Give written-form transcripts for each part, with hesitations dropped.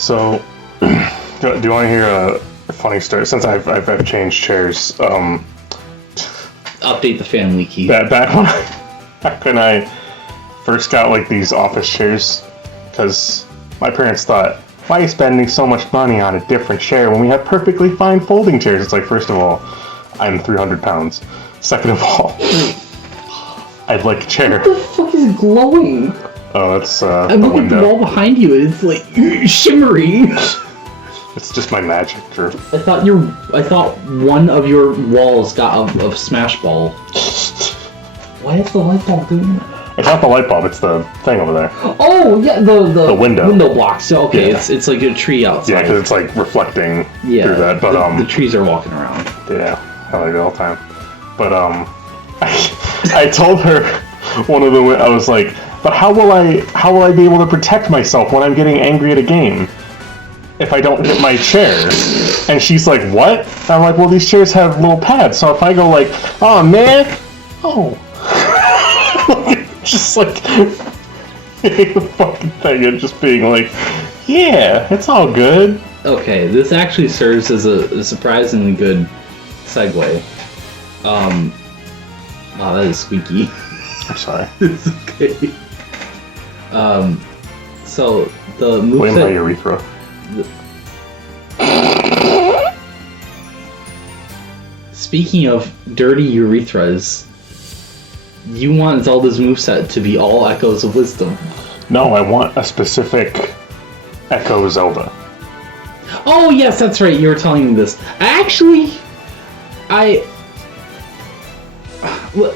So, do you want to hear a funny story? Since I've changed chairs, update the family key. Back when I first got like these office chairs, because my parents thought, why are you spending so much money on a different chair when we have perfectly fine folding chairs? It's like, first of all, I'm 300 pounds. Second of all, I'd like a chair. What the fuck is glowing? Oh, that's I'm looking at the wall behind you, and it's like shimmering. It's just my magic, Drew. I thought one of your walls got a smash ball. Why is the light bulb doing that? It's not the light bulb, it's the thing over there. Oh yeah, the window blocks. So, okay, yeah. it's like a tree outside. Yeah, because it's like reflecting through that. But the trees are walking around. Yeah, I like it all the time. But I told her I was like, but how will I be able to protect myself when I'm getting angry at a game if I don't hit my chair? And she's like, what? And I'm like, well, these chairs have little pads, so if I go like, oh man, just like the fucking thing and just being like, yeah, it's all good. Okay, this actually serves as a surprisingly good segue. Wow, that is squeaky. I'm sorry. It's okay. So the moveset... Blame my urethra. Speaking of dirty urethras, you want Zelda's moveset to be all Echoes of Wisdom. No, I want a specific Echo Zelda. Oh yes, that's right, you were telling me this.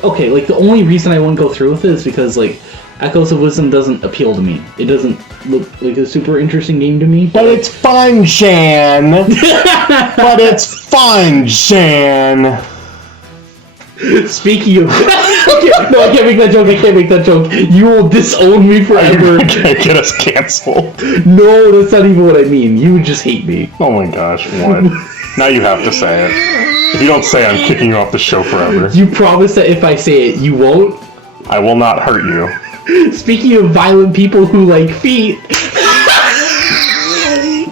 Okay, like the only reason I wouldn't go through with it is because like Echoes of Wisdom doesn't appeal to me. It doesn't look like a super interesting game to me. But it's fun, Jan! But it's fun, Jan! Speaking of... No, I can't make that joke. You will disown me forever. You can't get us canceled. No, that's not even what I mean. You would just hate me. Oh my gosh, what? Now you have to say it. If you don't say it, I'm kicking you off the show forever. You promise that if I say it, you won't? I will not hurt you. Speaking of violent people who like feet... Go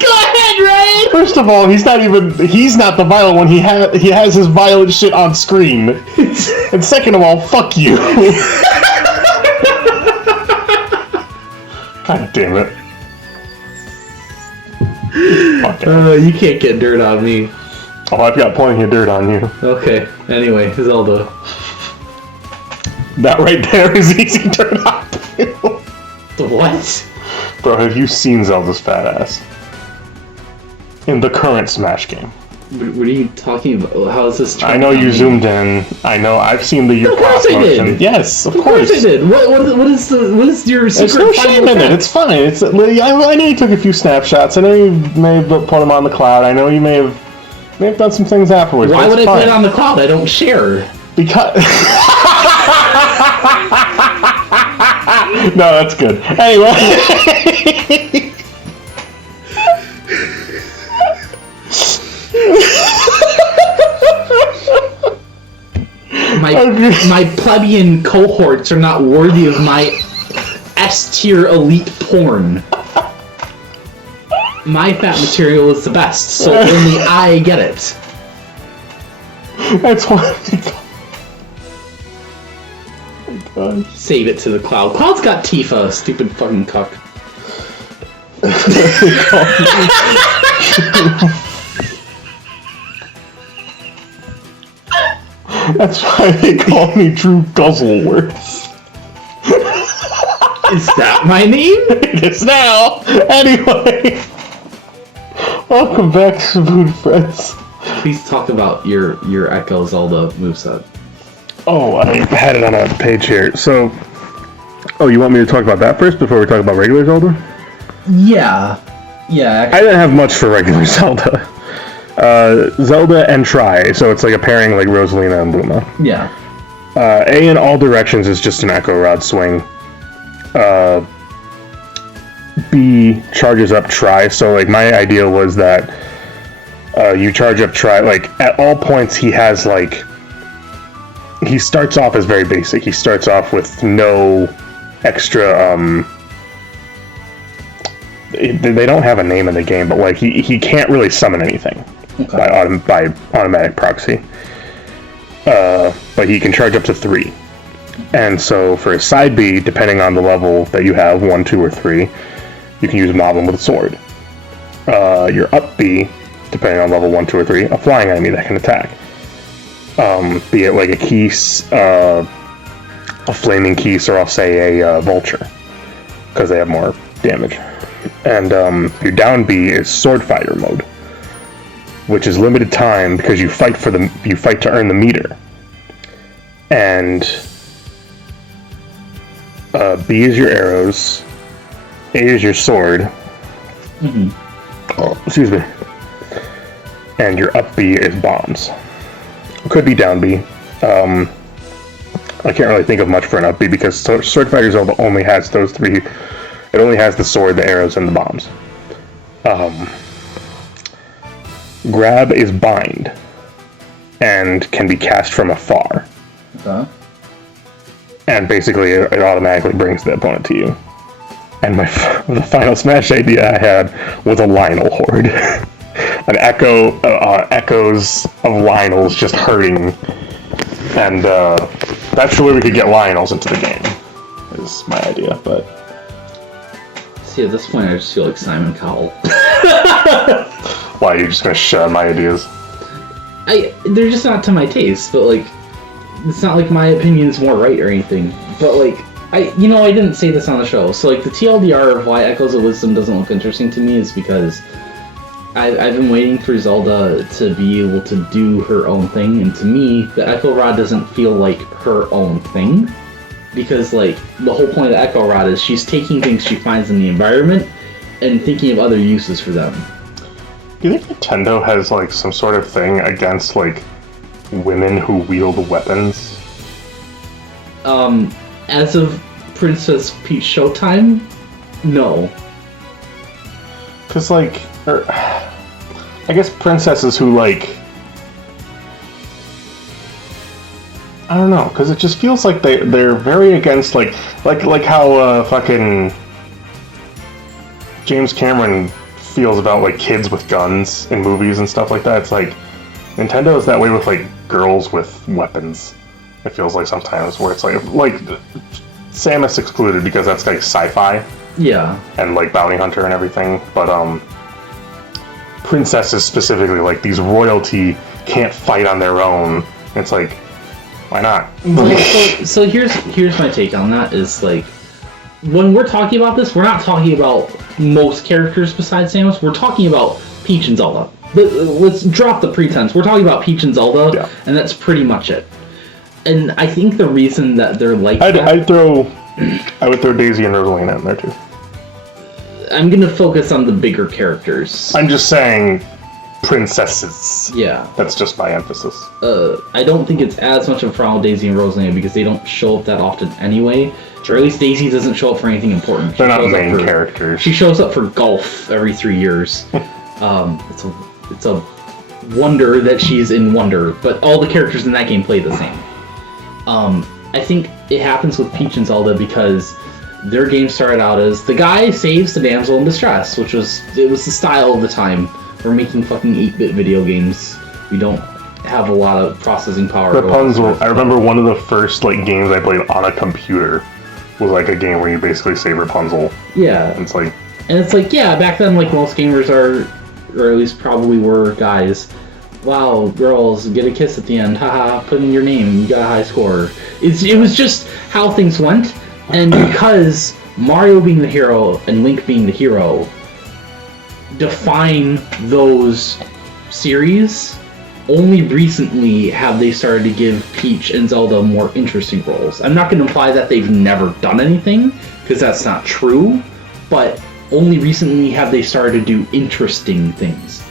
ahead, Ray! First of all, he's not the violent one. He has his violent shit on screen. And second of all, fuck you. God damn it. Fuck it. You can't get dirt on me. Oh, I've got plenty of dirt on you. Okay, anyway, Zelda. That right there is easy dirt on you. What? Bro, have you seen Zelda's fat ass? In the current Smash game. What are you talking about? How is this? I know you zoomed in. I know. I've seen the Of course I did. Yes, of course I did. What is your secret? There's no shame in it. It's fine. I know you took a few snapshots. I know you may have put them on the cloud. I know you may have done some things afterwards. Why would I put it on the cloud? I don't share. Because. No, that's good. Anyway. My plebeian cohorts are not worthy of my S-tier elite porn. My fat material is the best, so only I get it. That's why. Oh my gosh. Save it to the cloud. Cloud's got Tifa, stupid fucking cuck. That's why they call me Drew Guzzleworth. Is that my name? It is now. Anyway, welcome back to MoonFriends. Please talk about your Echo Zelda moveset. Oh, I had it on a page here. So, you want me to talk about that first before we talk about regular Zelda? Yeah. Actually. I didn't have much for regular Zelda. Zelda and Tri, so it's like a pairing like Rosalina and Luma. Yeah. A in all directions is just an Echo Rod swing. B charges up Tri, so like my idea was that you charge up Tri, like at all points he has like, he starts off as very basic. He starts off with no extra they don't have a name in the game, but like he can't really summon anything by automatic proxy. But he can charge up to 3. And so for his side B, depending on the level that you have, 1, 2, or 3, you can use Mob him with a sword. Your up B, depending on level 1, 2, or 3, a flying enemy that can attack. Be it like a Keese, a flaming Keese, or I'll say a vulture, because they have more damage. And your down B is sword fighter mode, which is limited time because you fight to earn the meter. And B is your arrows, A is your sword. Oh, excuse me. And your up B is bombs. Could be down B. I can't really think of much for an up B because Sword Fighter Zelda only has those 3. It only has the sword, the arrows, and the bombs. Grab is bind and can be cast from afar. Okay. And basically it automatically brings the opponent to you. And the final Smash idea I had was a Lionel horde. An echoes of Lionels just hurting. And that's the way we could get Lionels into the game, is my idea, but... See, at this point I just feel like Simon Cowell. Why, you're just gonna shut my ideas? They're just not to my taste, but like, it's not like my opinion's more right or anything. But like, I didn't say this on the show, so like the TLDR of why Echoes of Wisdom doesn't look interesting to me is because I've been waiting for Zelda to be able to do her own thing, and to me, the Echo Rod doesn't feel like her own thing. Because, like, the whole point of the Echo Rod is she's taking things she finds in the environment and thinking of other uses for them. Do you think Nintendo has, like, some sort of thing against, like, women who wield weapons? As of Princess Peach Showtime, no. Because, like, I guess princesses who, like... I don't know, because it just feels like they're very against, like how fucking James Cameron feels about, like, kids with guns in movies and stuff like that. It's like, Nintendo is that way with, like, girls with weapons. It feels like sometimes, where it's like Samus excluded because that's, like, sci-fi. Yeah. And, like, bounty hunter and everything, but, princesses specifically, like, these royalty can't fight on their own. It's like, why not? So here's my take on that, is like, when we're talking about this, we're not talking about most characters besides Samus, we're talking about Peach and Zelda. Let's drop the pretense. We're talking about Peach and Zelda, yeah. And that's pretty much it. And I think the reason that they're like that... I would throw Daisy and Rosalina in there too. I'm gonna focus on the bigger characters. I'm just saying... princesses. Yeah. That's just my emphasis. I don't think it's as much of a problem with Daisy and Rosalina because they don't show up that often anyway. Or at least Daisy doesn't show up for anything important. They're not main characters. She shows up for golf every 3 years. It's a wonder that she's in Wonder, but all the characters in that game play the same. I think it happens with Peach and Zelda because their game started out as the guy saves the damsel in distress, which was the style of the time. We're making fucking 8-bit video games. We don't have a lot of processing power. Rapunzel. I remember one of the first like games I played on a computer was like a game where you basically save Rapunzel. Yeah. And it's like, yeah, back then, like, most gamers are, or at least probably were, guys. Wow, girls, get a kiss at the end. Haha, put in your name. You got a high score. It was just how things went, and because Mario being the hero and Link being the hero define those series, only recently have they started to give Peach and Zelda more interesting roles. I'm not going to imply that they've never done anything, because that's not true, but only recently have they started to do interesting things.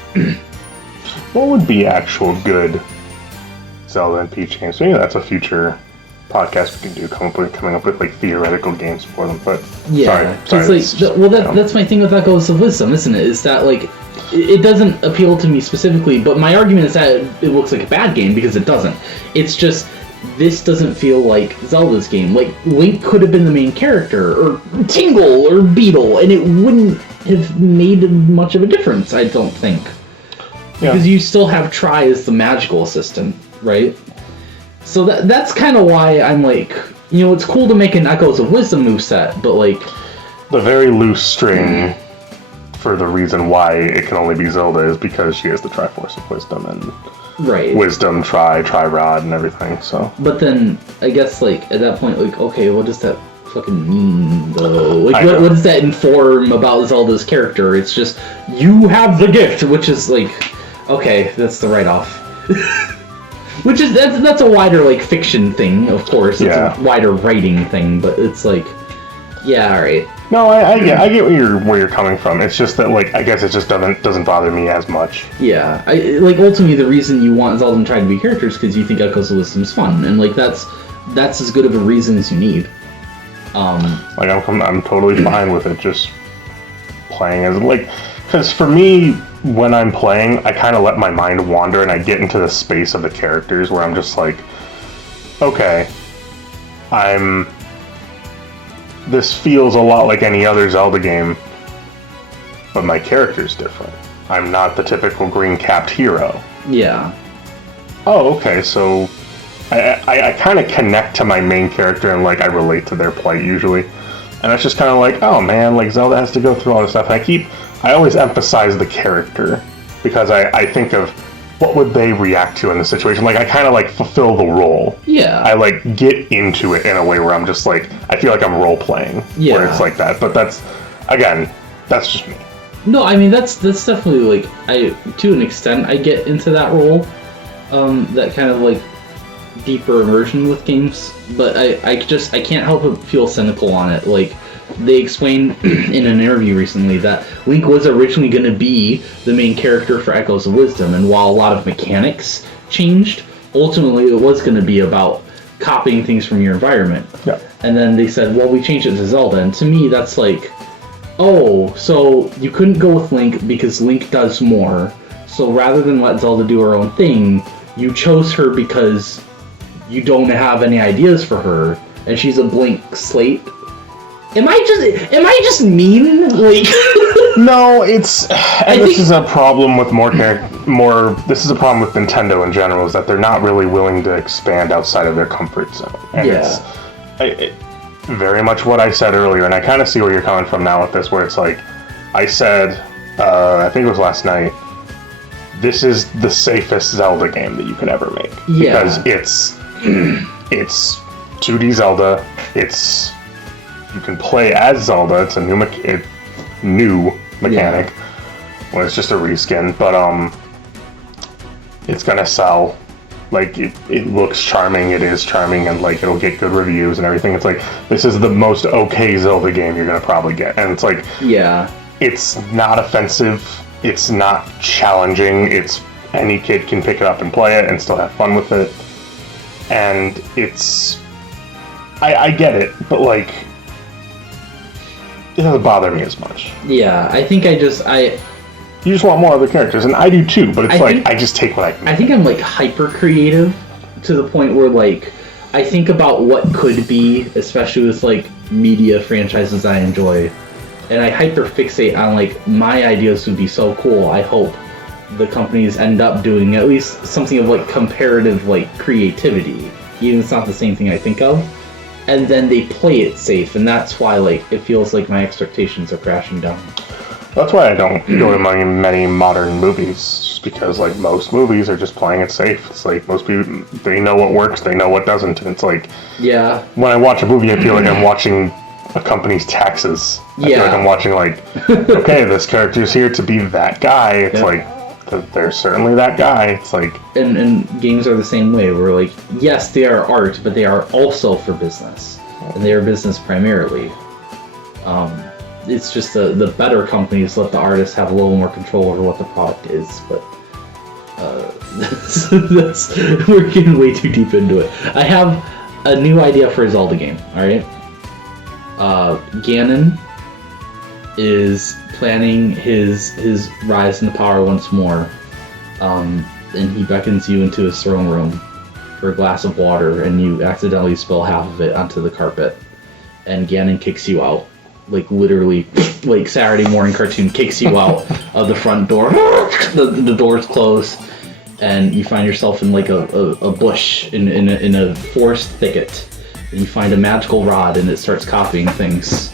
What would be actual good Zelda and Peach games? Maybe that's a future podcast we can do, coming up with like theoretical games for them. But yeah, sorry. That's my thing with Echoes of Wisdom, isn't it? Is that like it doesn't appeal to me specifically, but my argument is that it looks like a bad game because it doesn't. It's just this doesn't feel like Zelda's game. Like, Link could have been the main character, or Tingle, or Beetle, and it wouldn't have made much of a difference, I don't think. Yeah. Because you still have Tri as the magical assistant, right? So that's kind of why I'm like, you know, it's cool to make an Echoes of Wisdom moveset, but like... The very loose string for the reason why it can only be Zelda is because she has the Triforce of Wisdom and Wisdom, Tri-Rod, and everything, so... But then, I guess, like, at that point, like, okay, what does that fucking mean, though? Like, what does that inform about Zelda's character? It's just, you have the gift, which is, like, okay, that's the write-off. Which is, that's a wider, like, fiction thing, of course. It's a wider writing thing, but it's like, yeah, alright. No, I get where you're coming from. It's just that, like, I guess it just doesn't bother me as much. Yeah, like, ultimately the reason you want Zelda and Tri to be characters is because you think Echoes of Wisdom's fun, and, like, that's as good of a reason as you need. Like, I'm totally fine with it just playing as, like, because for me, when I'm playing, I kind of let my mind wander and I get into the space of the characters where I'm just like, okay, this feels a lot like any other Zelda game, but my character's different. I'm not the typical green-capped hero. Yeah. Oh, okay, so I kind of connect to my main character and, like, I relate to their plight usually. And it's just kind of like, oh man, like, Zelda has to go through all this stuff. And I always emphasize the character, because I think of what would they react to in the situation. Like, I kind of, like, fulfill the role. Yeah. I, like, get into it in a way where I'm just, like, I feel like I'm role-playing. Yeah. Where it's like that. But that's just me. No, I mean, that's definitely, like, to an extent, I get into that role. That kind of, like, deeper immersion with games. But I can't help but feel cynical on it. Like, they explained in an interview recently that Link was originally going to be the main character for Echoes of Wisdom, and while a lot of mechanics changed, ultimately it was going to be about copying things from your environment. Yeah. And then they said, well, we changed it to Zelda, and to me that's like, oh, so you couldn't go with Link because Link does more, so rather than let Zelda do her own thing, you chose her because you don't have any ideas for her, and she's a blank slate. Am I just mean? Like, no, this is a problem with this is a problem with Nintendo in general, is that they're not really willing to expand outside of their comfort zone. And it's very much what I said earlier, and I kind of see where you're coming from now with this, where it's like, I said, I think it was last night, this is the safest Zelda game that you can ever make. Yeah. Because it's 2D Zelda, you can play as Zelda. It's a new mechanic. Yeah. Well, it's just a reskin, but it's gonna sell. Like, it looks charming. It is charming, and like it'll get good reviews and everything. It's like, this is the most okay Zelda game you're gonna probably get, and it's like, yeah, it's not offensive. It's not challenging. It's any kid can pick it up and play it and still have fun with it. And I get it, but like, it doesn't bother me as much. Yeah, I think you just want more other characters, and I do too, but it's I just take what I can. I think I'm, like, hyper creative to the point where, like, I think about what could be, especially with, like, media franchises I enjoy, and I hyper fixate on, like, my ideas would be so cool. I hope the companies end up doing at least something of, like, comparative, like, creativity, even if it's not the same thing I think of. And then they play it safe, and that's why, like, it feels like my expectations are crashing down. That's why I don't go to many modern movies, just because, like, most movies are just playing it safe. It's like, most people, they know what works, they know what doesn't, and it's like, yeah. When I watch a movie, I feel like I'm watching a company's taxes. I feel like I'm watching, like, okay, this character's here to be that guy. It's like, they're certainly that guy. It's like, and games are the same way. We're like, yes, they are art, but they are also for business, and they are business primarily. It's just the better companies let the artists have a little more control over what the product is. But we're getting way too deep into it. I have a new idea for a Zelda game. All right, Ganon is planning his rise into power once more, and he beckons you into his throne room, for a glass of water, and you accidentally spill half of it onto the carpet, and Ganon kicks you out. Like, literally, like, Saturday morning cartoon kicks you out of the front door. The door's closed, and you find yourself in, like, a bush, in a forest thicket. And you find a magical rod, and it starts copying things.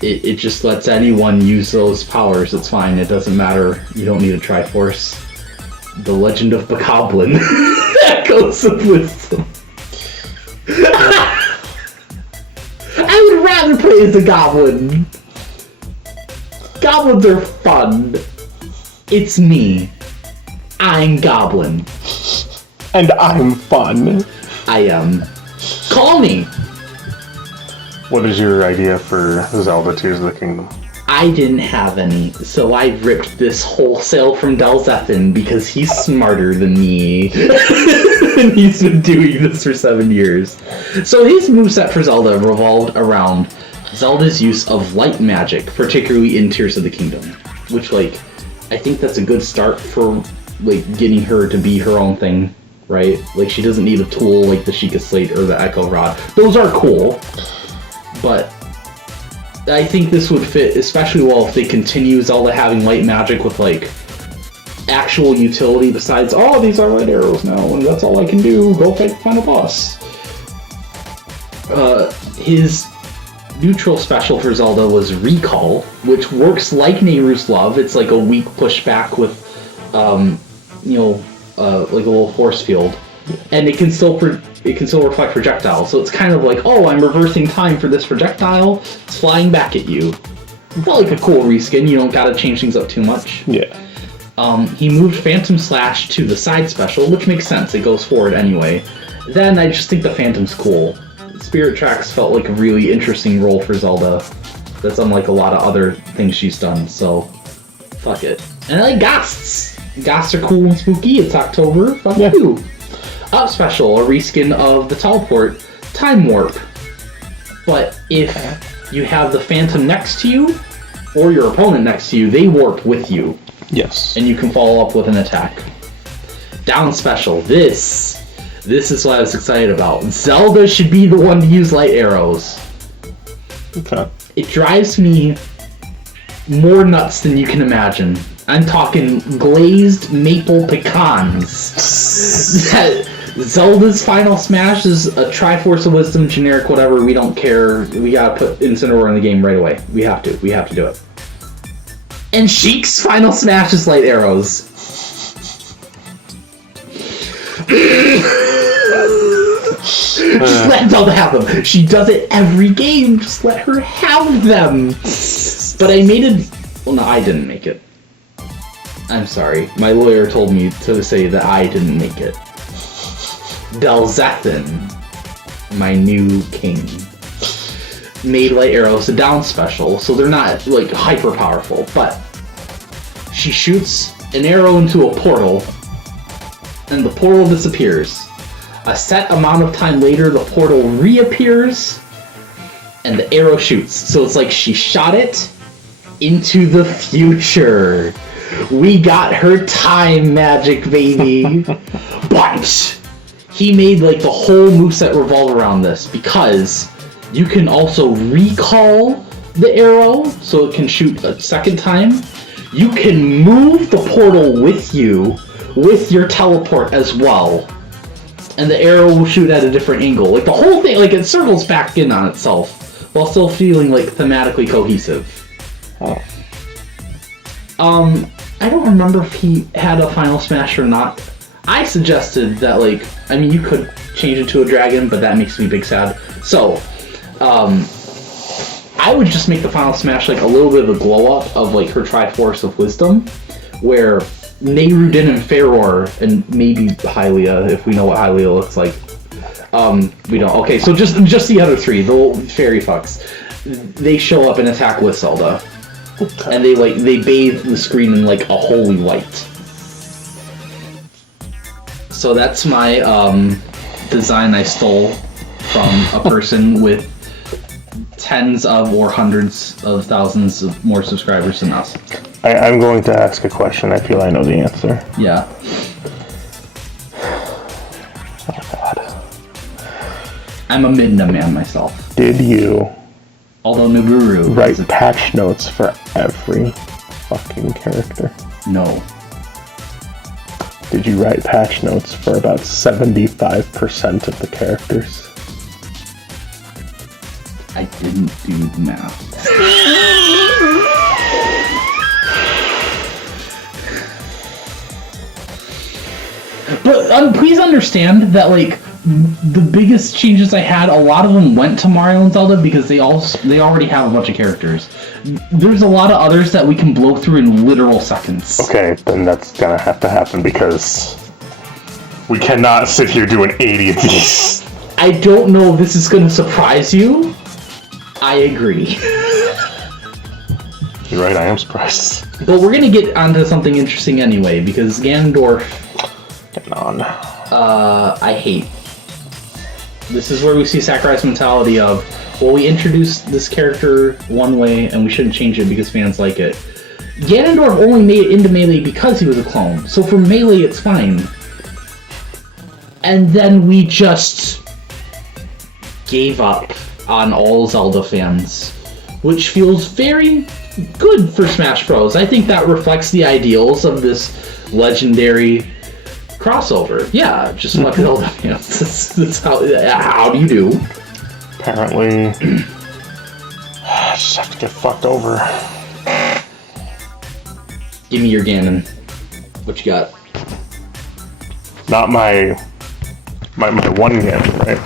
It just lets anyone use those powers. It's fine. It doesn't matter. You don't need a Triforce. The Legend of Bokoblin. Echoes of Wisdom. I would rather play as a goblin. Goblins are fun. It's me. I'm Goblin. And I'm fun. I am. Call me. What is your idea for Zelda Tears of the Kingdom? I didn't have any, so I ripped this wholesale from Delzethan because he's smarter than me. And he's been doing this for 7 years. So his moveset for Zelda revolved around Zelda's use of light magic, particularly in Tears of the Kingdom. Which, like, I think that's a good start for, like, getting her to be her own thing, right? Like, she doesn't need a tool like the Sheikah Slate or the Echo Rod. Those are cool. But I think this would fit especially well if they continue Zelda having light magic with, like, actual utility besides, oh, these are light arrows now, and that's all I can do, go fight the final boss. His neutral special for Zelda was Recall, which works like Nehru's Love. It's like a weak pushback with, like a little force field. And it can still reflect projectiles, so it's kind of like, oh, I'm reversing time for this projectile, it's flying back at you. Felt like a cool reskin, you don't gotta change things up too much. Yeah. He moved Phantom Slash to the side special, which makes sense, it goes forward anyway. Then I just think the Phantom's cool. Spirit Tracks felt like a really interesting role for Zelda. That's unlike a lot of other things she's done, so fuck it. And I like Ghasts! Ghasts are cool and spooky, it's October, fuck you. Up special, a reskin of the teleport, Time Warp. But if you have the Phantom next to you, or your opponent next to you, they warp with you. Yes. And you can follow up with an attack. Down special, this is what I was excited about. Zelda should be the one to use light arrows. Okay. It drives me more nuts than you can imagine. I'm talking glazed maple pecans. That Zelda's Final Smash is a Triforce of Wisdom, generic, whatever, we don't care. We gotta put Incineroar in the game right away. We have to do it. And Sheik's Final Smash is light arrows. Just let Zelda have them. She does it every game. Just let her have them. But I made it. Well, no, I didn't make it. I'm sorry. My lawyer told me to say that I didn't make it. Delzethan, my new king, made light arrows a down special, so they're not, like, hyper powerful, but she shoots an arrow into a portal, and the portal disappears. A set amount of time later, the portal reappears, and the arrow shoots. So it's like she shot it into the future. We got her time magic, baby. But he made, like, the whole moveset revolve around this, because you can also recall the arrow, so it can shoot a second time. You can move the portal with you, with your teleport as well. And the arrow will shoot at a different angle. Like, the whole thing, like, it circles back in on itself, while still feeling, like, thematically cohesive. Oh. I don't remember if he had a Final Smash or not. I suggested that, like, I mean, you could change it to a dragon, but that makes me big sad. So, I would just make the Final Smash, like, a little bit of a glow-up of, like, her Triforce of Wisdom, where Nehru-Din and Ferror, and maybe Hylia, if we know what Hylia looks like. We don't. Okay, so just the other three, the little fairy fucks. They show up and attack with Zelda. Okay. And they bathe the screen in, like, a holy light. So that's my design I stole from a person with tens of or hundreds of thousands of more subscribers than us. I'm going to ask a question. I feel I know the answer. Yeah. I'm a Midna man myself. Did you Although Naburu write patch notes for every fucking character? No. Did you write patch notes for about 75% of the characters? I didn't do the math. But please understand that, like, the biggest changes I had, a lot of them went to Mario and Zelda because they already have a bunch of characters. There's a lot of others that we can blow through in literal seconds. Okay, then that's gonna have to happen because we cannot sit here doing 80 of these. I don't know if this is going to surprise you. I agree. You're right, I am surprised. But we're going to get onto something interesting anyway, because Ganondorf... Getting on. I hate. This is where we see Sakurai's mentality of, well, we introduced this character one way, and we shouldn't change it because fans like it. Ganondorf only made it into Melee because he was a clone, so for Melee it's fine. And then we just gave up on all Zelda fans, which feels very good for Smash Bros. I think that reflects the ideals of this legendary crossover. Yeah, just fuck Zelda fans. That's how do you do? Apparently, I just have to get fucked over. Give me your Ganon. What you got? Not my one Ganon, right?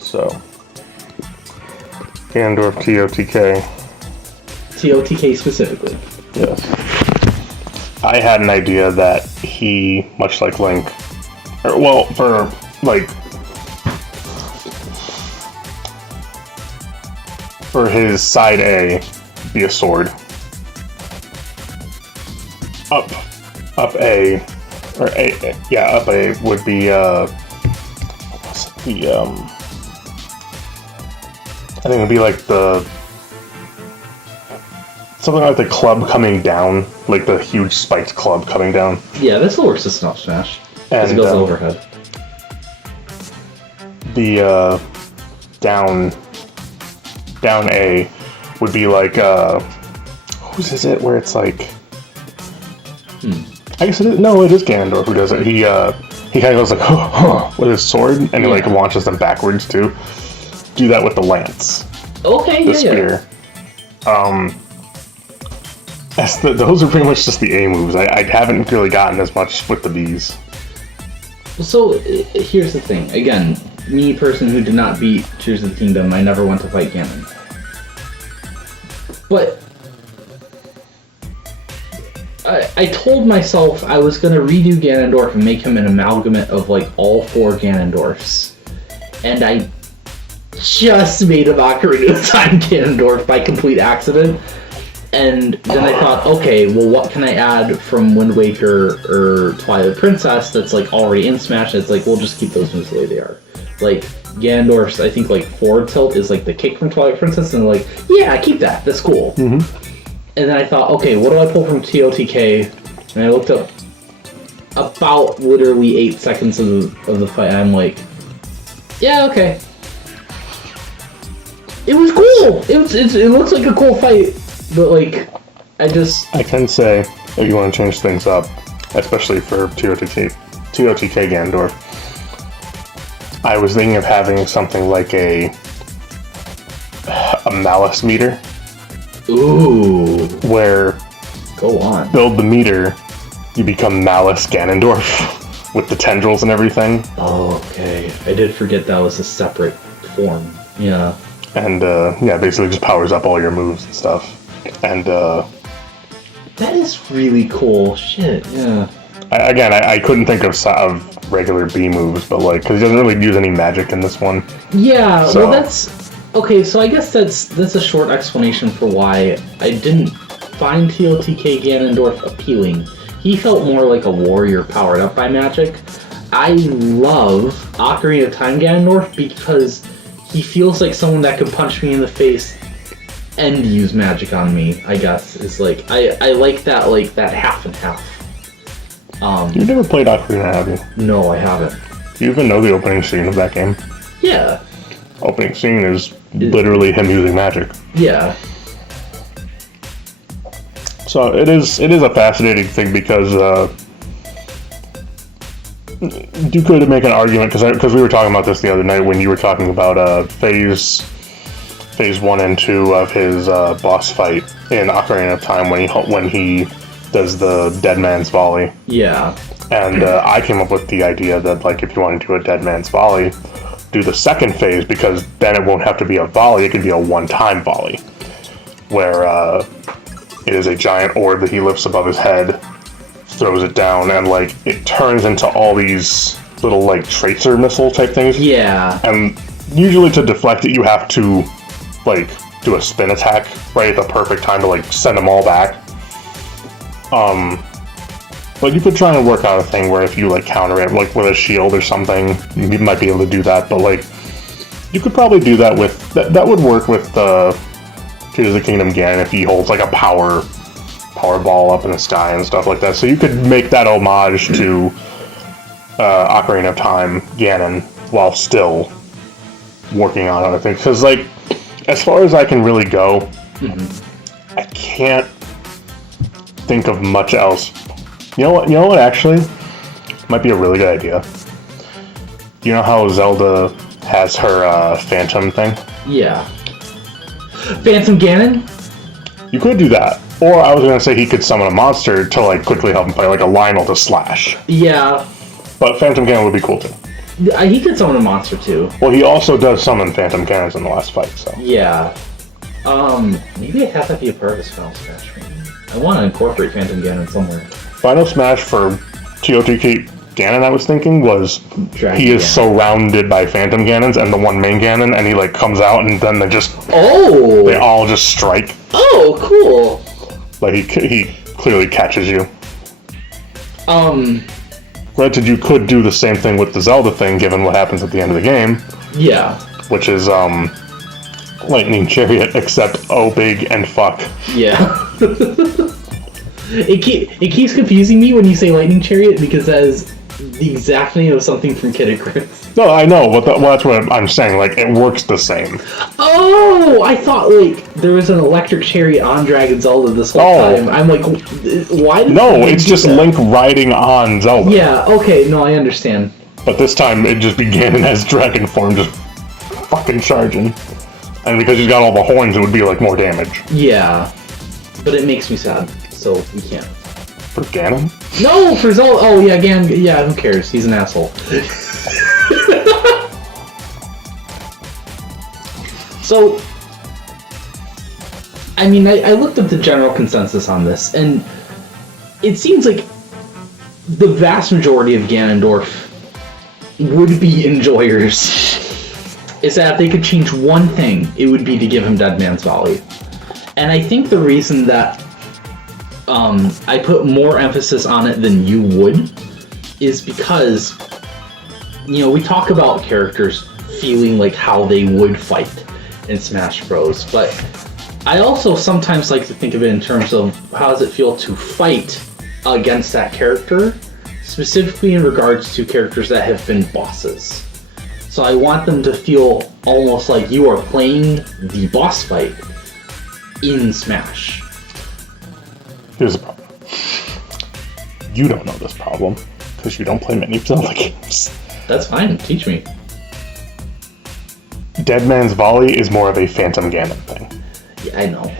So, Ganondorf TOTK. TOTK specifically. Yes. I had an idea that he, much like Link, for his side A, be a sword. Up A, or A, yeah, up A would be, what's the, I think it would be like something like the club coming down, like the huge spiked club coming down. Yeah, this will work to Snuff Smash. Because it goes overhead. The down A would be like whose is it? Where it's like, I guess it is. No, it is Ganondorf who does it. He kind of goes like with his sword, and he like launches them backwards too. Do that with the lance. Okay, the spear. Those are pretty much just the A moves. I haven't really gotten as much with the Bs. So, here's the thing. Again, me, person who did not beat Tears of the Kingdom, I never went to fight Ganon. But I told myself I was going to redo Ganondorf and make him an amalgamate of, like, all 4 Ganondorfs. And I just made a Ocarina of Time Ganondorf by complete accident. And then I thought, okay, well, what can I add from Wind Waker or Twilight Princess that's, like, already in Smash? It's like, we'll just keep those moves the way they are. Like, Ganondorf's, I think, like, forward tilt is, like, the kick from Twilight Princess, and like, yeah, keep that, that's cool. Mm-hmm. And then I thought, okay, what do I pull from TOTK? And I looked up about literally 8 seconds of the fight, and I'm like, yeah, okay. It was cool! It looks like a cool fight. But, like, I can say, if you want to change things up, especially for TOTK Ganondorf, I was thinking of having something like a malice meter. Ooh. Where, go on. Build the meter, you become Malice Ganondorf with the tendrils and everything. Oh, okay. I did forget that was a separate form. Yeah. And, basically just powers up all your moves and stuff. And, that is really cool. Shit, yeah. I couldn't think of regular B moves, but, like, because he doesn't really use any magic in this one. Yeah, so. Well, that's... Okay, so I guess that's a short explanation for why I didn't find TOTK Ganondorf appealing. He felt more like a warrior powered up by magic. I love Ocarina of Time Ganondorf because he feels like someone that could punch me in the face and use magic on me, I guess. Is like I like that, like that half and half. You've never played Ocarina, have you? No, I haven't. Do you even know the opening scene of that game? Yeah. Opening scene is literally him using magic. Yeah. So it is a fascinating thing because you could make an argument because we were talking about this the other night when you were talking about phase 1 and 2 of his boss fight in Ocarina of Time when he does the dead man's volley. Yeah. And I came up with the idea that like if you want to do a dead man's volley, do the second phase because then it won't have to be a volley; it can be a one-time volley, where it is a giant orb that he lifts above his head, throws it down, and like it turns into all these little like tracer missile type things. Yeah. And usually to deflect it, you have to like do a spin attack right at the perfect time to like send them all back. But you could try and work out a thing where if you like counter it like with a shield or something, you might be able to do that. But like you could probably do that with that would work with Tears of the Kingdom Ganon if he holds like a power ball up in the sky and stuff like that. So you could make that homage to Ocarina of Time Ganon while still working on other things. Because like as far as I can really go, I can't think of much else. You know what actually might be a really good idea. You know how Zelda has her phantom thing? Yeah. Phantom Ganon? You could do that. Or I was gonna say he could summon a monster to like quickly help him fight, like a Lionel to slash. Yeah. But Phantom Ganon would be cool too. He could summon a monster too. Well, he also does summon Phantom Ganons in the last fight, so. Yeah. Maybe I have that be a part of his Final Smash for me. I want to incorporate Phantom Ganon somewhere. Final Smash for TOTK Ganon, I was thinking, was Dragon he is Ganon. surrounded by Phantom Ganons and the one main Ganon, and he like comes out and then they Oh! all just strike. Oh, cool! Like he clearly catches you. Granted, you could do the same thing with the Zelda thing, given what happens at the end of the game. Yeah. Which is Lightning Chariot, except oh big and fuck. Yeah. It keeps confusing me when you say Lightning Chariot because that is the exact name of something from Kid Icarus. No, I know, but that's what I'm saying. Like, it works the same. Oh, I thought like there was an electric chariot on Dragon Zelda this whole time. I'm like, why? No, it's just that? Link riding on Zelda. Yeah. Okay. No, I understand. But this time it just began as dragon form, just fucking charging. And because he's got all the horns, it would be like more damage. Yeah, but it makes me sad, so we can't. For Ganon? No, for Zelda. Oh yeah, Ganon. Yeah, who cares? He's an asshole. So, I mean, I looked at the general consensus on this, and it seems like the vast majority of Ganondorf would-be enjoyers is that if they could change one thing, it would be to give him Dead Man's Volley. And I think the reason that I put more emphasis on it than you would is because, you know, we talk about characters feeling like how they would fight in Smash Bros. But I also sometimes like to think of it in terms of how does it feel to fight against that character, specifically in regards to characters that have been bosses. So I want them to feel almost like you are playing the boss fight in Smash. Here's the problem. You don't know this problem, because you don't play many Zelda games. That's fine, teach me. Dead Man's Volley is more of a Phantom Ganon thing. Yeah, I know.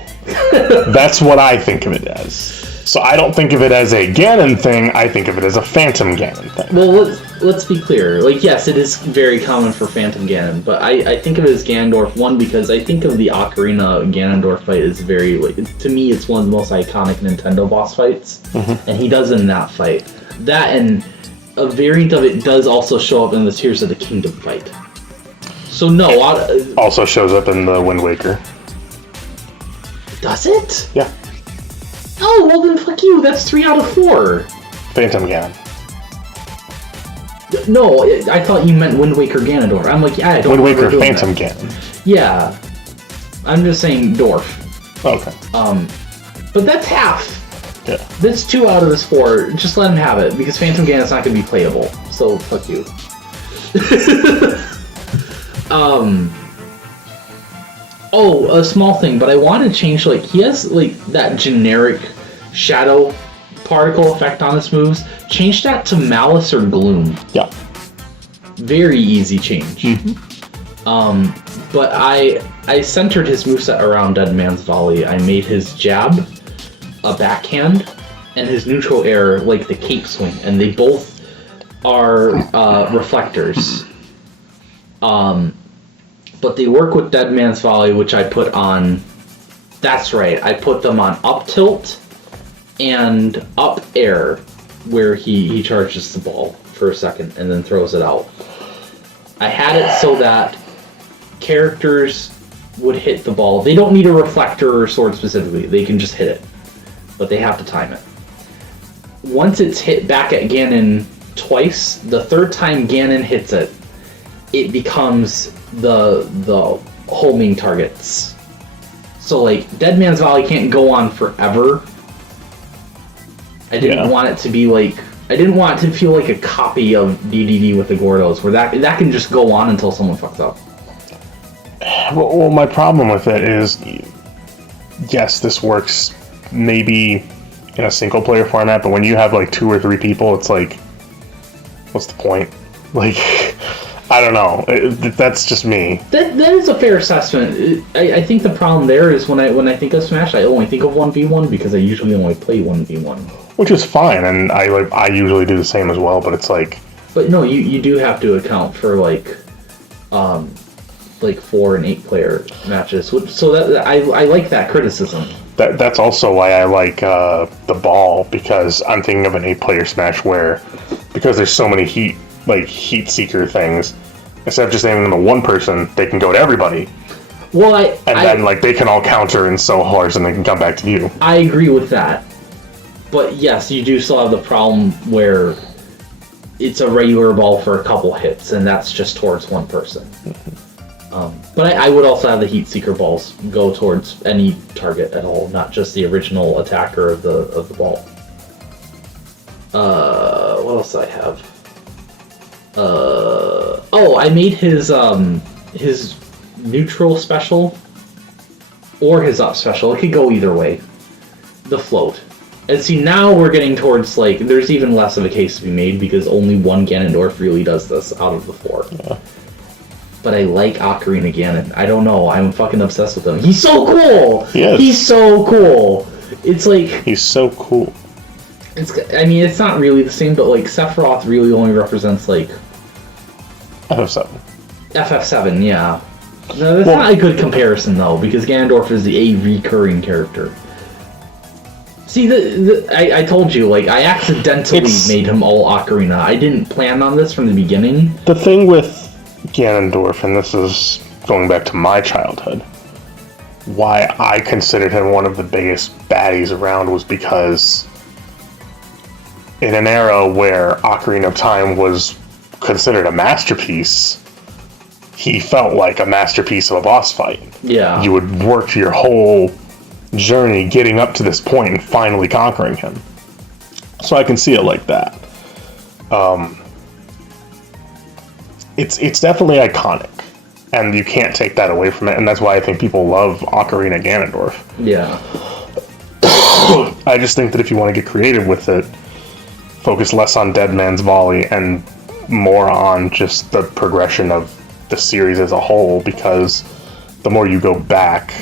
That's what I think of it as. So I don't think of it as a Ganon thing, I think of it as a Phantom Ganon thing. Well, let's be clear. Like, yes, it is very common for Phantom Ganon, but I think of it as Ganondorf, one, because I think of the Ocarina Ganondorf fight as very, like, to me, it's one of the most iconic Nintendo boss fights, and he does in that fight. That and a variant of it does also show up in the Tears of the Kingdom fight. So no, also shows up in the Wind Waker. Does it? Yeah. Oh, well then fuck you, that's 3 out of 4. Phantom Ganon. No, I thought you meant Wind Waker Ganondorf. I'm like, yeah, I don't Wind Waker Phantom Ganon. Yeah. I'm just saying Dorf. Okay. But that's half. Yeah. That's 2 out of this 4. Just let him have it, because Phantom Ganon's not going to be playable. So, fuck you. Oh, a small thing, but I want to change, like, he has, like, that generic shadow particle effect on his moves. Change that to Malice or Gloom. Yeah. Very easy change. But I centered his moveset around Dead Man's Volley. I made his jab a backhand, and his neutral air like the cape swing, and they both are reflectors. But they work with Dead Man's Volley, which I put on... That's right, I put them on up tilt and up air, where he charges the ball for a second and then throws it out. I had it so that characters would hit the ball. They don't need a reflector or sword specifically. They can just hit it. But they have to time it. Once it's hit back at Ganon twice, the third time Ganon hits it, it becomes the homing targets. So, like, Dead Man's Volley can't go on forever. I didn't want it to be like... I didn't want it to feel like a copy of Dedede with the Gordos, where that can just go on until someone fucks up. Well, my problem with it is, yes, this works maybe in a single player format, but when you have like 2 or 3 people, it's like, what's the point? Like, I don't know. That's just me. That is a fair assessment. I think the problem there is when I think of Smash, I only think of 1v1 because I usually only play 1v1. Which is fine, and I usually do the same as well, but it's like... But no, you do have to account for like 4 and 8 player matches. So that I like that criticism. That's also why I like the ball, because I'm thinking of an 8-player Smash where, because there's so many heat seeker things, instead of just aiming them at one person, they can go to everybody. Well, then they can all counter and so hard, and they can come back to you. I agree with that. But yes, you do still have the problem where it's a regular ball for a couple hits, and that's just towards one person. But I would also have the Heat Seeker balls go towards any target at all, not just the original attacker of the ball. What else do I have? I made his neutral special or his up special. It could go either way. The float. And see, now we're getting towards, like, there's even less of a case to be made because only one Ganondorf really does this out of the 4. Yeah. But I like Ocarina Ganon. I don't know, I'm fucking obsessed with him. He's so cool! Yes. He's so cool! It's like... He's so cool. It's not really the same, but, like, Sephiroth really only represents, like... FF7. FF7, yeah. No, that's not a good comparison, though, because Ganondorf is a recurring character. See, I told you, like, I accidentally made him all Ocarina. I didn't plan on this from the beginning. The thing with Ganondorf, and this is going back to my childhood, why I considered him one of the biggest baddies around was because in an era where Ocarina of Time was considered a masterpiece, he felt like a masterpiece of a boss fight. Yeah. You would work your whole journey getting up to this point and finally conquering him. So I can see it like that. It's definitely iconic, and you can't take that away from it, and that's why I think people love Ocarina Ganondorf. Yeah. I just think that if you want to get creative with it, focus less on Dead Man's Volley and more on just the progression of the series as a whole, because the more you go back,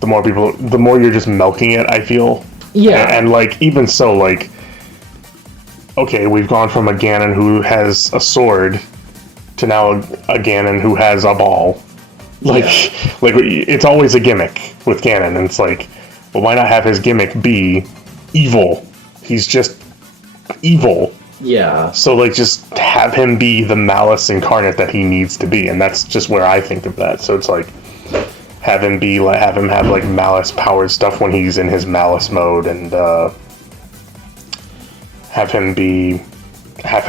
the more you're just milking it, I feel. Yeah. And like, even so, like, okay, we've gone from a Ganon who has a sword to now a Ganon who has a ball. Like, like it's always a gimmick with Ganon, and it's like, well, why not have his gimmick be evil? He's just evil. Yeah. So, like, just have him be the malice incarnate that he needs to be, and that's just where I think of that. So it's like, have him have like malice powered stuff when he's in his malice mode, and have him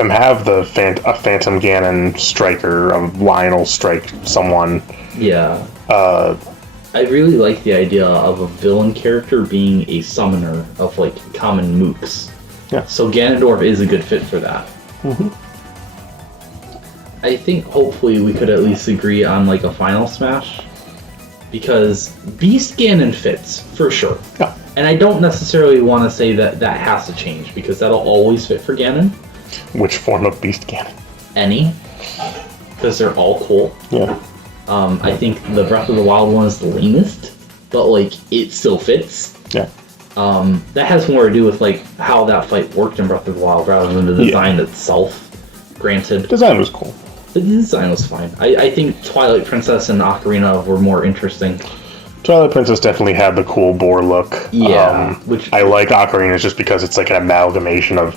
have a Phantom Ganon striker, a Lionel strike someone. Yeah. I really like the idea of a villain character being a summoner of, like, common mooks. Yeah. So Ganondorf is a good fit for that. Mm-hmm. I think hopefully we could at least agree on like a final smash. Because Beast Ganon fits, for sure. Yeah. And I don't necessarily want to say that that has to change, because that'll always fit for Ganon. Which form of Beast Ganon? Any. Because they're all cool. Yeah. I think the Breath of the Wild one is the lamest, but like it still fits. Yeah. That has more to do with like how that fight worked in Breath of the Wild rather than the design itself. Granted. Design was cool. The design was fine. I think Twilight Princess and Ocarina were more interesting. Twilight Princess definitely had the cool boar look. Yeah. Which I like Ocarina just because it's like an amalgamation of...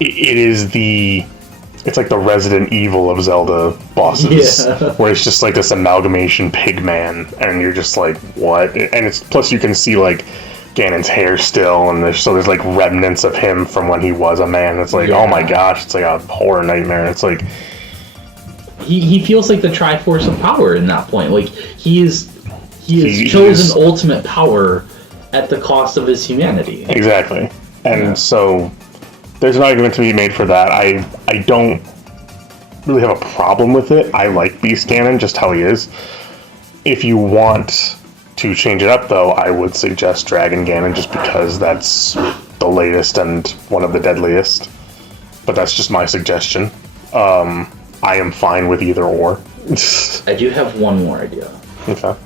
It's like the Resident Evil of Zelda bosses. Yeah. Where it's just like this amalgamation pig man. And you're just like, what? And it's plus you can see like Ganon's hair still. And there's like remnants of him from when he was a man. It's like, oh my gosh, it's like a horror nightmare. It's like... He feels like the Triforce of power in that point. Like he has chosen ultimate power at the cost of his humanity. Exactly. And so there's an argument to be made for that. I don't really have a problem with it. I like Beast Ganon just how he is. If you want to change it up though, I would suggest Dragon Ganon just because that's the latest and one of the deadliest. But that's just my suggestion. I am fine with either or. I do have one more idea. Okay.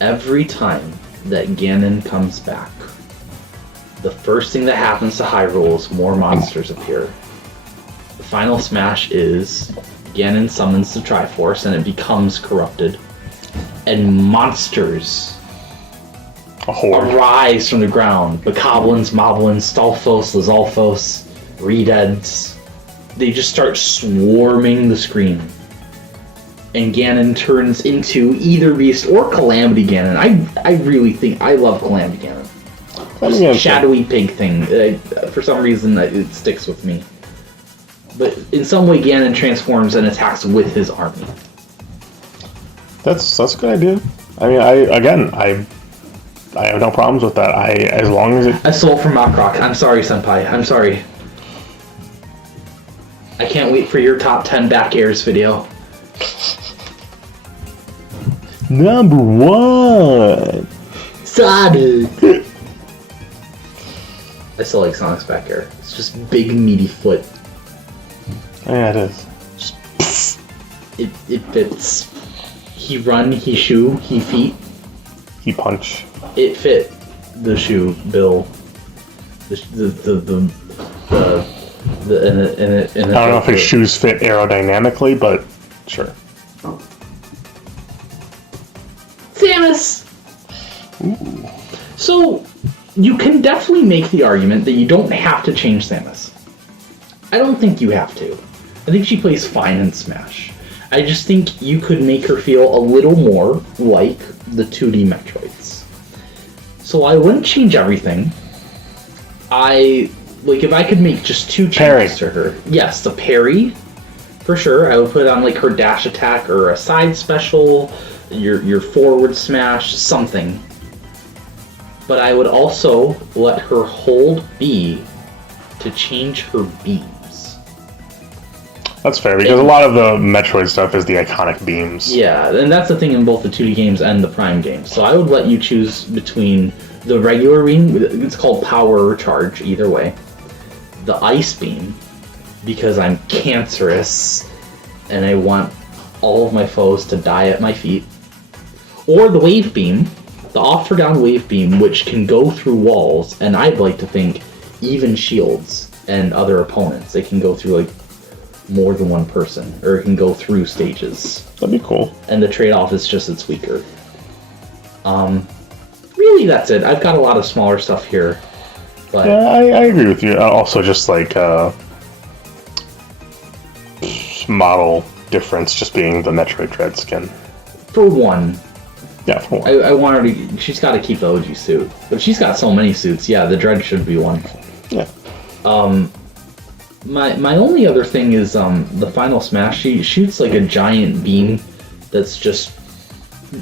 Every time that Ganon comes back, the first thing that happens to Hyrule is more monsters appear. The final smash is Ganon summons the Triforce and it becomes corrupted. And monsters arise from the ground. Bokoblins, Moblins, Stalfos, Lizalfos, Redeads. They just start swarming the screen. And Ganon turns into either Beast or Calamity Ganon. I really think... I love Calamity Ganon. This shadowy pig thing. For some reason, it sticks with me. But in some way, Ganon transforms and attacks with his army. That's a good idea. I mean, I have no problems with that. As long as it... Assault from Makrok. I'm sorry, Senpai. I'm sorry. I can't wait for your top 10 back airs video. Number 1! Sonic! I still like Sonic's back air. It's just big, meaty foot. Yeah, it is. It fits. He run, he shoe, he feet. He punch. It fit the shoe, Bill. I don't know if his shoes fit aerodynamically, but sure. Samus! Ooh. So, you can definitely make the argument that you don't have to change Samus. I don't think you have to. I think she plays fine in Smash. I just think you could make her feel a little more like the 2D Metroids. So I wouldn't change everything. If I could make just 2 changes to her. Yes, the parry, for sure. I would put on like her dash attack or a side special, your forward smash, something. But I would also let her hold B to change her beams. That's fair, because a lot of the Metroid stuff is the iconic beams. Yeah, and that's the thing in both the 2D games and the Prime games. So I would let you choose between the regular beam, it's called power or charge, either way. The ice beam, because I'm cancerous and I want all of my foes to die at my feet. Or the wave beam, the off or down wave beam, which can go through walls, and I'd like to think even shields and other opponents. It can go through like more than one person, or it can go through stages. That'd be cool. And the trade-off is just it's weaker. Really, that's it. I've got a lot of smaller stuff here. But yeah, I agree with you. Also, just like model difference, just being the Metroid Dread skin. For one. Yeah, for one. I want her to... She's got to keep the OG suit. But she's got so many suits. Yeah, the Dread should be one. Yeah. My only other thing is the final smash. She shoots like a giant beam that's just...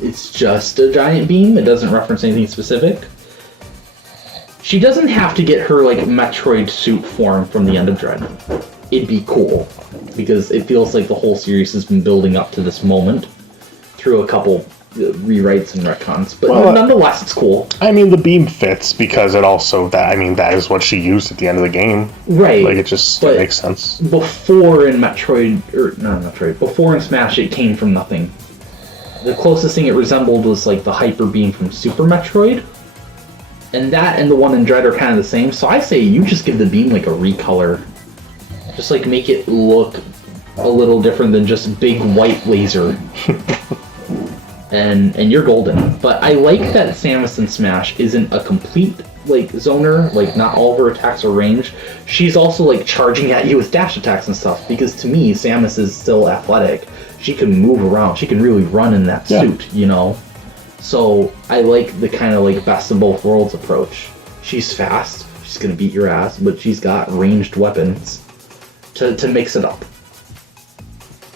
It's just a giant beam. It doesn't reference anything specific. She doesn't have to get her like Metroid suit form from the end of Dread. it'd be cool. Because it feels like the whole series has been building up to this moment through a couple rewrites and retcons. But nonetheless, it's cool. I mean, the beam fits because it also, that is what she used at the end of the game. Right. Like, it makes sense. Before in before in Smash, it came from nothing. The closest thing it resembled was like the Hyper Beam from Super Metroid. And that and the one in Dread are kind of the same. So I say you just give the beam like a recolor. Just like make it look a little different than just big white laser. and you're golden. But I like that Samus in Smash isn't a complete like zoner, like not all of her attacks are range. She's also like charging at you with dash attacks and stuff, because to me Samus is still athletic. She can move around. She can really run in that suit, you know? So I like the kind of like best of both worlds approach. She's fast. She's going to beat your ass, but she's got ranged weapons to mix it up.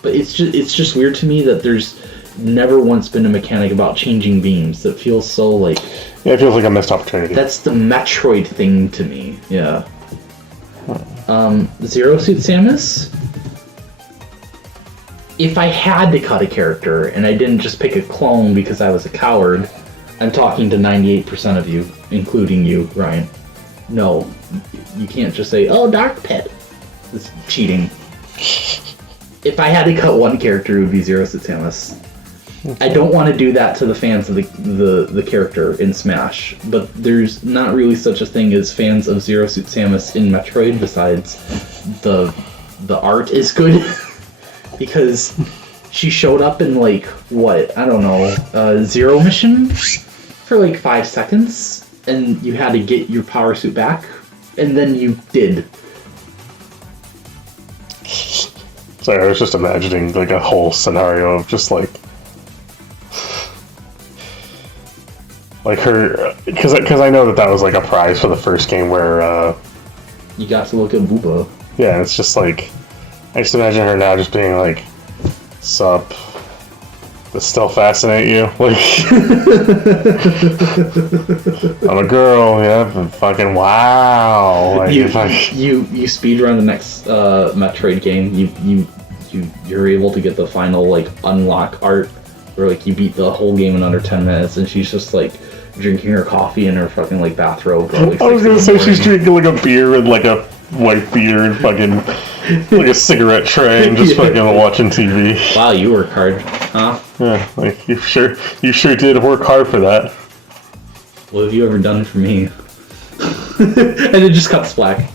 But it's just weird to me that there's never once been a mechanic about changing beams that feels so like... Yeah, it feels like a missed opportunity. That's the Metroid thing to me, yeah. Zero Suit Samus? If I had to cut a character, and I didn't just pick a clone because I was a coward, I'm talking to 98% of you, including you, Ryan. No, you can't just say, oh, Dark Pit. It's cheating. If I had to cut one character, it would be Zero Suit Samus. I don't want to do that to the fans of the character in Smash, but there's not really such a thing as fans of Zero Suit Samus in Metroid, besides the art is good. Because she showed up in like, what, I don't know, Zero Mission for like 5 seconds, and you had to get your power suit back, and then you did. Sorry, I was just imagining like a whole scenario of just like her, because I know that was like a prize for the first game where you got to look at Booba. Yeah, it's just like, I just imagine her now just being like, sup, does still fascinate you? Like, I'm a girl, yeah, but fucking wow. Like, you speedrun the next Metroid game, you're able to get the final like unlock art where like you beat the whole game in under 10 minutes, and she's just like drinking her coffee in her fucking like bathrobe. Like, I was gonna say she's drinking like a beer with like a white beard, fucking like a cigarette tray, and just fucking watching TV. Wow, you work hard, huh? Yeah, like you sure did work hard for that. What have you ever done for me? And it just cuts black.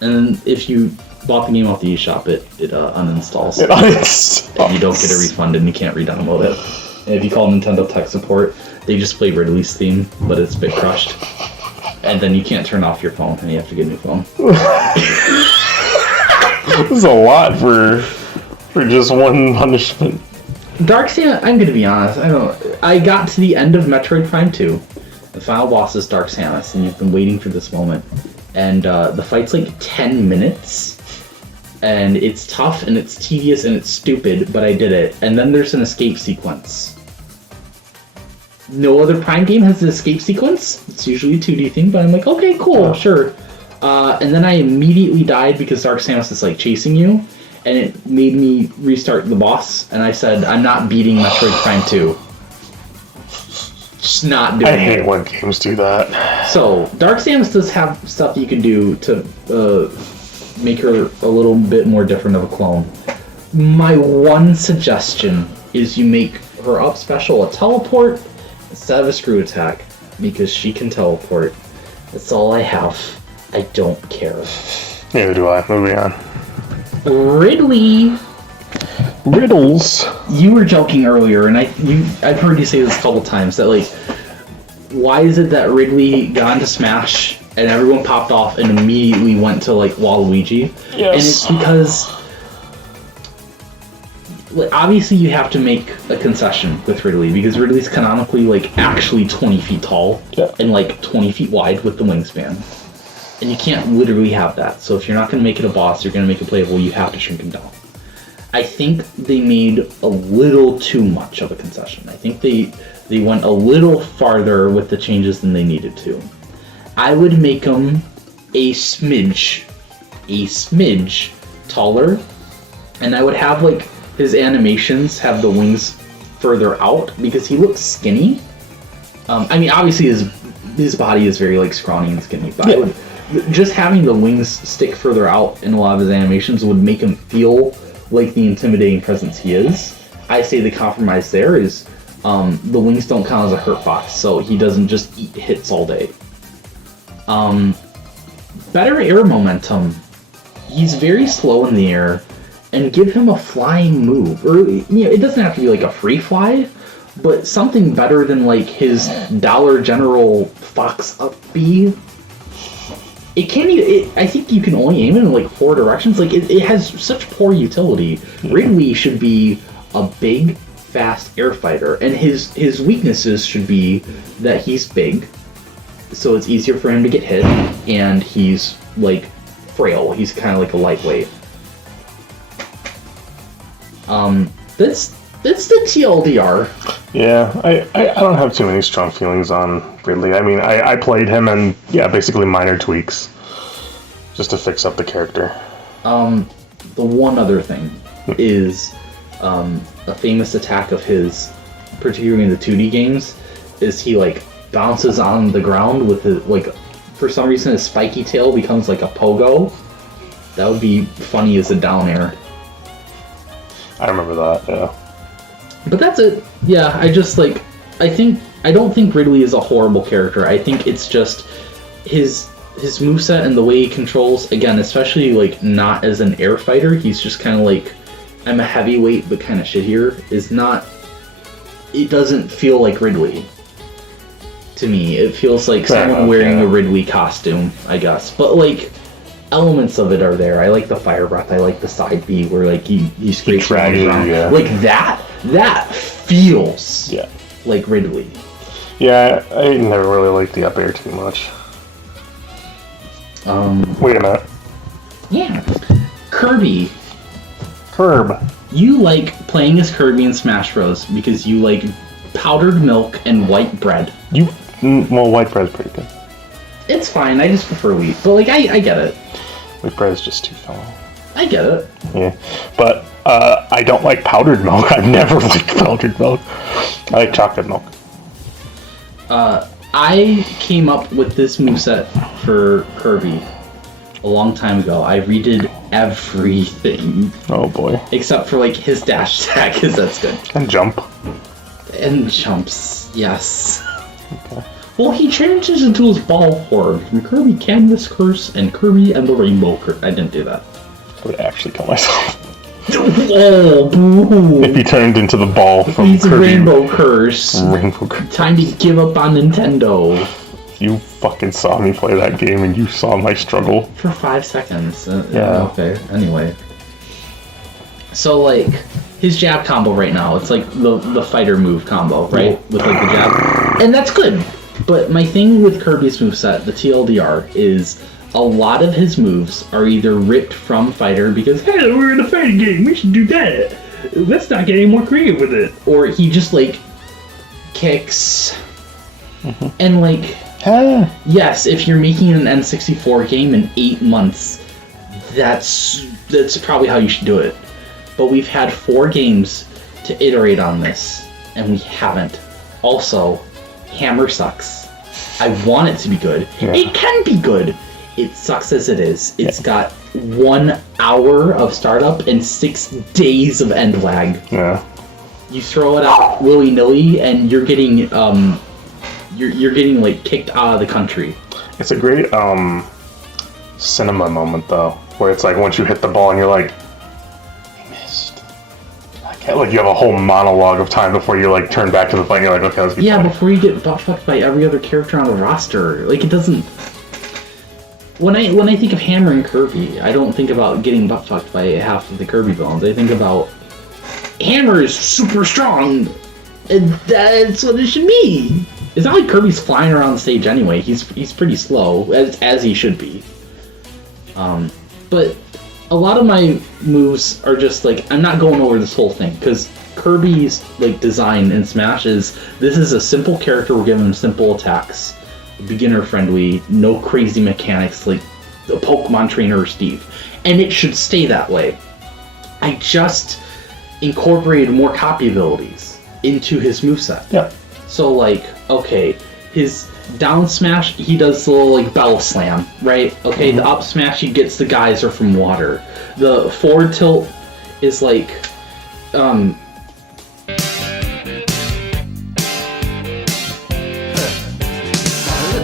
And if you bought the game off the eShop, it uninstalls. It uninstalls. And you don't get a refund, and you can't re-download it. And if you call Nintendo tech support, they just play Ridley's theme, but it's bit crushed. And then you can't turn off your phone, and you have to get a new phone. This is a lot for just one punishment. Dark Samus, I'm gonna be honest, I got to the end of Metroid Prime 2. The final boss is Dark Samus, and you've been waiting for this moment. And the fight's like 10 minutes. And it's tough, and it's tedious, and it's stupid, but I did it. And then there's an escape sequence. No other Prime game has an escape sequence. It's usually a 2D thing, but I'm like, okay, cool, sure. And then I immediately died because Dark Samus is like chasing you, and it made me restart the boss, and I said, I'm not beating Metroid Prime 2. Just not doing it. I hate when games do that. So, Dark Samus does have stuff you can do to make her a little bit more different of a clone. My one suggestion is you make her up special a teleport instead of a screw attack, because she can teleport. That's all I have. I don't care. Neither do I. Moving on. Ridley. Riddles. You were joking earlier, and I've heard you say this a couple times, that like, why is it that Ridley got into Smash and everyone popped off and immediately went to like Waluigi? Yes. And it's because, like, obviously you have to make a concession with Ridley, because Ridley's canonically like actually 20 feet tall and like 20 feet wide with the wingspan. And you can't literally have that. So if you're not going to make it a boss, you're going to make it playable, you have to shrink him down. I think they made a little too much of a concession. I think they went a little farther with the changes than they needed to. I would make him a smidge a smidge taller, and I would have like his animations have the wings further out because he looks skinny. I mean, obviously his body is very like scrawny and skinny, but I would, just having the wings stick further out in a lot of his animations would make him feel like the intimidating presence he is. I say the compromise there is the wings don't count as a hurt box, so he doesn't just eat hits all day. Better air momentum. He's very slow in the air, and give him a flying move. Or, it doesn't have to be like a free fly, but something better than like his Dollar General Fox Up B. It can't even, I think you can only aim it in like 4 directions. Like it has such poor utility. Ridley should be a big, fast air fighter, and his weaknesses should be that he's big, so it's easier for him to get hit, and he's like frail. He's kind of like a lightweight. That's the TLDR. Yeah, I don't have too many strong feelings on Ridley. I mean, I played him, and yeah, basically minor tweaks just to fix up the character. The one other thing is a famous attack of his, particularly in the 2D games, is he like bounces on the ground with his, like, for some reason his spiky tail becomes like a pogo. That would be funny as a down air. I remember that, yeah. But that's it. Yeah, I don't think Ridley is a horrible character. I think it's just his moveset and the way he controls, again, especially like not as an air fighter, he's just kind of like, I'm a heavyweight but kind of shittier, it doesn't feel like Ridley to me. It feels like someone wearing a Ridley costume, I guess. But like, elements of it are there. I like the fire breath. I like the side B where like he scrapes around. Yeah. Like that feels like Ridley. Yeah, I never really liked the up air too much. Wait a minute. Yeah. Kirby. Herb. You like playing as Kirby in Smash Bros. Because you like powdered milk and white bread. Well, white bread's pretty good. It's fine, I just prefer wheat. But like, I get it. White bread's just too filling. I get it. Yeah, but I don't like powdered milk. I've never liked powdered milk. I like chocolate milk. I came up with this moveset for Kirby a long time ago. I redid everything. Oh boy. Except for like his dash attack, because that's good. And jump. And jumps, yes. Okay. Well, he changes into his ball form from Kirby Canvas Curse and Kirby and the Rainbow Curse. I didn't do that. I would actually kill myself. Oh, boo! If he turned into the ball from He's Kirby. Rainbow Curse. Rainbow Curse. Time to give up on Nintendo. You fucking saw me play that game and you saw my struggle. For 5 seconds. Yeah. Okay, anyway. So, like, his jab combo right now, it's like the fighter move combo, right? With, like, the jab. And that's good. But my thing with Kirby's moveset, the TLDR, is a lot of his moves are either ripped from Fighter because, hey, we're in a fighting game, we should do that. Let's not get any more creative with it. Or he just, like, kicks. Mm-hmm. And, like, yes, if you're making an N64 game in 8 months, that's probably how you should do it. But we've had 4 games to iterate on this, and we haven't. Also, Hammer sucks. I want it to be good. Yeah. It can be good. It sucks as it is. It's got 1 hour of startup and 6 days of end lag. Yeah. You throw it out willy-nilly, and you're getting you're getting like kicked out of the country. It's a great cinema moment though, where it's like once you hit the ball and you're like, you missed. Like you have a whole monologue of time before you like turn back to the fight and you're like, okay, let's get funny. Before you get butt fucked by every other character on the roster. Like it doesn't. When I think of Hammer and Kirby, I don't think about getting butt fucked by half of the Kirby villains. I think about Hammer is super strong, and that's what it should be. It's not like Kirby's flying around the stage anyway. He's pretty slow, as he should be. But a lot of my moves are just like, I'm not going over this whole thing, because Kirby's like design in Smash is, this is a simple character, we're giving him simple attacks, beginner friendly, no crazy mechanics like a Pokemon trainer or Steve. And it should stay that way. I just incorporated more copy abilities into his moveset. Yeah. So, like, okay, his down smash, he does the little, like, bell slam, right? Okay, the up smash, he gets the geyser from water. The forward tilt is, like, Look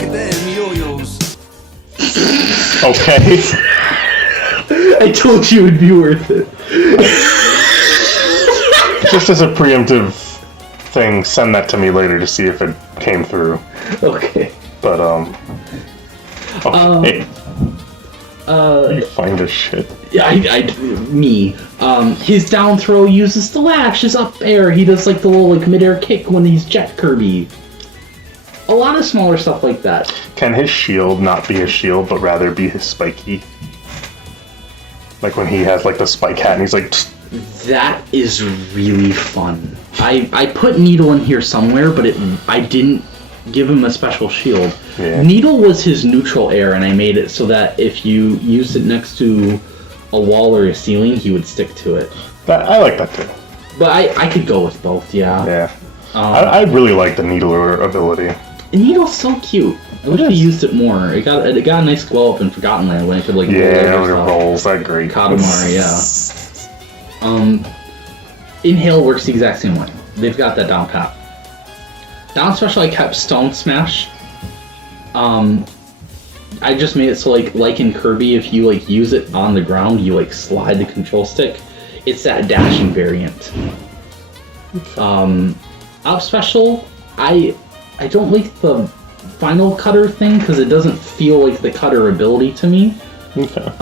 at them yo-yos. Okay. I told you it would be worth it. Just as a preemptive thing, send that to me later to see if it came through. Okay. But, okay. You find a shit. Yeah, his down throw uses the lash, his up air, he does like the little like mid-air kick when he's Jet Kirby. A lot of smaller stuff like that. Can his shield not be his shield, but rather be his spiky? Like when he has like the spike hat and he's like... That is really fun. I put Needle in here somewhere, but I didn't give him a special shield. Yeah. Needle was his neutral air, and I made it so that if you used it next to a wall or a ceiling, he would stick to it. I like that too. But I could go with both, yeah. Yeah. I really like the Needler ability. And Needle's so cute. I wish we used it more. It got a nice glow up in Forgotten Land when it could like yeah, roll it over rolls that great. Katamari, yeah. Inhale works the exact same way. They've got that down pat. Down special I kept Stone Smash. I just made it so like in Kirby, if you like use it on the ground, you like slide the control stick. It's that dashing variant. Up special, I don't like the final cutter thing because it doesn't feel like the cutter ability to me. Okay.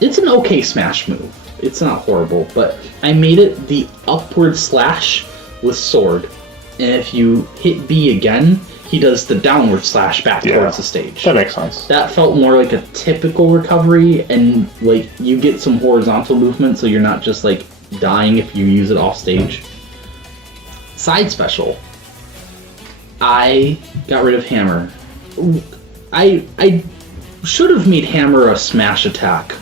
It's an okay smash move. It's not horrible, but I made it the upward slash with sword. And if you hit B again, he does the downward slash back towards the stage. That makes sense. That felt more like a typical recovery, and like you get some horizontal movement, so you're not just like dying if you use it off stage. Side special. I got rid of Hammer. I should have made Hammer a smash attack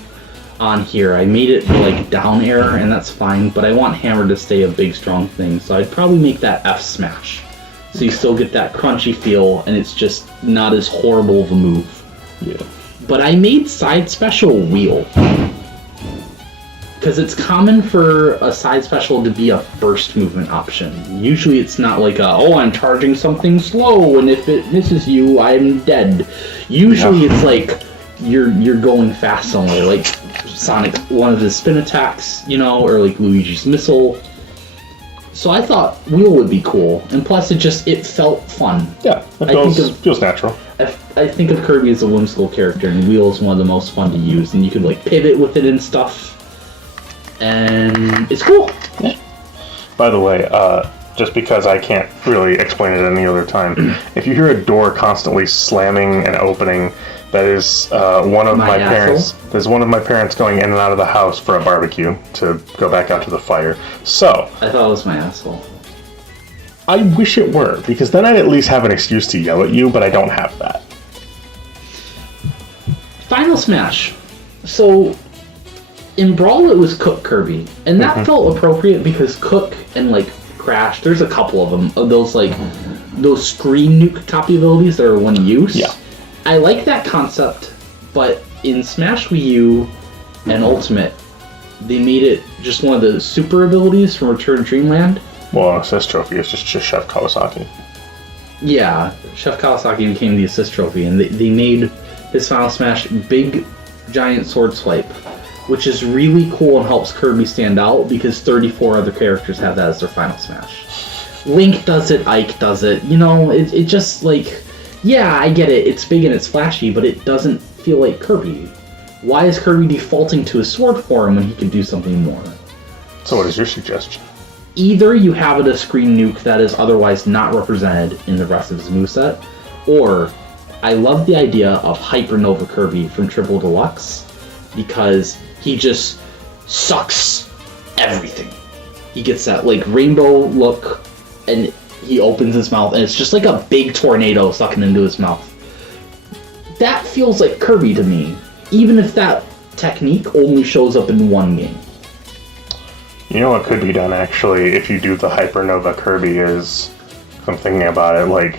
on here. I made it like down air, and that's fine, but I want Hammer to stay a big strong thing, so I'd probably make that F smash. So you still get that crunchy feel, and it's just not as horrible of a move. Yeah. But I made side special wheel. Because it's common for a side special to be a burst movement option. Usually it's not like I'm charging something slow, and if it misses you, I'm dead. Usually it's like you're going fast somewhere, like Sonic, one of his spin attacks, or like Luigi's missile. So I thought wheel would be cool, and plus it felt fun. Yeah, it feels natural. I think of Kirby as a whimsical character, and wheel is one of the most fun to use, and you could like pivot with it and stuff. And it's cool. Yeah. By the way, just because I can't really explain it any other time, if you hear a door constantly slamming and opening, that is one of my parents. There's one of my parents going in and out of the house for a barbecue to go back out to the fire. So I thought it was my asshole. I wish it were, because then I'd at least have an excuse to yell at you, but I don't have that. Final Smash. So in Brawl, it was Cook Kirby, and that felt appropriate because Cook and like Crash, there's a couple of them, of those like those screen nuke copy abilities that are one use. Yeah. I like that concept, but in Smash Wii U and Ultimate, they made it just one of the super abilities from Return to Dreamland. Well, assist trophy is just Chef Kawasaki. Yeah, Chef Kawasaki became the assist trophy, and they made his Final Smash big, giant sword swipe, which is really cool and helps Kirby stand out because 34 other characters have that as their Final Smash. Link does it, Ike does it, it just like, yeah, I get it, it's big and it's flashy, but it doesn't feel like Kirby. Why is Kirby defaulting to his sword form when he can do something more? So what is your suggestion? Either you have it a screen nuke that is otherwise not represented in the rest of his moveset, or I love the idea of Hypernova Kirby from Triple Deluxe because he just sucks everything. He gets that like rainbow look, and he opens his mouth, and it's just like a big tornado sucking into his mouth. That feels like Kirby to me. even if that technique only shows up in one game. You know what could be done, actually, if you do the Hypernova Kirby is... I'm thinking about it, like...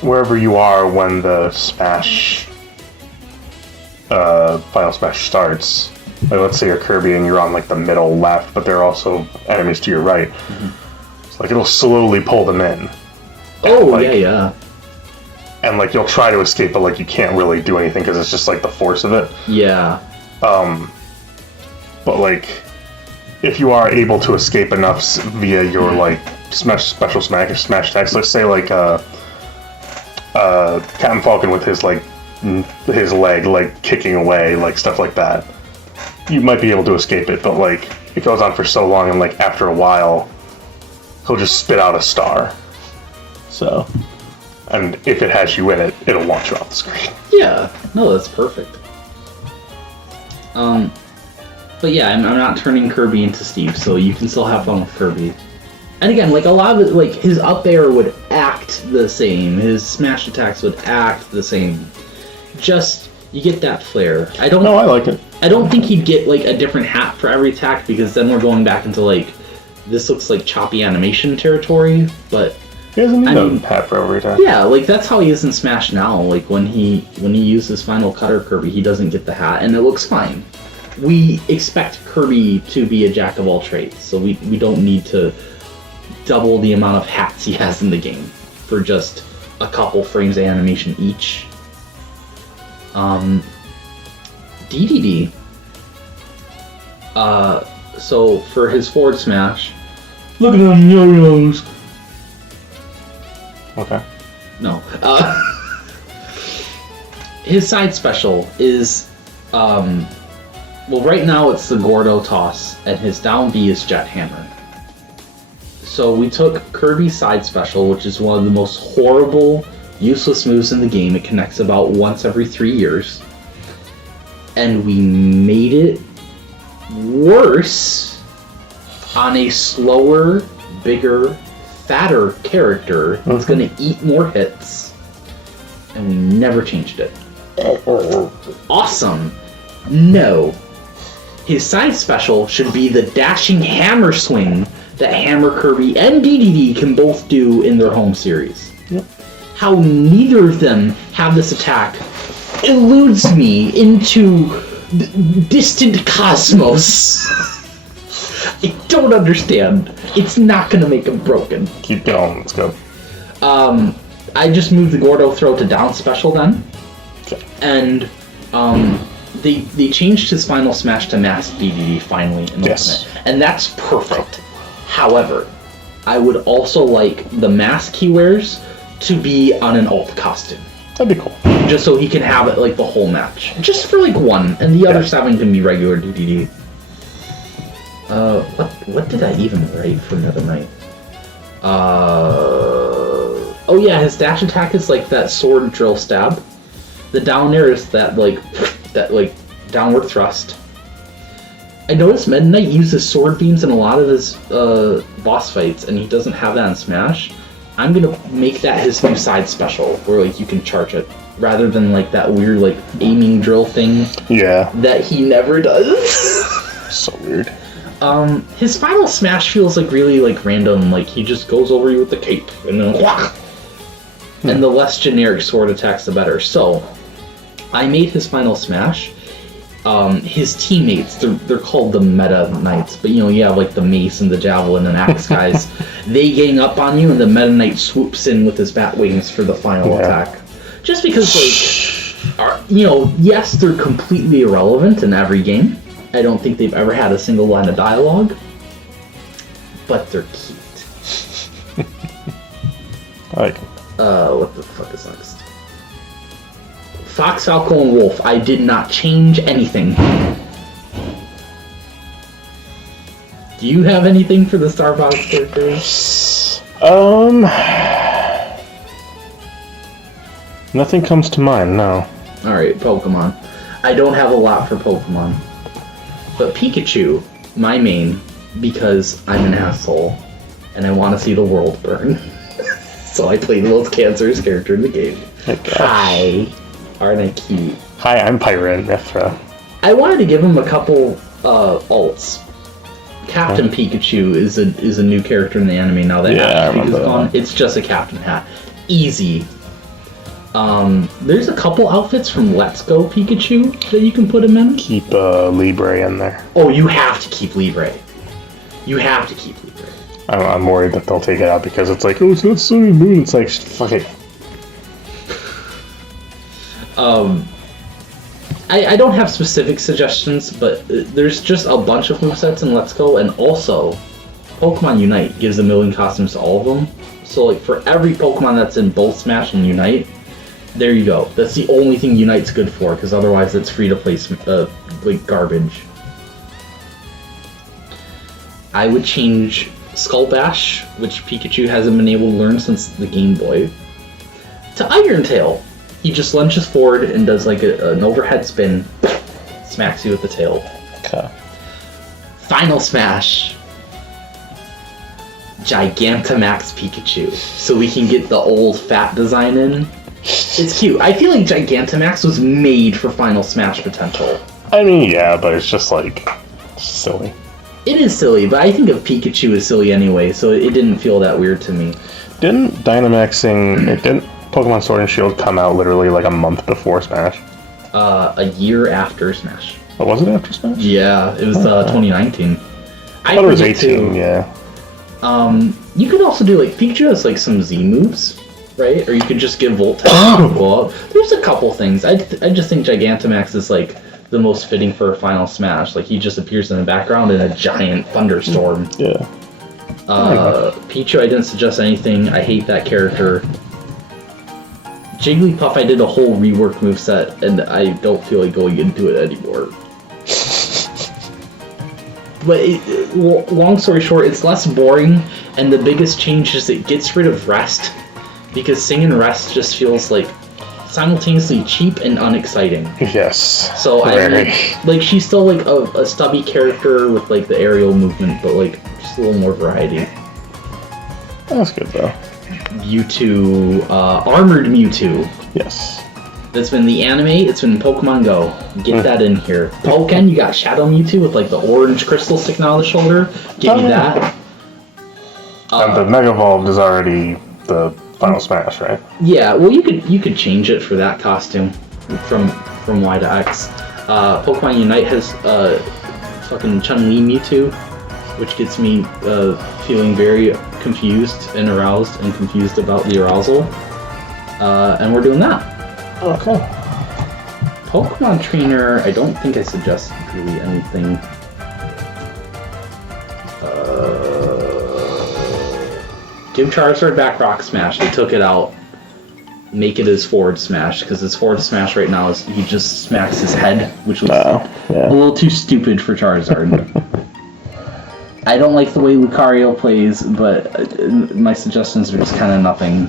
Wherever you are when the Smash... Final Smash starts. Like, let's say you're Kirby and you're on, like, the middle left, but there are also enemies to your right. Mm-hmm. So, like, it'll slowly pull them in. Oh, like, yeah. And, like, you'll try to escape, but, like, you can't really do anything because it's just, like, the force of it. Yeah. But, like, if you are able to escape enough via your, like, special smash attacks, let's say, like, Captain Falcon with his, like, his leg, like, kicking away, like, stuff like that, you might be able to escape it, but, like, it goes on for so long, and, like, after a while, he'll just spit out a star. So, and if it has you in it, it'll launch you off the screen. Yeah, no, that's perfect. But yeah, I'm not turning Kirby into Steve, so you can still have fun with Kirby. And again, like, a lot of it, like, his up air would act the same, his smash attacks would act the same. Just, you get that flair. I like it. I don't think he'd get, like, a different hat for every attack, because then we're going back into, like, this looks like choppy animation territory, but... He doesn't need a hat for every attack. Yeah, like, that's how he is in Smash now. Like, when he uses Final Cutter Kirby, he doesn't get the hat, and it looks fine. We expect Kirby to be a jack of all trades, so we don't need to double the amount of hats he has in the game for just a couple frames of animation each. Dedede. So for his forward smash, look at them yo-yos. Okay. No. His side special is, well, right now it's the Gordo Toss, and his down B is Jet Hammer. So we took Kirby's side special, which is one of the most horrible, useless moves in the game. It connects about once every 3 years. And we made it worse on a slower, bigger, fatter character that's going to eat more hits. And we never changed it. Awesome. No. His side special should be the dashing hammer swing that Hammer Kirby and Dedede can both do in their home series. Yep. How neither of them have this attack eludes me into distant cosmos. I don't understand. It's not gonna make him broken. Keep going, let's go. I just moved the Gordo throw to down special then. Okay. And they changed his final smash to Mask Dedede finally in Yes. Ultimate. And that's perfect. However, I would also like the mask he wears to be on an alt costume. That'd be cool. Just so he can have it like the whole match. Just for like one, and the other 7 can be regular Dedede. What did I even write for Nether Knight? Oh yeah, his dash attack is like that sword drill stab. The down air is that downward thrust. I noticed Meta Knight uses sword beams in a lot of his boss fights, and he doesn't have that in Smash. I'm gonna make that his new side special, where like you can charge it, rather than like that weird like aiming drill thing. Yeah. That he never does. So weird. His final smash feels like really like random, like he just goes over you with the cape, and then and the less generic sword attacks the better. So, I made his final smash. His teammates, they're called the Meta Knights, but you know, you have like the mace and the javelin and axe guys. They gang up on you, and the Meta Knight swoops in with his bat wings for the final attack. Just because, like, yes, they're completely irrelevant in every game. I don't think they've ever had a single line of dialogue, but they're cute. I like it. What the fuck is next? Fox, Falco, and Wolf. I did not change anything. Do you have anything for the Star Fox characters? Nothing comes to mind, no. Alright, Pokemon. I don't have a lot for Pokemon. But Pikachu, my main, because I'm an asshole, and I want to see the world burn. So I played the most cancerous character in the game. My gosh. Hi. Aren't they cute? Hi, I'm Pyra and Mithra. I wanted to give him a couple alts. Captain Pikachu is a new character in the anime now that Ash Pikachu's gone. It's just a captain hat. Easy. There's a couple outfits from Let's Go Pikachu that you can put him in. Keep Libre in there. Oh, you have to keep Libre. You have to keep Libre. I'm worried that they'll take it out because it's like, oh, it's not Sun and Moon. It's like, fuck it. I don't have specific suggestions, but there's just a bunch of movesets in Let's Go, and also Pokemon Unite gives a million costumes to all of them. So like for every Pokemon that's in both Smash and Unite, there you go. That's the only thing Unite's good for, because otherwise it's free to play like garbage. I would change Skull Bash, which Pikachu hasn't been able to learn since the Game Boy, to Iron Tail. He just lunges forward and does like an overhead spin, smacks you with the tail. Okay. Final Smash. Gigantamax Pikachu. So we can get the old fat design in. It's cute. I feel like Gigantamax was made for Final Smash potential. I mean, yeah, but it's just like silly. It is silly, but I think of Pikachu as silly anyway, so it didn't feel that weird to me. Didn't Pokemon Sword and Shield come out literally like a month before Smash? A year after Smash. Oh, was it after Smash? Yeah, it was 2019. I thought it was 18, yeah. You could also do like Pikachu has like some Z moves, right? Or you could just give Volt type go up. There's a couple things. I just think Gigantamax is like the most fitting for a Final Smash. Like he just appears in the background in a giant thunderstorm. Yeah. Pichu, I didn't suggest anything. I hate that character. Jigglypuff, I did a whole rework moveset, and I don't feel like going into it anymore. But long story short, it's less boring, and the biggest change is it gets rid of rest, because Sing and Rest just feels like simultaneously cheap and unexciting. Yes. So like she's still like a stubby character with like the aerial movement, but like just a little more variety. That's good though. Mewtwo, Armored Mewtwo. Yes. That's been the anime, it's been Pokemon Go. Get that in here. Pokken, you got Shadow Mewtwo with like the orange crystal sticking out of the shoulder. Give me that. And the Mega Evolved is already the Final Smash, right? Yeah, well you could change it for that costume from Y to X. Pokemon Unite has fucking Chun-Li Mewtwo, which gets me feeling very confused and aroused and confused about the arousal. And we're doing that. Okay. Pokemon Trainer, I don't think I suggested really anything. Give Charizard back Rock Smash. They took it out. Make it his forward smash, because his forward smash right now is he just smacks his head, which was a little too stupid for Charizard. I don't like the way Lucario plays, but my suggestions are just kind of nothing.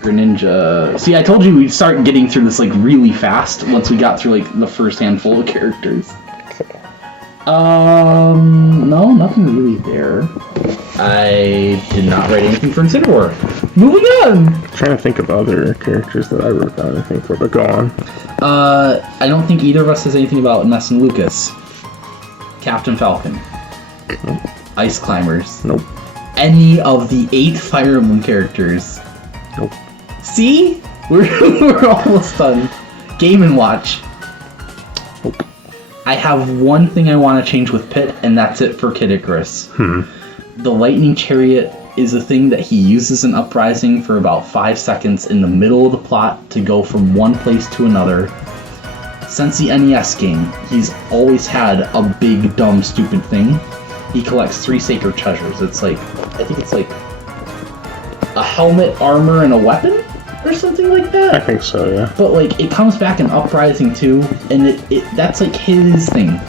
Greninja. See, I told you we'd start getting through this like really fast once we got through like the first handful of characters. No, nothing really there. I did not write anything for Incineroar. Moving on! I'm trying to think of other characters that I wrote down anything for, but go on. I don't think either of us has anything about Ness and Lucas. Captain Falcon. Nope. Ice Climbers. Nope. Any of the 8 Fire Emblem characters. Nope. See? We're almost done. Game & Watch. Nope. I have one thing I want to change with Pit, and that's it for Kid Icarus. The Lightning Chariot is a thing that he uses in Uprising for about 5 seconds in the middle of the plot to go from one place to another. Since the NES game, he's always had a big, dumb, stupid thing. He collects 3 sacred treasures. It's like, I think it's like a helmet, armor, and a weapon? Or something like that? I think so, yeah. But like, it comes back in Uprising too, and that's like his thing.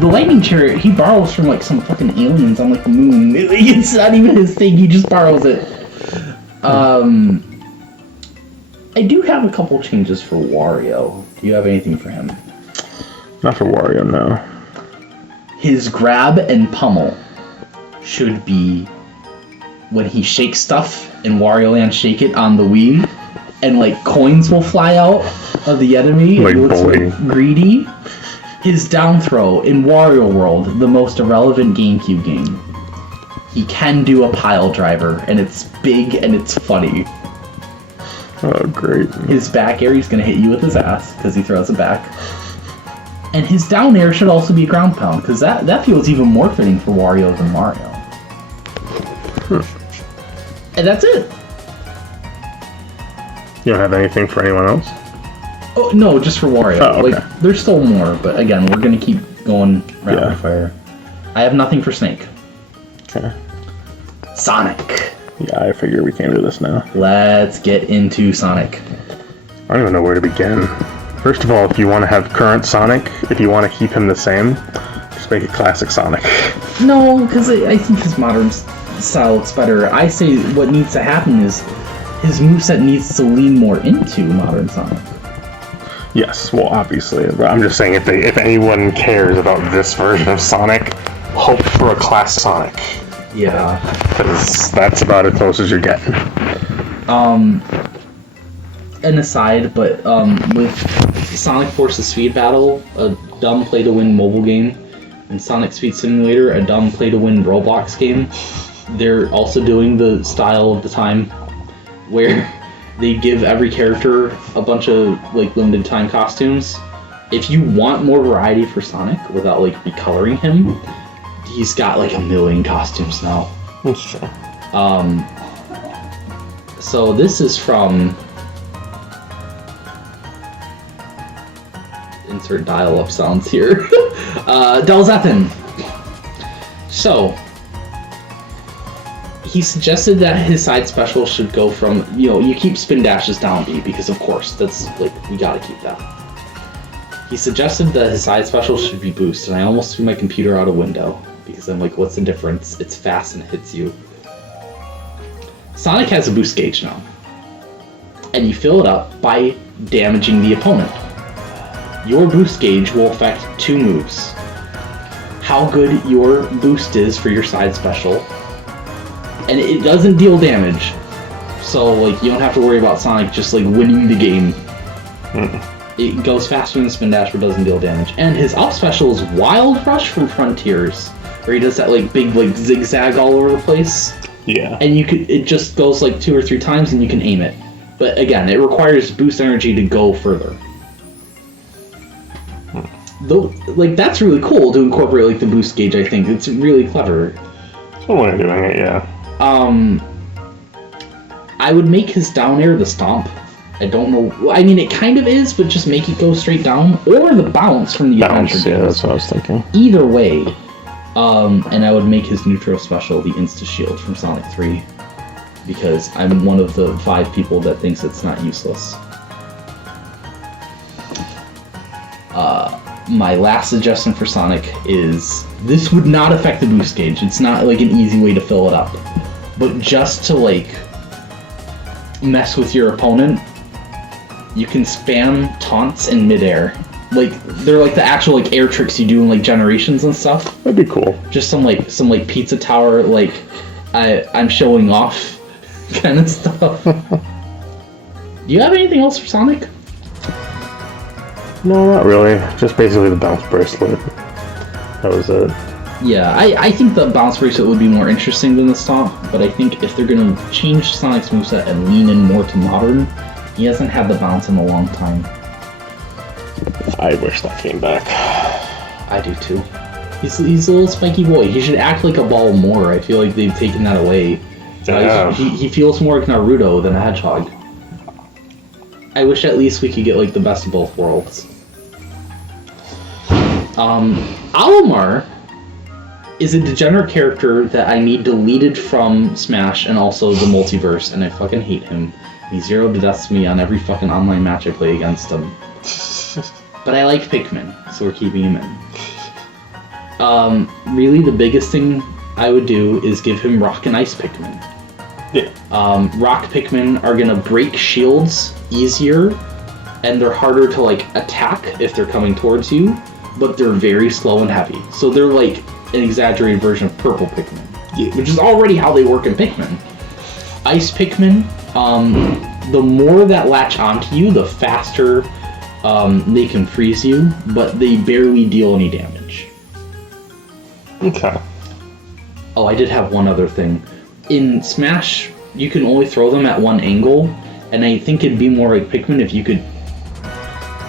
The Lightning Chariot, he borrows from like some fucking aliens on like the moon. It's not even his thing, he just borrows it. I do have a couple changes for Wario. Do you have anything for him? Not for Wario, no. His grab and pummel should be when he shakes stuff in Wario Land Shake It on the Wii. and like coins will fly out of the enemy. Like It looks bowling. greedy. His down throw in Wario World, the most irrelevant GameCube game. He can do a pile driver, and it's big and it's funny. Oh, great. His back air, he's gonna hit you with his ass because he throws it back. And his down air should also be a ground pound because that feels even more fitting for Wario than Mario. And that's it. You don't have anything for anyone else? Oh no, just for Wario. Oh, okay. Like there's still more, but again, we're gonna keep going rapid Yeah. fire. I have nothing for Snake. Okay. Sonic. Yeah, I figure we came to this now. Let's get into Sonic. I don't even know where to begin. First of all, if you want to have current Sonic, if you want to keep him the same, just make it classic Sonic. No, because I think his modern style looks better. I say what needs to happen is his moveset needs to lean more into modern Sonic. Yes, well, obviously. But I'm just saying, if anyone cares about this version of Sonic, hope for a classic Sonic. Yeah. Because that's about as close as you're getting. An aside, but with Sonic Forces Speed Battle, a dumb play-to-win mobile game, and Sonic Speed Simulator, a dumb play-to-win Roblox game, they're also doing the style of the time where they give every character a bunch of like limited time costumes. If you want more variety for Sonic without like recoloring him, he's got like 1 million costumes now. That's true. So this is from insert dial-up sounds here. Delzepin. So he suggested that his side special should go from, you keep spin dashes down B because of course that's like we gotta keep that. He suggested that his side special should be boost, and I almost threw my computer out a window because I'm like, what's the difference? It's fast and it hits you. Sonic has a boost gauge now, and you fill it up by damaging the opponent. Your boost gauge will affect 2 moves. How good your boost is for your side special, and it doesn't deal damage, so like you don't have to worry about Sonic just like winning the game. It goes faster than Spin Dash but doesn't deal damage. And his up special is Wild Rush from Frontiers, where he does that like big like zigzag all over the place. Yeah. And it just goes like 2 or 3 times and you can aim it. But again, it requires boost energy to go further. Though, like that's really cool to incorporate like the boost gauge. I think it's really clever. That's one way of doing it, yeah. I would make his down air the stomp. I don't know. I mean, it kind of is, but just make it go straight down, or the bounce from the adventure Yeah, games. that's what I was thinking. Either way, and I would make his neutral special the Insta Shield from Sonic 3, because I'm one of the 5 people that thinks it's not useless. My last suggestion for Sonic is this would not affect the boost gauge. It's not like an easy way to fill it up, but just to like mess with your opponent, you can spam taunts in midair. Like they're like the actual like air tricks you do in like Generations and stuff. That'd be cool. Just some like pizza tower like I'm showing off kind of stuff. Do you have anything else for Sonic? No, not really. Just basically the bounce bracelet. That was it. Yeah, I think the bounce bracelet would be more interesting than the stomp, but I think if they're gonna change Sonic's moveset and lean in more to modern, he hasn't had the bounce in a long time. I wish that came back. I do too. He's a little spiky boy. He should act like a ball more. I feel like they've taken that away. Yeah. He feels more like Naruto than a Hedgehog. I wish at least we could get like the best of both worlds. Olimar is a degenerate character that I need deleted from Smash and also the multiverse, and I fucking hate him. He zeroed to death to me on every fucking online match I play against him. But I like Pikmin, so we're keeping him in. Really the biggest thing I would do is give him Rock and Ice Pikmin. Yeah. Rock Pikmin are gonna break shields easier, and they're harder to like attack if they're coming towards you, but they're very slow and heavy. So they're like an exaggerated version of Purple Pikmin, which is already how they work in Pikmin. Ice Pikmin, the more that latch onto you, the faster they can freeze you, but they barely deal any damage. Okay. Oh, I did have one other thing. In Smash, you can only throw them at one angle, and I think it'd be more like Pikmin if you could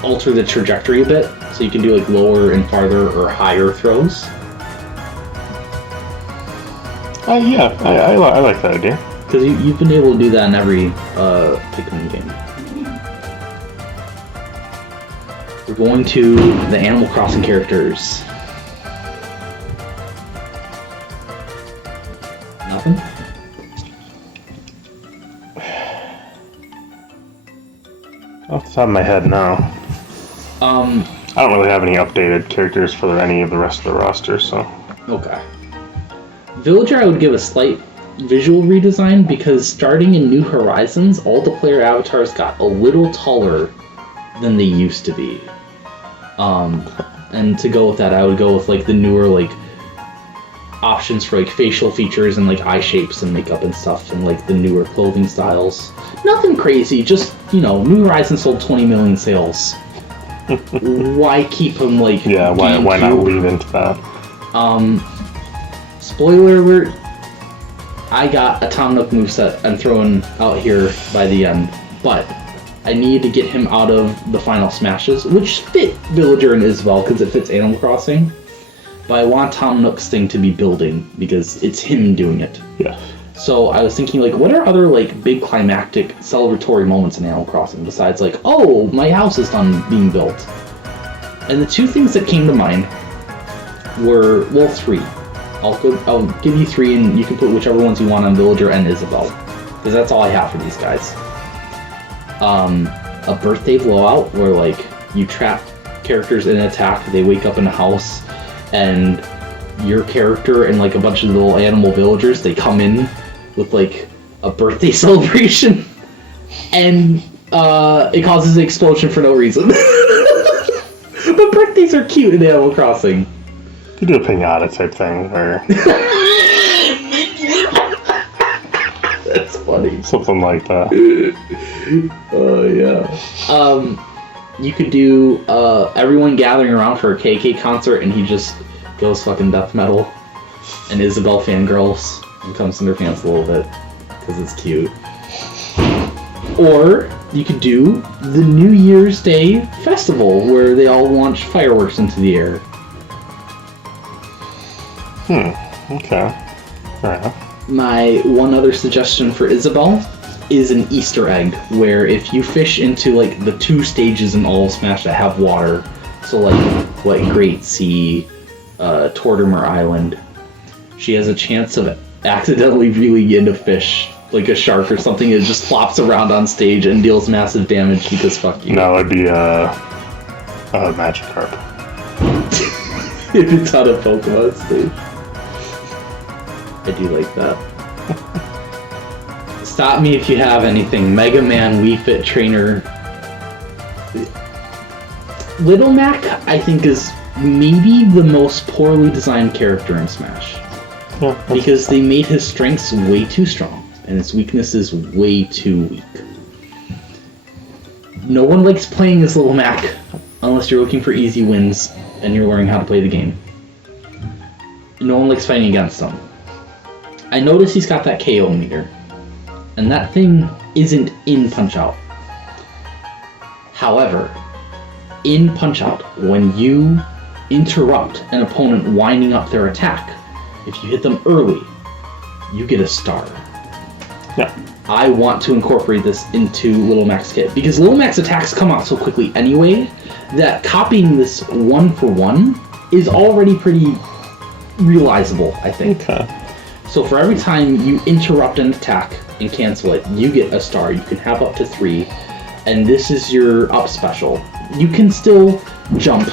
alter the trajectory a bit, so you can do like lower and farther or higher throws. Yeah, I like that idea. Because you've been able to do that in every Pikmin game. We're going to the Animal Crossing characters. Nothing? Off the top of my head, no. I don't really have any updated characters for any of the rest of the roster, so... Okay. Villager I would give a slight visual redesign, because starting in New Horizons, all the player avatars got a little taller than they used to be. And to go with that, I would go with like the newer like options for like facial features and like eye shapes and makeup and stuff, and like the newer clothing styles. Nothing crazy, just, you know, New Horizons sold 20 million sales. Why keep them like... Yeah, why not lead into that? Spoiler alert, I got a Tom Nook moveset I'm throwing out here by the end, but I need to get him out of the final smashes, which fit Villager and Isabelle because it fits Animal Crossing. But I want Tom Nook's thing to be building because it's him doing it. Yeah. So I was thinking, like, what are other like big climactic celebratory moments in Animal Crossing besides like, oh, my house is done being built? And the two things that came to mind were, well, three. I'll give you three, and you can put whichever ones you want on Villager and Isabelle, because that's all I have for these guys. A birthday blowout where like you trap characters in an attack, they wake up in a house, and your character and like a bunch of little animal villagers, they come in with like a birthday celebration, and it causes an explosion for no reason. But birthdays are cute in Animal Crossing. You do a pinata type thing, or that's funny. something like that. Oh yeah. You could do everyone gathering around for a KK concert, and he just goes fucking death metal, and Isabelle fangirls and comes in her pants a little bit because it's cute. Or you could do the New Year's Day festival where they all launch fireworks into the air. Okay. Fair enough. My one other suggestion for Isabelle is an Easter egg, where if you fish into like the two stages in all of Smash that have water, so like Great Sea, Tortimer Island, she has a chance of accidentally reeling in a fish, like a shark or something, that just flops around on stage and deals massive damage because fuck you. No, it'd be a Magikarp. If it's on a Pokemon stage. I do like that. Stop me if you have anything. Mega Man Wii Fit Trainer. Little Mac, I think, is maybe the most poorly designed character in Smash. Yeah, because they made his strengths way too strong, and his weaknesses way too weak. No one likes playing as Little Mac, unless you're looking for easy wins, and you're learning how to play the game. No one likes fighting against him. I notice he's got that KO meter, and that thing isn't in Punch-Out. However, in Punch-Out, when you interrupt an opponent winding up their attack, if you hit them early, you get a star. Yeah. I want to incorporate this into Little Mac's kit, because Little Mac's attacks come out so quickly anyway, that copying this one for one is already pretty realizable, I think. Okay. So for every time you interrupt an attack and cancel it, you get a star. You can have up to 3, and this is your up special. You can still jump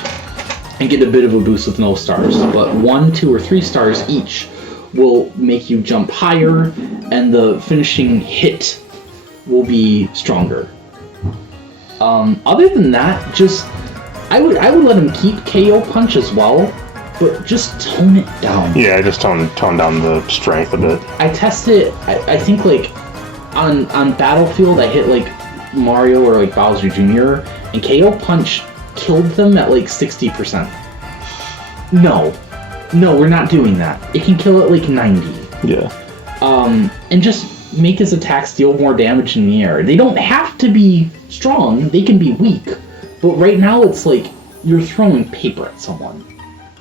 and get a bit of a boost with no stars, but 1, 2, or 3 stars each will make you jump higher, and the finishing hit will be stronger. Other than that, just I would let him keep KO Punch as well, but just tone it down. Yeah, just tone down the strength a bit. I tested it, I think like on Battlefield, I hit like Mario or like Bowser Jr. and KO Punch killed them at like 60%. No, we're not doing that. It can kill at like 90. Yeah. And just make his attacks deal more damage in the air. They don't have to be strong, they can be weak. But right now it's like you're throwing paper at someone.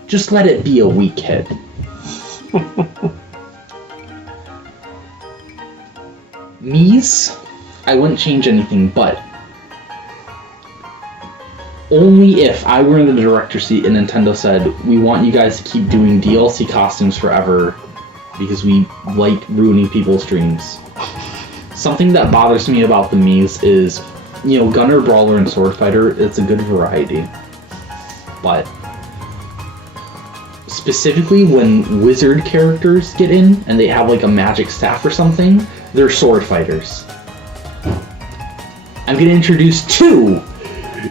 Just let it be a weak hit. Mii's, I wouldn't change anything, but only if I were in the director's seat and Nintendo said, we want you guys to keep doing DLC costumes forever because we like ruining people's dreams. Something that bothers me about the Mii's is, you know, Gunner, Brawler, and Sword Fighter, it's a good variety. But specifically when wizard characters get in and they have like a magic staff or something, they're sword fighters. I'm going to introduce 2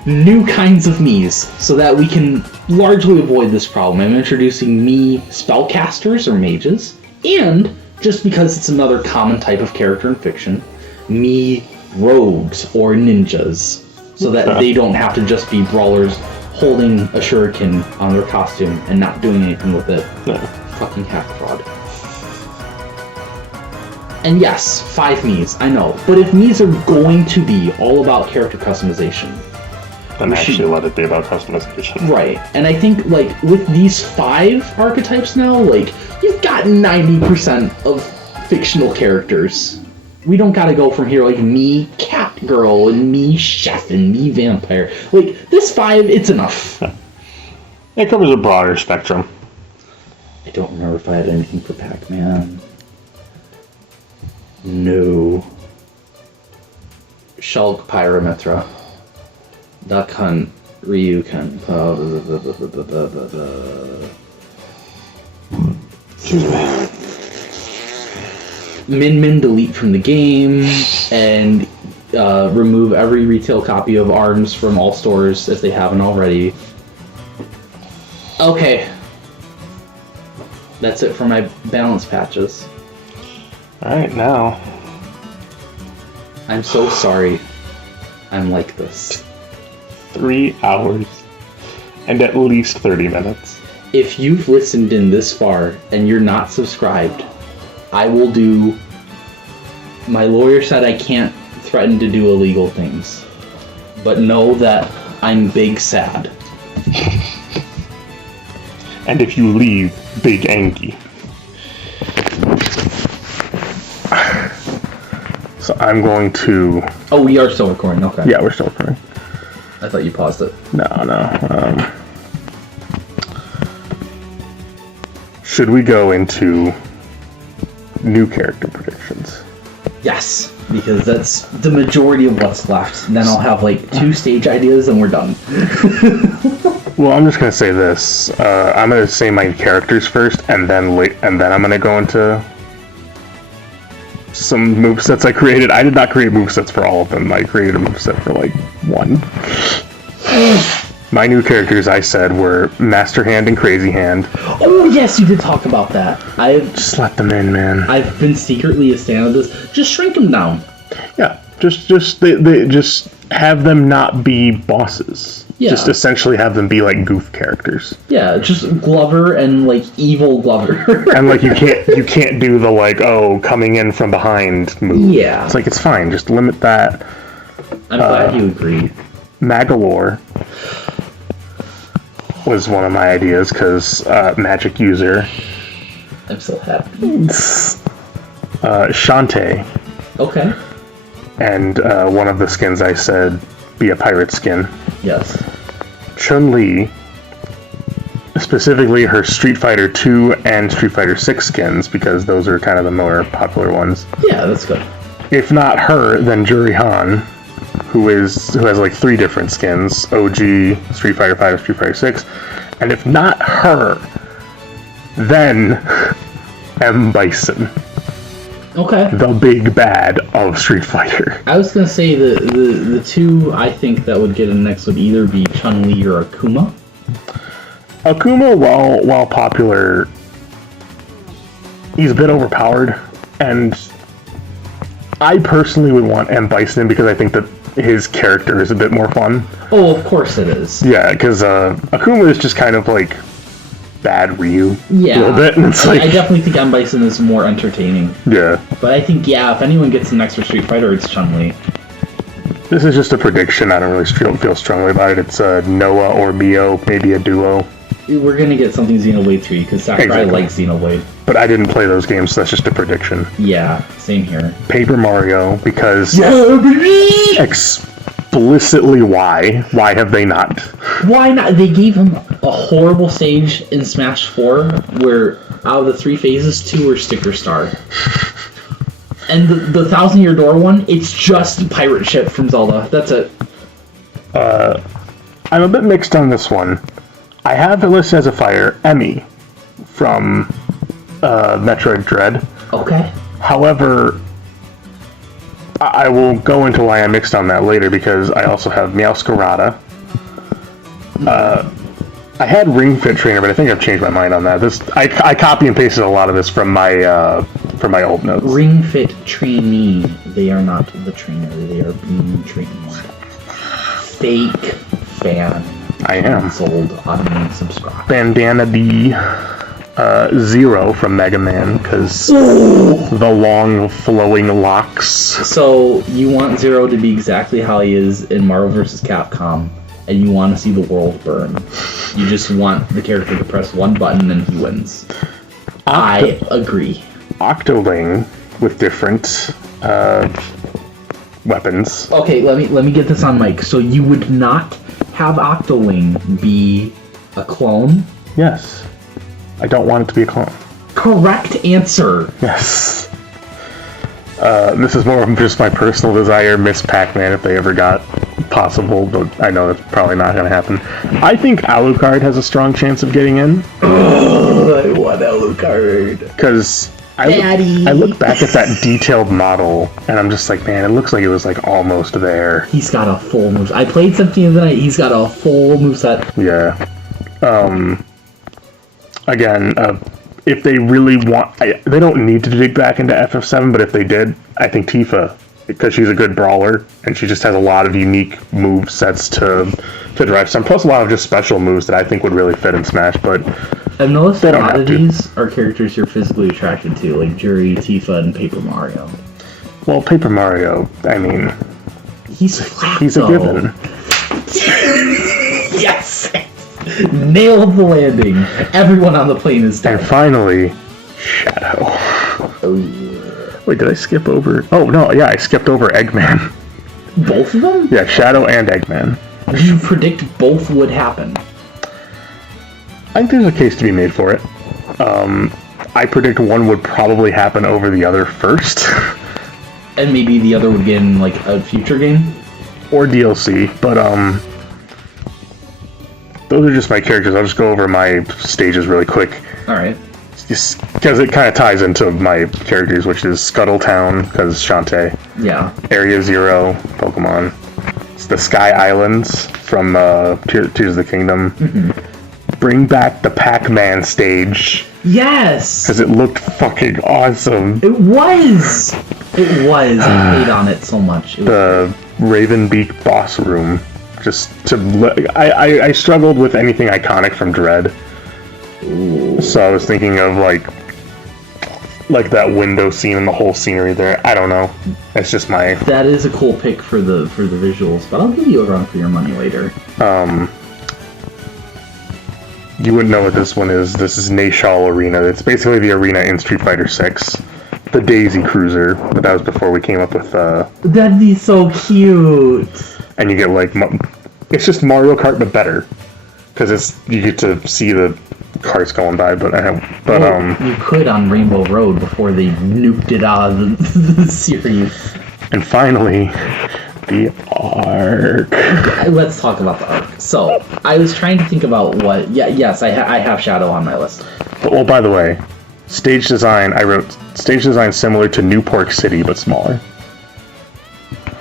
new kinds of Mii's so that we can largely avoid this problem. I'm introducing Mii spellcasters or mages, and just because it's another common type of character in fiction, Mii rogues or ninjas, so that they don't have to just be brawlers holding a shuriken on their costume and not doing anything with it. No. Fucking hack fraud. And yes, 5 Mii's, I know. But if Mii's are going to be all about character customization, then actually let it be about customization. Right. And I think, like, with these 5 archetypes now, like, you've got 90% of fictional characters. We don't gotta go from here, like, Mii cat girl, and Mii chef, and Mii vampire. Like, this 5, it's enough. It covers a broader spectrum. I don't remember if I had anything for Pac-Man. No. Shulk, Pyramithra. Duck Hunt, Ryuken. Excuse me. Min delete from the game, and remove every retail copy of ARMS from all stores if they haven't already. Okay. That's it for my balance patches. Alright, now. I'm so sorry. I'm like this. 3 hours and at least 30 minutes. If you've listened in this far and you're not subscribed, I will do... My lawyer said I can't threaten to do illegal things. But know that I'm big sad. And if you leave, big Angie. So I'm going to... Oh, we are still recording, okay. Yeah, we're still recording. I thought you paused it. No. Should we go into new character predictions? Yes, because that's the majority of what's left. Then I'll have like 2 stage ideas and we're done. Well, I'm just gonna say this. I'm gonna say my characters first, and then I'm gonna go into some movesets I created. I did not create movesets for all of them. I created a moveset for like 1. My new characters, I said, were Master Hand and Crazy Hand. Oh yes, you did talk about that. Just let them in, man. I've been secretly a fan of this. Just shrink them down. Yeah, they just have them not be bosses. Yeah. Just essentially have them be like goof characters. Yeah, just Glover and like evil Glover. And like you can't do the like coming in from behind move. Yeah. It's like it's fine. Just limit that. I'm glad you agreed. Magalore was one of my ideas because magic user. I'm so happy. Shantae. Okay. And one of the skins I said be a pirate skin. Yes. Chun-Li, specifically her Street Fighter 2 and Street Fighter 6 skins, because those are kind of the more popular ones. Yeah, that's good. If not her, then Juri Han, who has like 3 different skins, OG, Street Fighter 5, Street Fighter 6. And if not her, then M. Bison. Okay. The big bad of Street Fighter. I was gonna say the 2 I think that would get in next would either be Chun-Li or Akuma. Akuma, while popular, he's a bit overpowered, and I personally would want M. Bison because I think that his character is a bit more fun. Oh, of course it is. Yeah, because Akuma is just kind of like bad Ryu. Yeah. A little bit. And it's I like, definitely think M. Bison is more entertaining. yeah. But I think, yeah, if anyone gets an extra Street Fighter, it's Chun-Li. This is just a prediction. I don't really feel strongly about it. It's Noah or Mio, maybe a duo. We're gonna get something Xenoblade 3, because Sakurai Exactly. likes Xenoblade. But I didn't play those games, so that's just a prediction. Yeah, same here. Paper Mario, because Kirby! explicitly why? Why have they not? Why not? They gave him a horrible stage in Smash 4, where out of the 3 phases, 2 were Sticker Star. And the 1,000-Year Door one, it's just pirate ship from Zelda. That's it. I'm a bit mixed on this one. I have it listed as a fire, Emmy, from Metroid Dread. Okay. However, I will go into why I'm mixed on that later, because I also have Meowscarada. I had Ring Fit Trainer, but I think I've changed my mind on that. I copy and pasted a lot of this from my old notes. Ring Fit Trainee. They are not the trainer. They are being trained. Fake fan. I am. Sold on subscribe. Bandana D. Zero from Mega Man, because the long flowing locks. So you want Zero to be exactly how he is in Marvel vs. Capcom, and you want to see the world burn. You just want the character to press one button and he wins. I agree. Octoling with different weapons. Okay, let me get this on mic. So you would not have Octoling be a clone? Yes. I don't want it to be a clone. Correct answer. Yes. This is more of just my personal desire. Miss Pac-Man if they ever got possible, but I know that's probably not going to happen. I think Alucard has a strong chance of getting in. I want Alucard. Because I look back at that detailed model, and I'm just like, man, it looks like it was like almost there. He's got a full move. I played Symphony of the Night. He's got a full moveset. Yeah. Again, if they really want, they don't need to dig back into FF7, but if they did, I think Tifa, because she's a good brawler, and she just has a lot of unique move sets to drive some, plus a lot of just special moves that I think would really fit in Smash, but I've noticed they a don't lot have of to. these are characters you're physically attracted to, like Juri, Tifa, and Paper Mario. Well, Paper Mario, I mean, He's flat, he's a though. given. Yes! Nailed the landing. Everyone on the plane is And dead. finally, Shadow. Oh, yeah. Wait, did I skip over? Oh, no, yeah, I skipped over Eggman. Both of them? Yeah, Shadow and Eggman. Did you predict both would happen? I think there's a case to be made for it. I predict one would probably happen over the other first. And maybe the other would get in, like, a future game? Or DLC, but, those are just my characters. I'll just go over my stages really quick. Alright. Just because it kind of ties into my characters, which is Scuttletown, because Shantae. Yeah. Area Zero, Pokemon. It's the Sky Islands from Tears of the Kingdom. Mm-hmm. Bring back the Pac-Man stage, Yes! because it looked fucking awesome. It was! It was. I played on it so much. It was The Ravenbeak boss room. Just to... I struggled with anything iconic from Dread. Ooh. So I was thinking of, like that window scene and the whole scenery there. I don't know. It's just my... That is a cool pick for the visuals, but I'll give you a run for your money later. You wouldn't know what this one is. This is Nashal Arena. It's basically the arena in Street Fighter 6. The Daisy Cruiser, but that was before we came up with, That'd be so cute! and you get, like, it's just Mario Kart, but better. Because you get to see the carts going by, You could on Rainbow Road before they nuked it out of the series. and finally, the Arc. Let's talk about the arc. So, I was trying to think about what... Yes, I have Shadow on my list. Well, by the way, stage design, I wrote stage design similar to Newport City, but smaller.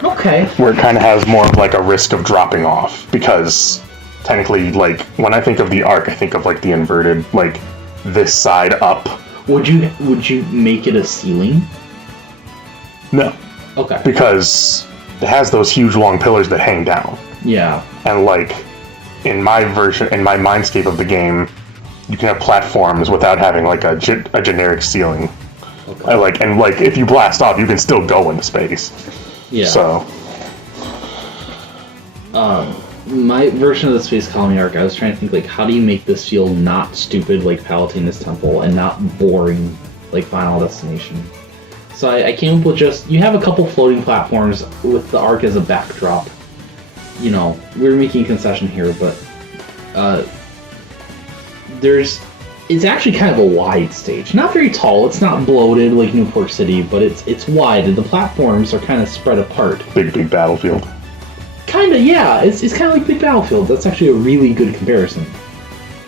Okay. Where it kind of has more of like a risk of dropping off, because technically, like, when I think of the Arc, I think of like the inverted, like, this side up. Would you make it a ceiling? No. Okay. Because it has those huge long pillars that hang down. Yeah. And like, in my mindscape of the game, you can have platforms without having like a generic ceiling. Okay. And if you blast off, you can still go into space. Yeah. So. My version of the Space Colony arc, I was trying to think, like, how do you make this feel not stupid like Palutena's Temple and not boring like Final Destination? So I came up with you have a couple floating platforms with the arc as a backdrop. You know, we're making a concession here, but it's actually kind of a wide stage. Not very tall, it's not bloated like Newport City, but it's wide, and the platforms are kind of spread apart. Big battlefield. Kinda, yeah. It's kind of like Big Battlefield. That's actually a really good comparison.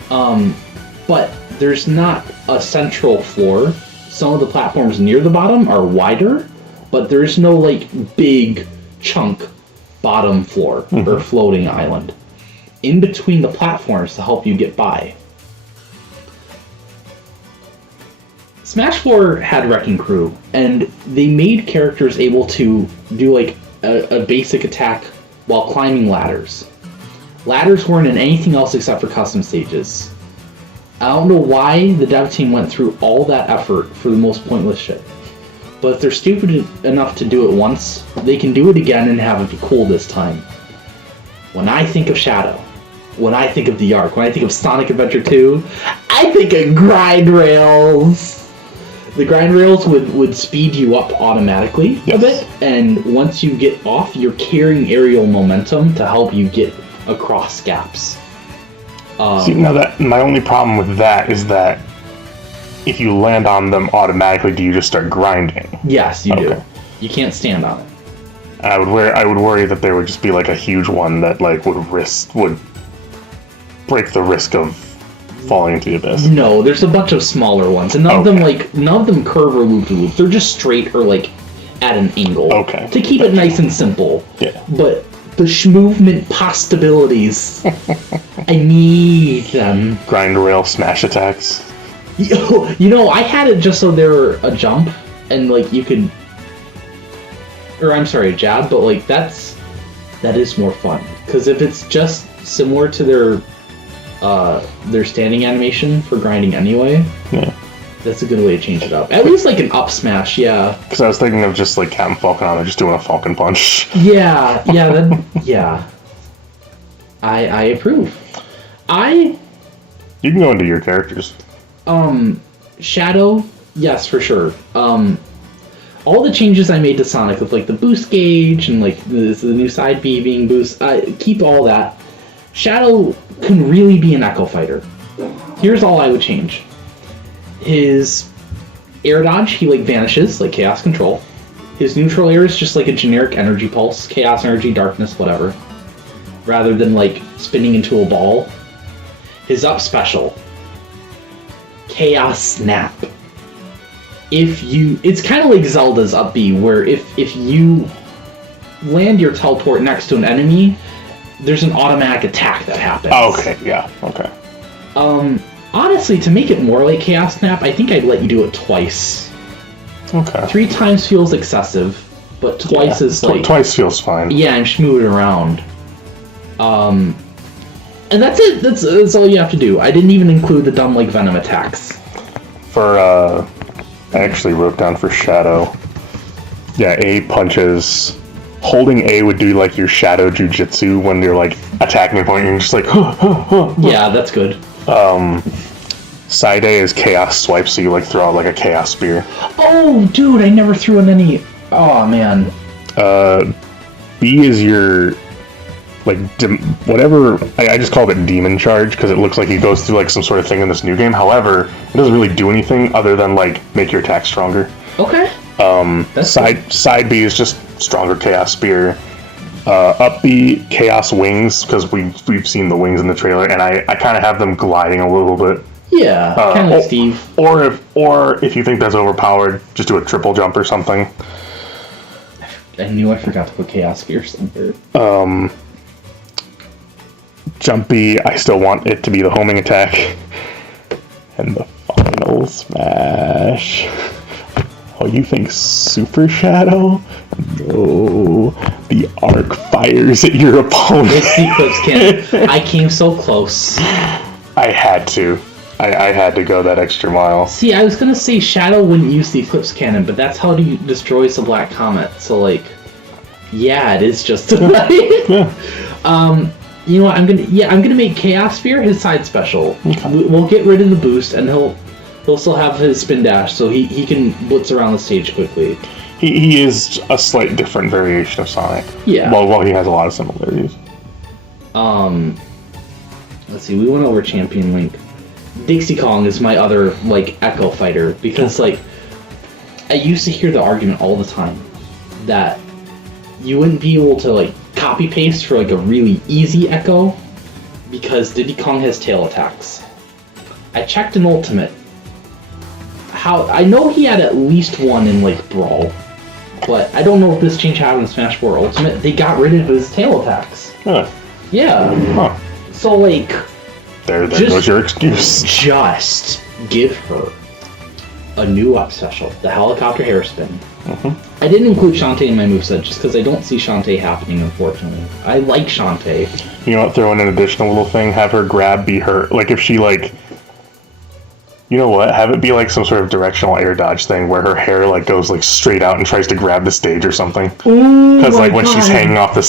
But there's not a central floor. Some of the platforms near the bottom are wider, but there's no, like, big chunk bottom floor or floating island in between the platforms to help you get by. Smash 4 had Wrecking Crew, and they made characters able to do, like, a basic attack while climbing ladders. Ladders weren't in anything else except for custom stages. I don't know why the dev team went through all that effort for the most pointless shit. But if they're stupid enough to do it once, they can do it again and have it be cool this time. When I think of Shadow, when I think of the Arc, when I think of Sonic Adventure 2, I think of grind rails! The grind rails would speed you up automatically a bit, and once you get off, you're carrying aerial momentum to help you get across gaps. See, now my only problem with that is that if you land on them automatically, do you just start grinding? Yes, you do. You can't stand on it. I would worry that there would just be like a huge one that like would break the risk of falling into the abyss. No, there's a bunch of smaller ones, and none of them curve or loop to loop. They're just straight or like at an angle. Okay. To keep it nice and simple. Yeah. But the movement possibilities, I need them. Grind rail smash attacks. You know, I had it just so they're a jump, and like you could, or I'm sorry, a jab, but like that is more fun. Because if it's just similar to their standing animation for grinding anyway, that's a good way to change it up. At least like an up smash, yeah. Because I was thinking of just like Captain Falcon on it, just doing a Falcon Punch. Yeah. I approve. You can go into your characters. Shadow, yes, for sure. All the changes I made to Sonic with like the boost gauge and like the new side beaming boost, keep all that. Shadow can really be an Echo Fighter. Here's all I would change. His air dodge, he like vanishes, like Chaos Control. His neutral air is just like a generic energy pulse, Chaos Energy, Darkness, whatever. Rather than like spinning into a ball. His up special, Chaos Snap. It's kind of like Zelda's up B, where if you land your teleport next to an enemy, there's an automatic attack that happens. Oh, okay, yeah, okay. Honestly, to make it more like Chaos Snap, I think I'd let you do it twice. Okay. 3 times feels excessive, but twice is like... Twice feels fine. Yeah, and smooth it around. And that's it. That's all you have to do. I didn't even include the dumb, like, Venom attacks. I actually wrote down for Shadow. Yeah, A punches. Holding A would do, like, your Shadow Jujitsu when you're, like, attacking a point and you're just like, Yeah, that's good. Side A is Chaos Swipe, so you, like, throw out, like, a Chaos Spear. Oh, dude, I never threw in any... Oh, man. B is your, like, whatever... I just called it Demon Charge, because it looks like he goes through, like, some sort of thing in this new game. However, it doesn't really do anything other than, like, make your attack stronger. Okay. Side B is just stronger Chaos Spear. Up B, Chaos Wings, because we've seen the wings in the trailer, and I kind of have them gliding a little bit. Yeah, kind of like Steve. Or if you think that's overpowered, just do a triple jump or something. I knew I forgot to put Chaos Spears in there. Jump B, I still want it to be the homing attack. And the final smash. Oh, you think Super Shadow? No. The arc fires at your opponent. It's the Eclipse Cannon. I came so close. I had to. I had to go that extra mile. See, I was gonna say Shadow wouldn't use the Eclipse Cannon, but that's how he destroys the Black Comet. So, like, yeah, it is just right. Yeah. You know what? I'm gonna make Chaos Sphere his side special. Okay. We'll get rid of the boost, and he'll still have his spin dash, so he can blitz around the stage quickly. He is a slight different variation of Sonic. Yeah. Well, he has a lot of similarities. Let's see. We went over Champion Link. Dixie Kong is my other, like, Echo fighter, because, like, I used to hear the argument all the time that you wouldn't be able to, like, copy paste for, like, a really easy Echo because Diddy Kong has tail attacks. I checked in Ultimate. I know he had at least one in, like, Brawl, but I don't know if this change happened in Smash 4 Ultimate. They got rid of his tail attacks. Huh. Yeah. Huh. So, like... There goes your excuse. Just give her a new up special, the helicopter hairspin. Mm-hmm. I didn't include Shantae in my moveset just because I don't see Shantae happening, unfortunately. I like Shantae. You know what? Throw in an additional little thing. Have her grab be her. Like, if she, like... You know what? Have it be, like, some sort of directional air dodge thing where her hair, like, goes, like, straight out and tries to grab the stage or something. Because, like, when she's hanging off the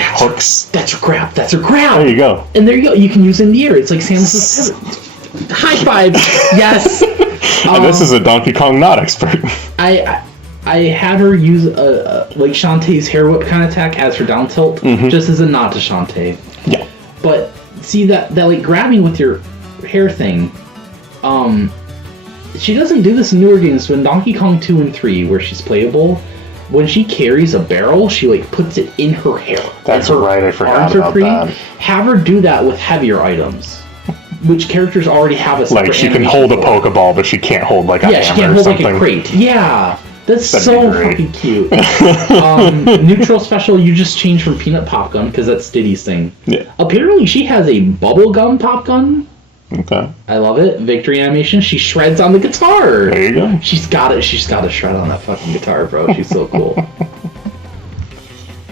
hooks. That's her grab. That's her grab. There you go. And there you go. You can use it in the air. It's like Samus's high five. Yes. And this is a Donkey Kong not expert. I had her use like Shantae's hair whip kind of attack as her down tilt, just as a nod to Shantae. Yeah. But see that like grabbing with your hair thing, she doesn't do this in newer games. But in Donkey Kong 2 and 3, where she's playable, when she carries a barrel, she like puts it in her hair. That's right. I forgot about that. Have her do that with heavier items. Which characters already have a separate like she can hold a Pokeball, but she can't hold like a hammer she can't or hold something. Like a crate. Yeah, that'd be so great. fucking cute. Neutral special, you just change from Peanut Pop Gun because that's Diddy's thing. Yeah. Apparently, she has a bubblegum pop gun. Okay. I love it. Victory animation. She shreds on the guitar. There you go. She's got it. She's got to shred on that fucking guitar, bro. She's so cool.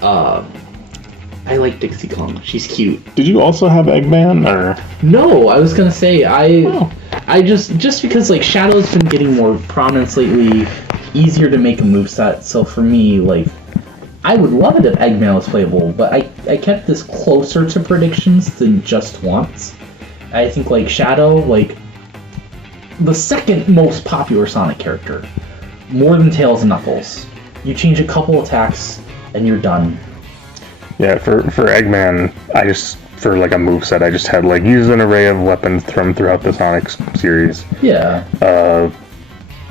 I like Dixie Kong. She's cute. Did you also have Eggman, or? No, I was gonna say I just because like Shadow's been getting more prominence lately, easier to make a moveset. So for me, like, I would love it if Eggman was playable, but I kept this closer to predictions than just once. I think like Shadow, like the second most popular Sonic character, more than Tails and Knuckles. You change a couple attacks and you're done. Yeah, for Eggman, for like a moveset, I just had like use an array of weapons throughout the Sonic series. Yeah.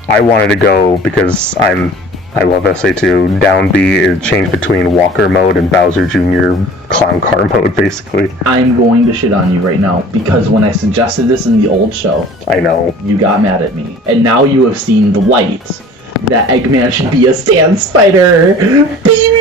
I wanted to go because I love SA2. Down B is change between Walker mode and Bowser Jr. Clown Car mode, basically. I'm going to shit on you right now because when I suggested this in the old show, I know you got mad at me, and now you have seen the light that Eggman should be a stand spider, baby.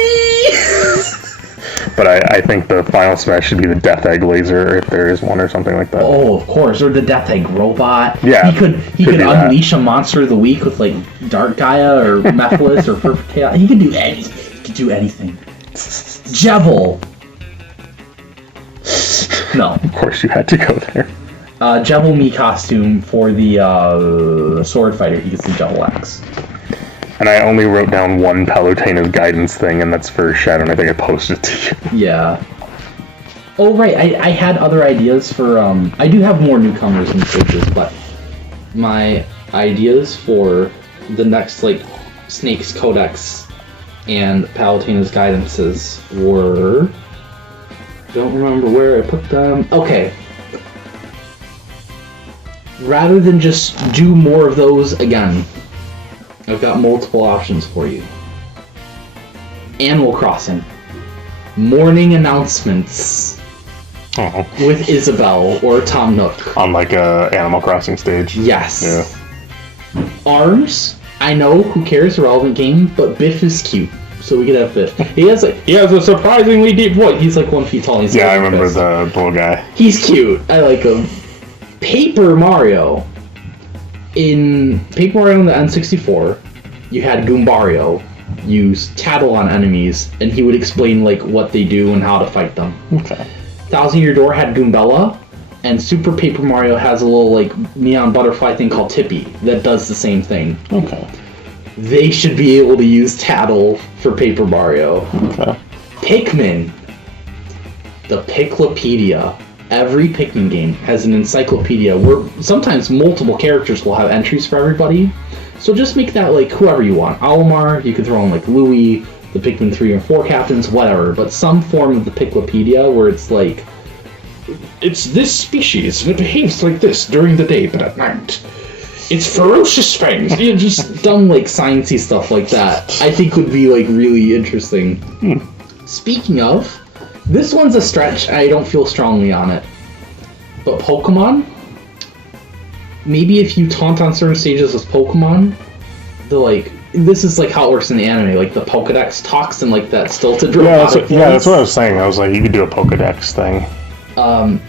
But I think the final smash should be the Death Egg laser, if there is one or something like that. Oh, of course, or the Death Egg robot. Yeah, he could unleash a monster of the week with like Dark Gaia or Mephiles or Perfect Chaos. He could do anything. He could do anything. Jevil. No. Of course, you had to go there. Jevil Me costume for the sword fighter. He gets the Jevil Axe. And I only wrote down one Palutena's guidance thing, and that's for Shadow, and I think I posted it to you. Yeah. Oh, right, I had other ideas for, I do have more newcomers and switches, but my ideas for the next, like, Snake's Codex and Palutena's guidances were... Don't remember where I put them. Okay. Rather than just do more of those again, I've got multiple options for you. Animal Crossing. Morning announcements with Isabelle or Tom Nook. On like a Animal Crossing stage. Yes. Yeah. Arms. I know, who cares, a relevant game, but Biff is cute. So we could have Biff. He has a surprisingly deep voice. He's like 1 foot tall. He's I remember the little guy. He's cute. I like him. Paper Mario. In Paper Mario on the N64, you had Goombario use tattle on enemies, and he would explain like what they do and how to fight them. Okay. Thousand Year Door had Goombella, and Super Paper Mario has a little like neon butterfly thing called Tippy that does the same thing. Okay. They should be able to use tattle for Paper Mario. Okay. Pikmin. The Piklopedia. Every Pikmin game has an encyclopedia where sometimes multiple characters will have entries for everybody. So just make that like whoever you want. Olimar, you could throw in like Louie, the Pikmin 3 and 4 captains, whatever. But some form of the Piklopedia where it's like, it's this species and it behaves like this during the day, but at night it's ferocious fangs. You know, just dumb like sciencey stuff like that I think would be like really interesting. Speaking of, this one's a stretch, I don't feel strongly on it. But Pokemon, maybe if you taunt on certain stages with Pokemon, the like, this is like how it works in the anime, like the Pokedex talks in like that stilted robotic voice. That's what I was saying. I was like, you could do a Pokedex thing.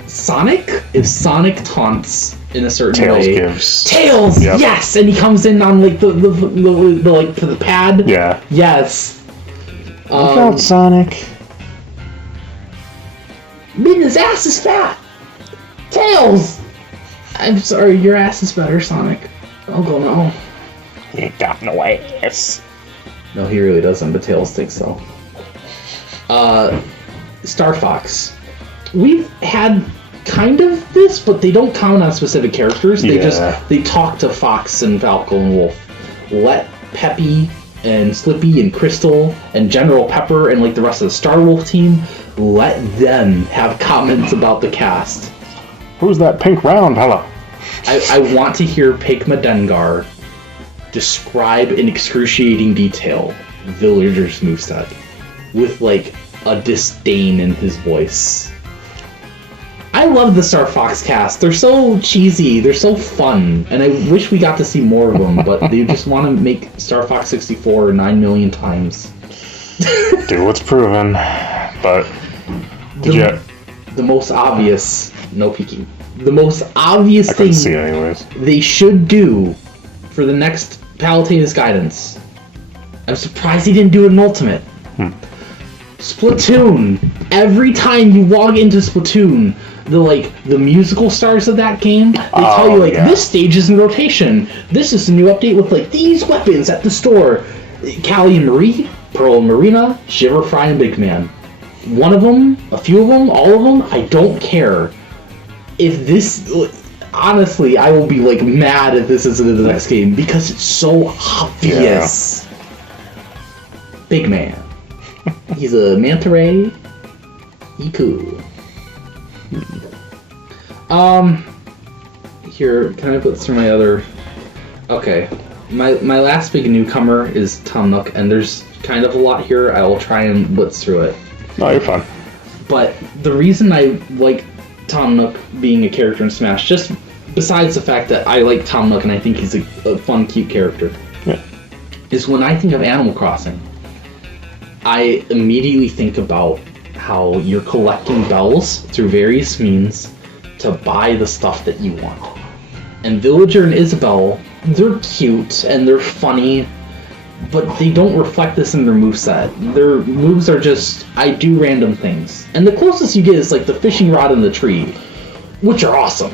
Sonic, if Sonic taunts in a certain Tails way, gives. Tails, Yep. yes, and he comes in on like the like for the pad. Yeah. Yes. Look out, Sonic. Midna's ass is fat. Tails. I'm sorry, your ass is better, Sonic. I'll go now. He ain't got no ass. No, he really doesn't, but Tails thinks so. Star Fox. We've had kind of this, but they don't count on specific characters. They talk to Fox and Falco and Wolf. Let Peppy and Slippy and Crystal and General Pepper and like the rest of the Star Wolf team, let them have comments about the cast. Who's that pink round hello? I want to hear Pikma Dengar describe in excruciating detail Villager's moveset with like a disdain in his voice. I love the Star Fox cast. They're so cheesy, they're so fun, and I wish we got to see more of them, but they just want to make Star Fox 64 9 million times. Do what's proven, but the most obvious, no peeking, the most obvious I thing couldn't see it anyways. they should do for the next Palutatus Guidance. I'm surprised he didn't do it in Ultimate. Splatoon. Every time you log into Splatoon, the musical stars of that game, they tell you this stage is in rotation. This is a new update with like these weapons at the store. Callie and Marie, Pearl and Marina, Shiver, Fry, and Big Man. One of them, a few of them, all of them, I don't care. If this, honestly, I will be like mad if this isn't in the next game because it's so obvious. Yeah. Big Man. He's a manta ray. He cool. Here, can I put through my other... Okay. My last big newcomer is Tom Nook, and there's kind of a lot here. I will try and blitz through it. No, you're fine. But the reason I like Tom Nook being a character in Smash, just besides the fact that I like Tom Nook and I think he's a fun, cute character, is when I think of Animal Crossing, I immediately think about how you're collecting bells through various means to buy the stuff that you want. And Villager and Isabelle, they're cute and they're funny, but they don't reflect this in their moveset. Their moves are just, I do random things. And the closest you get is like the fishing rod in the tree, which are awesome.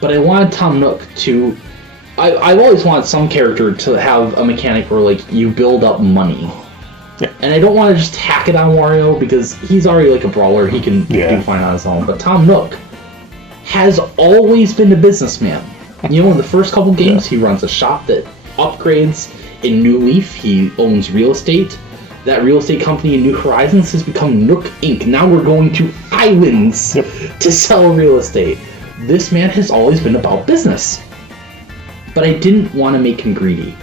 But I wanted Tom Nook to... I've always wanted some character to have a mechanic where like you build up money. Yeah. And I don't want to just tack it on Wario because he's already like a brawler. He can do fine on his own. But Tom Nook has always been a businessman. You know, in the first couple games, he runs a shop that upgrades. In New Leaf, he owns real estate. That real estate company in New Horizons has become Nook Inc. Now we're going to islands to sell real estate. This man has always been about business. But I didn't want to make him greedy.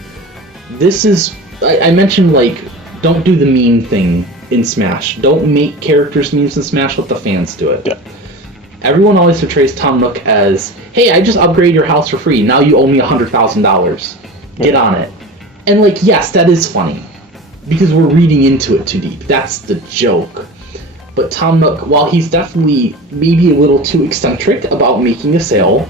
This is... I mentioned, like, don't do the meme thing in Smash. Don't make characters memes in Smash, let the fans do it. Yeah. Everyone always portrays Tom Nook as, hey, I just upgraded your house for free. Now you owe me $100,000. Get on it. And, like, yes, that is funny. Because we're reading into it too deep. That's the joke. But Tom Nook, while he's definitely maybe a little too eccentric about making a sale,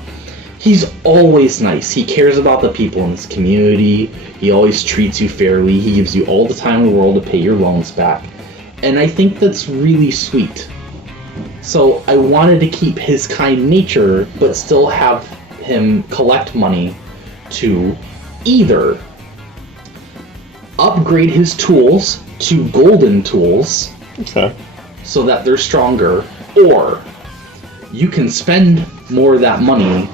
He's always nice. He cares about the people in his community. He always treats you fairly. He gives you all the time in the world to pay your loans back. And I think that's really sweet. So I wanted to keep his kind nature, but still have him collect money to either upgrade his tools to golden tools, Okay. so that they're stronger, or you can spend more of that money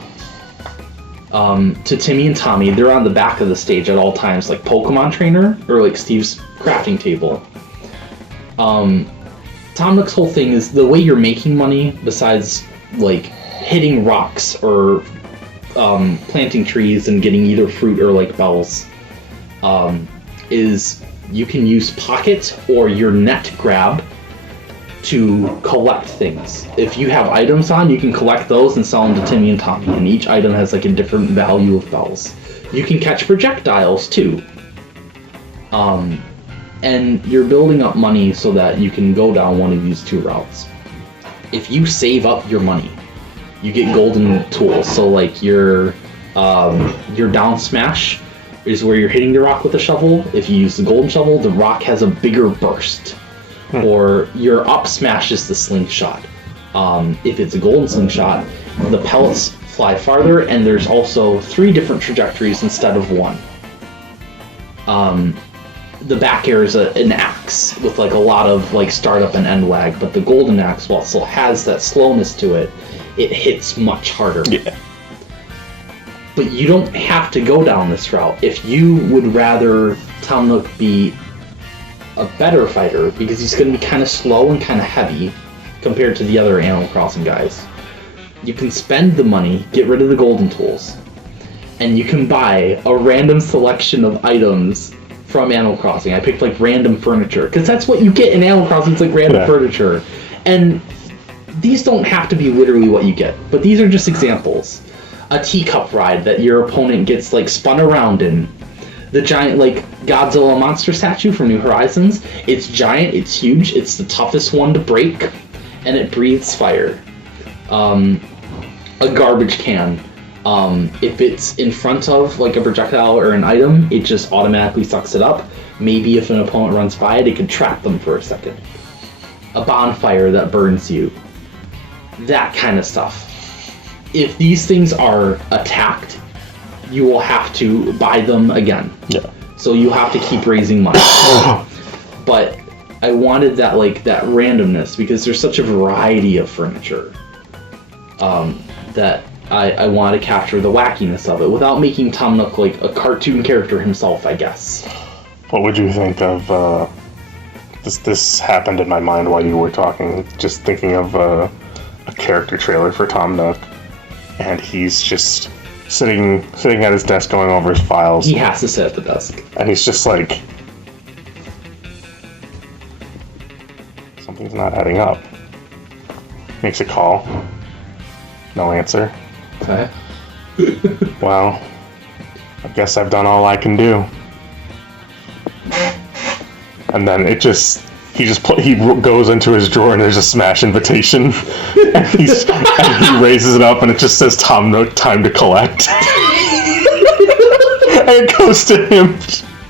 to Timmy and Tommy. They're on the back of the stage at all times, like Pokemon Trainer or like Steve's crafting table. Tom Nook's whole thing is the way you're making money, besides like hitting rocks or planting trees and getting either fruit or like bells, is you can use Pocket or your net grab to collect things. If you have items on, you can collect those and sell them to Timmy and Tommy, and each item has like a different value of bells. You can catch projectiles too. And you're building up money so that you can go down one of these two routes. If you save up your money, you get golden tools. So like your down smash is where you're hitting the rock with a shovel. If you use the golden shovel, the rock has a bigger burst. Or your up smash is the slingshot. If it's a golden slingshot, the pellets fly farther, and there's also 3 different trajectories instead of 1. The back air is an axe with like a lot of like startup and end lag, but the golden axe, while it still has that slowness to it, it hits much harder. Yeah. But you don't have to go down this route. If you would rather Tom Nook be a better fighter, because he's going to be kind of slow and kind of heavy compared to the other Animal Crossing guys, you can spend the money, get rid of the golden tools, and you can buy a random selection of items from Animal Crossing. I picked like random furniture, because that's what you get in Animal Crossing. It's like random furniture. And these don't have to be literally what you get, but these are just examples. A teacup ride that your opponent gets like spun around in. The giant like Godzilla monster statue from New Horizons. It's giant, it's huge, it's the toughest one to break, and it breathes fire. A garbage can. If it's in front of like a projectile or an item, it just automatically sucks it up. Maybe if an opponent runs by it, it can trap them for a second. A bonfire that burns you. That kind of stuff. If these things are attacked, you will have to buy them again. Yeah. So you have to keep raising money. But I wanted that like that randomness, because there's such a variety of furniture that I want to capture the wackiness of it without making Tom Nook like a cartoon character himself, I guess. What would you think of this happened in my mind while you were talking, just thinking of a character trailer for Tom Nook, and he's just sitting at his desk going over his files. He has to sit at the desk. And he's just like, something's not adding up. Makes a call. No answer. Okay. Well, I guess I've done all I can do. And then he goes into his drawer and there's a Smash invitation, and he raises it up and it just says Tom Nook, time to collect. And it goes to him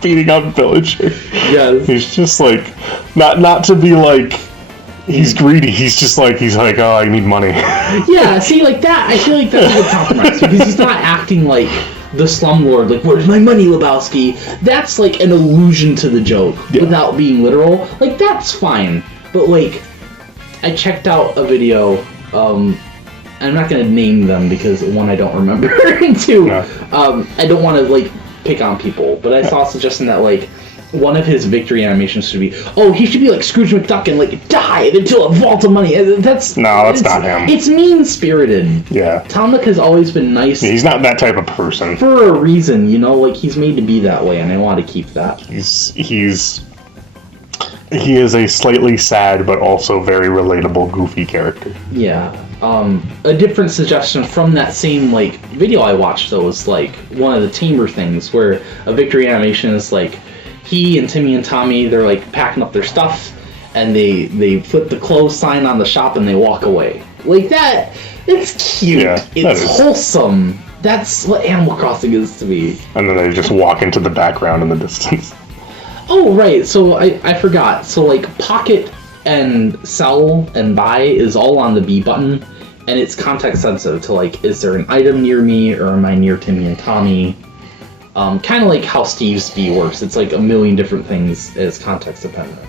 beating up villagers. Yes. He's just like, not to be like, he's greedy. He's like, oh, I need money. Yeah, see, like that, I feel like that's a good compromise, because he's not acting like the slumlord, like, where's my money, Lebowski? That's like an allusion to the joke, without being literal. Like, that's fine. But like, I checked out a video, I'm not gonna name them because one, I don't remember, and two, I don't want to like pick on people, but I saw a suggestion that like one of his victory animations should be, he should be like Scrooge McDuck and like dive into a vault of money. That's not him. It's mean-spirited. Yeah. Tom Nook has always been nice. Yeah, he's not that type of person. For a reason, you know, like he's made to be that way, and I want to keep that. He is a slightly sad but also very relatable, goofy character. Yeah. A different suggestion from that same like video I watched though was like one of the Tamer things where a victory animation is like he and Timmy and Tommy, they're like packing up their stuff, and they flip the clothes sign on the shop and they walk away. Like that, it's cute. Yeah, it's wholesome. That's what Animal Crossing is to me. And then they just walk into the background in the distance. Oh, right. So I forgot. So, like, Pocket and Sell and Buy is all on the B button, and it's context sensitive to, like, is there an item near me, or am I near Timmy and Tommy? Kind of like how Steve's B works. It's like a million different things as context dependent.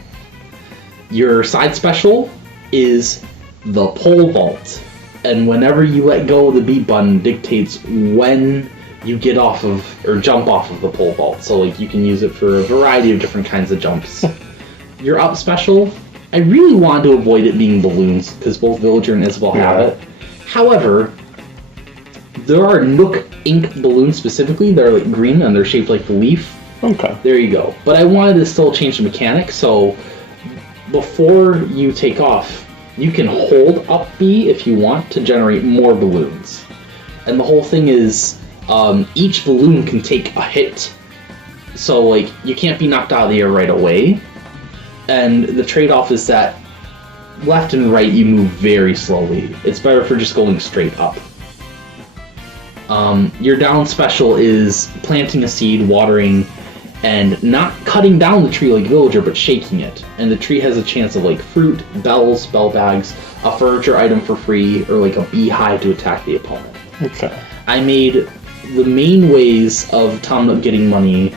Your side special is the pole vault, and whenever you let go of the B button dictates when you get off of, or jump off of the pole vault. So, like, you can use it for a variety of different kinds of jumps. Your up special, I really wanted to avoid it being balloons, because both Villager and Isabelle have it. However, there are Nook ink balloons specifically that are like green and they're shaped like the leaf. Okay. There you go. But I wanted to still change the mechanic, so before you take off, you can hold up B if you want to generate more balloons. And the whole thing is, each balloon can take a hit. So, like, you can't be knocked out of the air right away. And the trade-off is that left and right you move very slowly. It's better for just going straight up. Your down special is planting a seed, watering, and not cutting down the tree like Villager, but shaking it. And the tree has a chance of, like, fruit, bells, bell bags, a furniture item for free, or like a beehive to attack the opponent. Okay. I made the main ways of Tom Nook getting money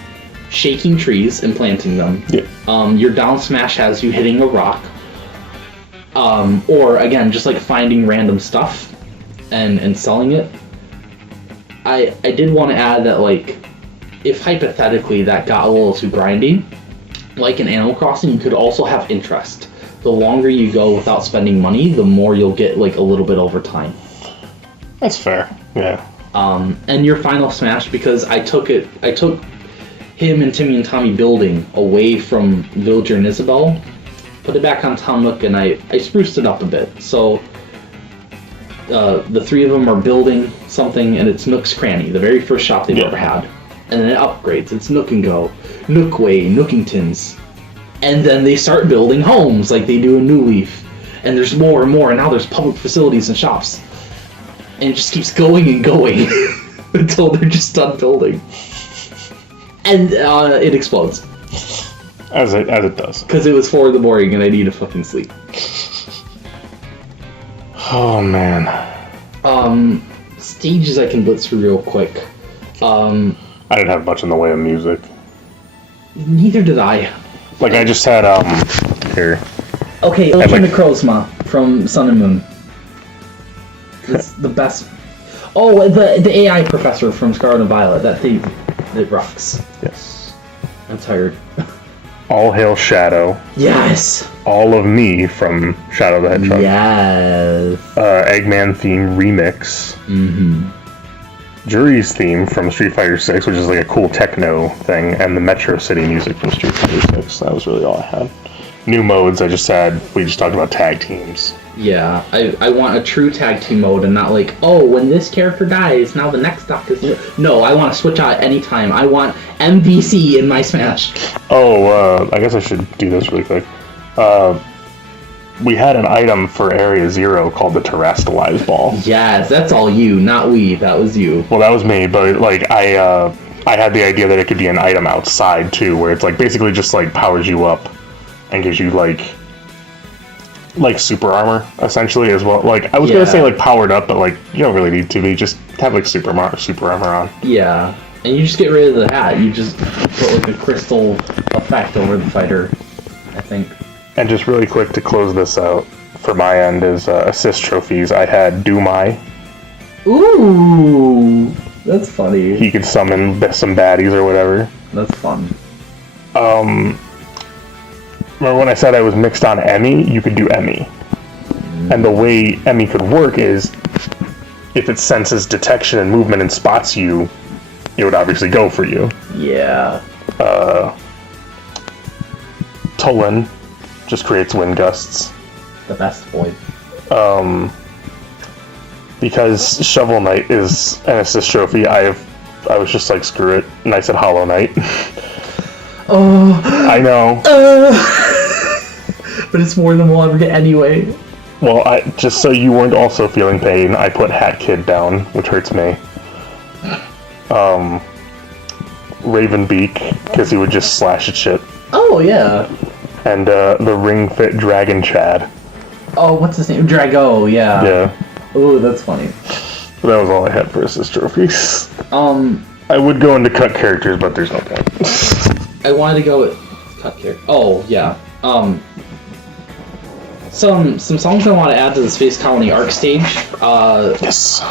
shaking trees and planting them. Yeah. Your down smash has you hitting a rock. Or, again, just like finding random stuff and selling it. I did want to add that, like, if hypothetically that got a little too grindy, like in Animal Crossing, you could also have interest. The longer you go without spending money, the more you'll get, like, a little bit over time. That's fair. Yeah. And your final smash, because I took him and Timmy and Tommy building away from Villager and Isabelle, put it back on Tom Nook, and I spruced it up a bit. So the three of them are building something, and it's Nook's Cranny, the very first shop they've ever had. And then it upgrades. It's Nook and Go, Nookway, Nookingtons. And then they start building homes like they do in New Leaf. And there's more and more, and now there's public facilities and shops. And it just keeps going and going until they're just done building. And it explodes. As it does. Because it was 4 in the morning and I need to fucking sleep. Oh, man. Stages I can blitz through real quick. I didn't have much in the way of music. Neither did I. Like, I just had, here. Okay, Ultra Necrozma from Sun and Moon. It's the best. Oh, the AI professor from Scarlet and Violet. That thing, it rocks. Yes. I'm tired. All Hail Shadow. Yes! All of Me from Shadow the Hedgehog. Yes! Eggman theme remix. Mm-hmm. Jury's theme from Street Fighter 6, which is like a cool techno thing, and the Metro City music from Street Fighter 6. That was really all I had. New modes, we just talked about tag teams. Yeah, I want a true tag team mode and not like, oh, when this character dies, now the next doc is new. No, I want to switch out at any time. I want MVC in my Smash. Oh, I guess I should do this really quick. We had an item for Area 0 called the Terrestrialize Ball. Yes, that's all you, not we. That was you. Well, that was me, but like I had the idea that it could be an item outside too, where it's like basically just like powers you up and gives you like super armor essentially as well. Like I was gonna say like powered up, but like you don't really need to be. Just have like super armor on. Yeah, and you just get rid of the hat. You just put like a crystal effect over the fighter, I think. And just really quick to close this out, for my end is assist trophies. I had Dumai. Ooh, that's funny. He could summon some baddies or whatever. That's fun. Remember when I said I was mixed on Emmy? You could do Emmy. And the way Emmy could work is, if it senses detection and movement and spots you, it would obviously go for you. Yeah. Tolan just creates wind gusts. The best boy. Because Shovel Knight is an assist trophy, I was just like, screw it, and I said Hollow Knight. Oh. I know. But it's more than we'll ever get anyway. Well, just so you weren't also feeling pain, I put Hat Kid down, which hurts me. Ravenbeak, because he would just slash at shit. Oh, yeah. And the Ring Fit Dragon Chad. Oh, what's his name? Drago, yeah. Yeah. Ooh, that's funny. But that was all I had for assist trophies. I would go into cut characters, but there's no point. I wanted to go with cut character. Oh, yeah. Some songs I want to add to the Space Colony Arc stage. Yes.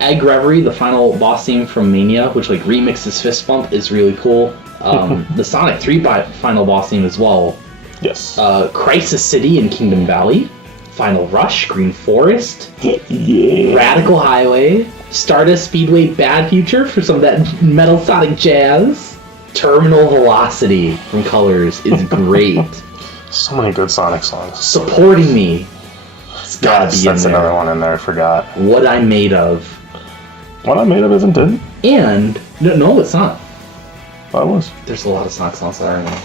Egg Reverie, the final boss theme from Mania, which like remixes Fist Bump, is really cool. The Sonic 3 final boss theme as well. Yes. Crisis City in Kingdom Valley. Final Rush, Green Forest. Yeah. Radical Highway. Stardust Speedway Bad Future for some of that Metal Sonic jazz. Terminal Velocity from Colors is great. So many good Sonic songs. Supporting Me. It's gotta be in That's there. another one in there, I forgot. What I'm Made Of. What I'm Made Of isn't it? And, no, it's not. That was. There's a lot of Sonic songs that are in there.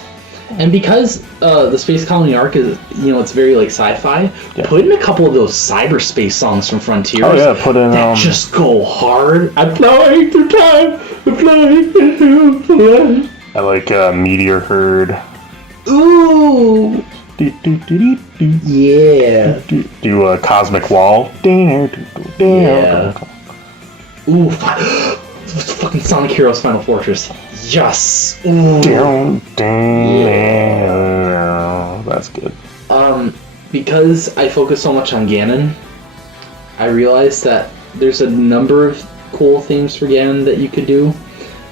And because the Space Colony Arc is, it's very like sci-fi, put in a couple of those cyberspace songs from Frontiers. Oh yeah, put in that just go hard. I'm flying through time. I'm flying through time. I like Meteor Herd. Ooh. Yeah. Do Cosmic Wall. Yeah. Ooh. Fucking Sonic Heroes Final Fortress. Yes. Ooh. Yeah. That's good. Because I focus so much on Ganon, I realized that there's a number of cool themes for Ganon that you could do.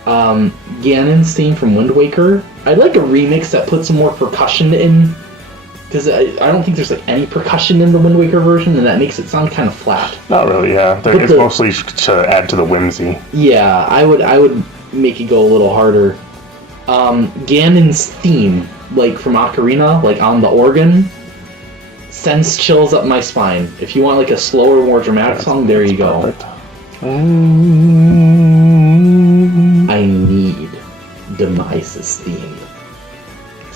Ganon's theme from Wind Waker, I'd like a remix that puts some more percussion in, because I don't think there's like any percussion in the Wind Waker version, and that makes it sound kind of flat. Not really, yeah. It's mostly to add to the whimsy. Yeah, I would make it go a little harder. Ganon's theme, like from Ocarina, like on the organ, sends chills up my spine. If you want like a slower, more dramatic song, there you go. Perfect. I need Demise's theme.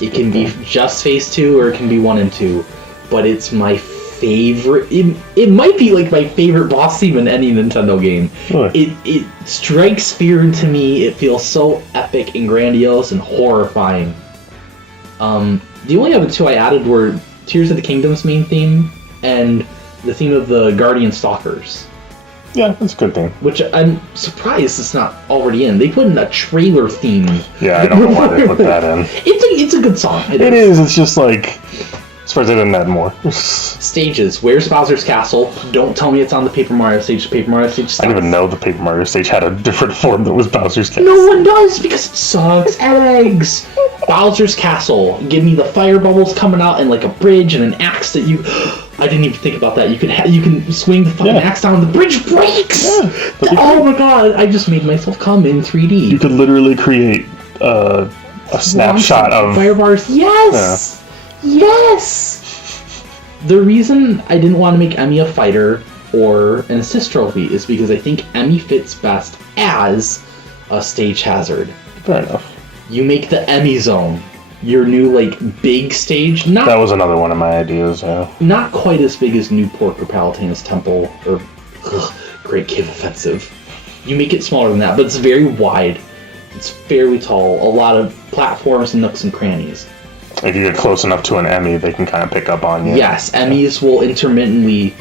It can be just Phase 2 or it can be 1 and 2, but it's my favorite. It might be like my favorite boss theme in any Nintendo game. Really? It strikes fear into me. It feels so epic and grandiose and horrifying. The only other two I added were Tears of the Kingdom's main theme and the theme of the Guardian Stalkers. Yeah, that's a good theme. Which I'm surprised it's not already in. They put in a trailer theme. Yeah, I don't know why they put that in. It's a good song. It is. It's just like, as far as I didn't add more. Stages. Where's Bowser's Castle? Don't tell me it's on the Paper Mario stage. The Paper Mario stage sucks. I didn't even know the Paper Mario stage had a different form that was Bowser's Castle. No one does because it sucks eggs. Bowser's Castle. Give me the fire bubbles coming out and like a bridge and an axe that you... I didn't even think about that. You can swing the fucking axe down and the bridge breaks! Yeah, oh my god, I just made myself come in 3D. You could literally create a snapshot of... fire bars. Yes! Yeah. Yes! The reason I didn't want to make Emmy a fighter or an assist trophy is because I think Emmy fits best as a stage hazard. Fair enough. You make the Emmy zone your new like big stage. That was another one of my ideas. Yeah. Not quite as big as Newport or Palatinus Temple or Great Cave Offensive. You make it smaller than that, but it's very wide. It's fairly tall. A lot of platforms and nooks and crannies. If you get close enough to an Emmy, they can kind of pick up on you. Yes, Emmys will intermittently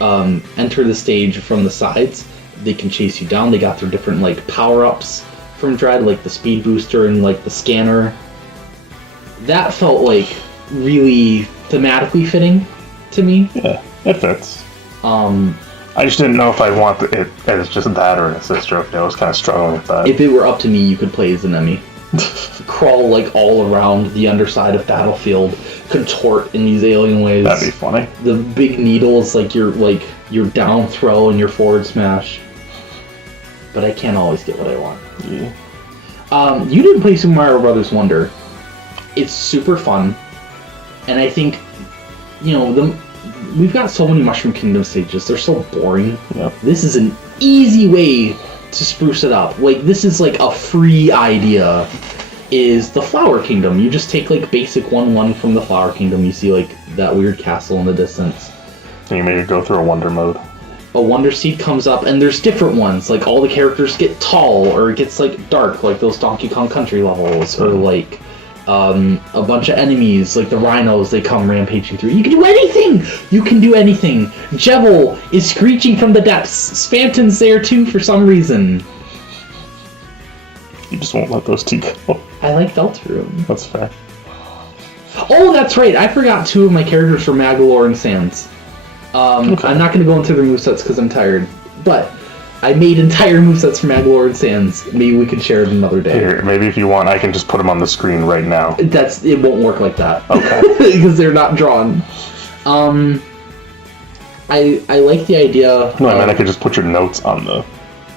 enter the stage from the sides. They can chase you down. They got their different like power-ups from Dread, like the speed booster and like the scanner. That felt like really thematically fitting to me. Yeah, it fits. I just didn't know if I'd want it as just that or an assist trophy. I was kind of struggling with that. If it were up to me, you could play as an Emmy. Crawl like all around the underside of Battlefield, contort in these alien ways. That'd be funny. The big needle is like your down throw and your forward smash. But I can't always get what I want. Yeah. You didn't play Super Mario Bros. Wonder. It's super fun, and I think, we've got so many Mushroom Kingdom stages. They're so boring. Yep. This is an easy way to spruce it up. Like, this is like a free idea. Is the Flower Kingdom. You just take like basic 1-1 from the Flower Kingdom. You see like that weird castle in the distance. And you made it go through a Wonder mode. a Wonder Seed comes up, and there's different ones. Like, all the characters get tall, or it gets, like, dark, like those Donkey Kong Country levels, or, like, a bunch of enemies, like the rhinos, they come rampaging through. You can do anything! You can do anything! Jevil is screeching from the depths. Spanton's there, too, for some reason. You just won't let those two go. I like Deltarune. That's fair. Oh, that's right! I forgot 2 of my characters for Magolor and Sans. Okay. I'm not going to go into their movesets because I'm tired, but I made entire movesets for Magolor and Sans. Maybe we can share it another day. Here, maybe if you want, I can just put them on the screen right now. It won't work like that. Okay. Because they're not drawn. I like the idea. No, I mean I could just put your notes on the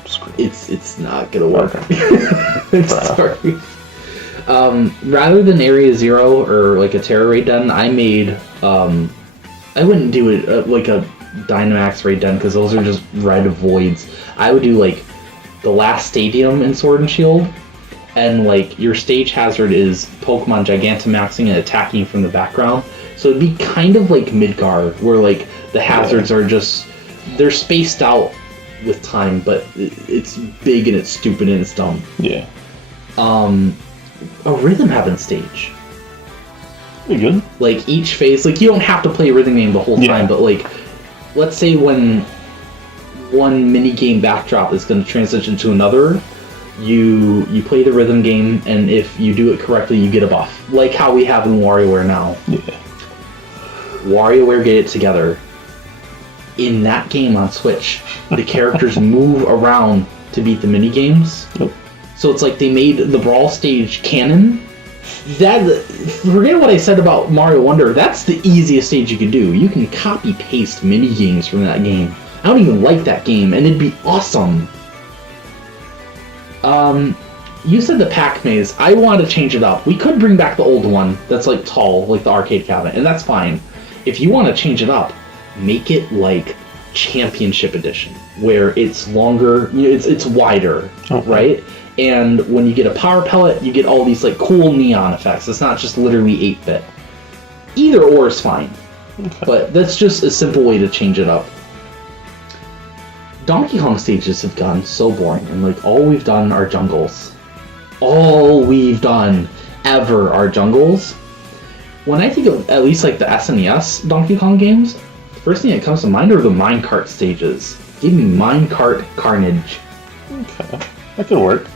screen. It's not gonna work. Okay. Sorry. Rather than Area 0 or like a Terra Raid Den, I made I wouldn't do it like a Dynamax Raid Den because those are just red voids. I would do like the last stadium in Sword and Shield, and like your stage hazard is Pokemon Gigantamaxing and attacking from the background. So it'd be kind of like Midgar, where like the hazards are just they're spaced out with time, but it's big and it's stupid and it's dumb. Yeah. A rhythm heaven stage. Pretty good. Like each phase, like you don't have to play a rhythm game the whole time, but like let's say when one mini game backdrop is going to transition to another, you play the rhythm game, and if you do it correctly, you get a buff, like how we have in WarioWare now. Yeah. WarioWare Get It Together. In that game on Switch, the characters move around to beat the mini games. Yep. So it's like they made the Brawl stage canon. That, forget what I said about Mario Wonder, that's the easiest stage you can do. You can copy paste mini games from that game. I don't even like that game, and it'd be awesome. You said the Pac Maze. I want to change it up. We could bring back the old one that's like tall, like the arcade cabinet, and that's fine. If you want to change it up, make it like Championship Edition, where it's longer, it's wider, right? And when you get a power pellet, you get all these like cool neon effects. It's not just literally 8-bit. Either or is fine. Okay. But that's just a simple way to change it up. Donkey Kong stages have gotten so boring, and like all we've done are jungles. All we've done ever are jungles. When I think of at least like the SNES Donkey Kong games, the first thing that comes to mind are the minecart stages. Give me minecart carnage. Okay, that could work.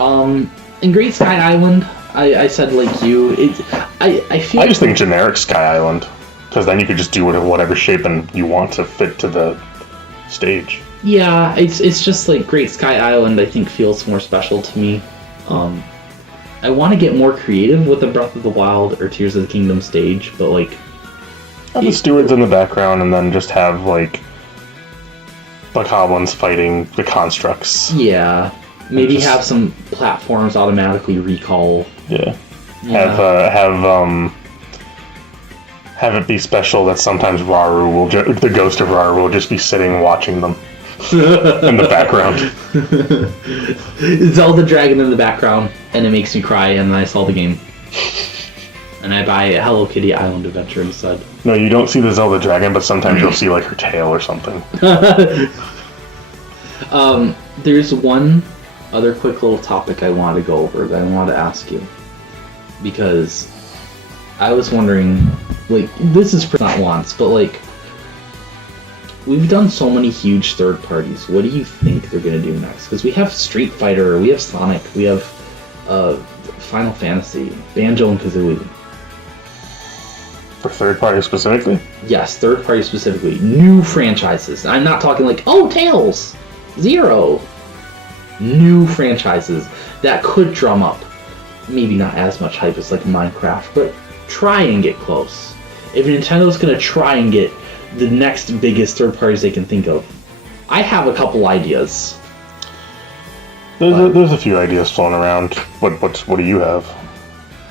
In Great Sky Island, I said like you. I feel. I just think generic Sky Island, because then you could just do whatever shape and you want to fit to the stage. Yeah, it's just like Great Sky Island. I think feels more special to me. I want to get more creative with the Breath of the Wild or Tears of the Kingdom stage, but like have the stewards in the background, and then just have like goblins fighting the constructs. Yeah. Maybe have some platforms automatically recall. Yeah. Have it be special that sometimes Raru will the ghost of Raru will just be sitting watching them in the background. Zelda Dragon in the background, and it makes me cry, and then I solve the game. And I buy Hello Kitty Island Adventure instead. No, you don't see the Zelda Dragon, but sometimes you'll see like her tail or something. There's one other quick little topic I want to go over that I want to ask you, because I was wondering, like, this is not once, but like, we've done so many huge third parties. What do you think they're gonna do next? Because we have Street Fighter, we have Sonic, we have Final Fantasy, Banjo and Kazooie. For third party specifically? Yes, third party specifically. New franchises. I'm not talking like, oh, Tails, Zero. New franchises that could drum up maybe not as much hype as like Minecraft, but try and get close. If Nintendo's gonna try and get the next biggest third parties they can think of, I have a couple ideas. There's a few ideas floating around. What do you have?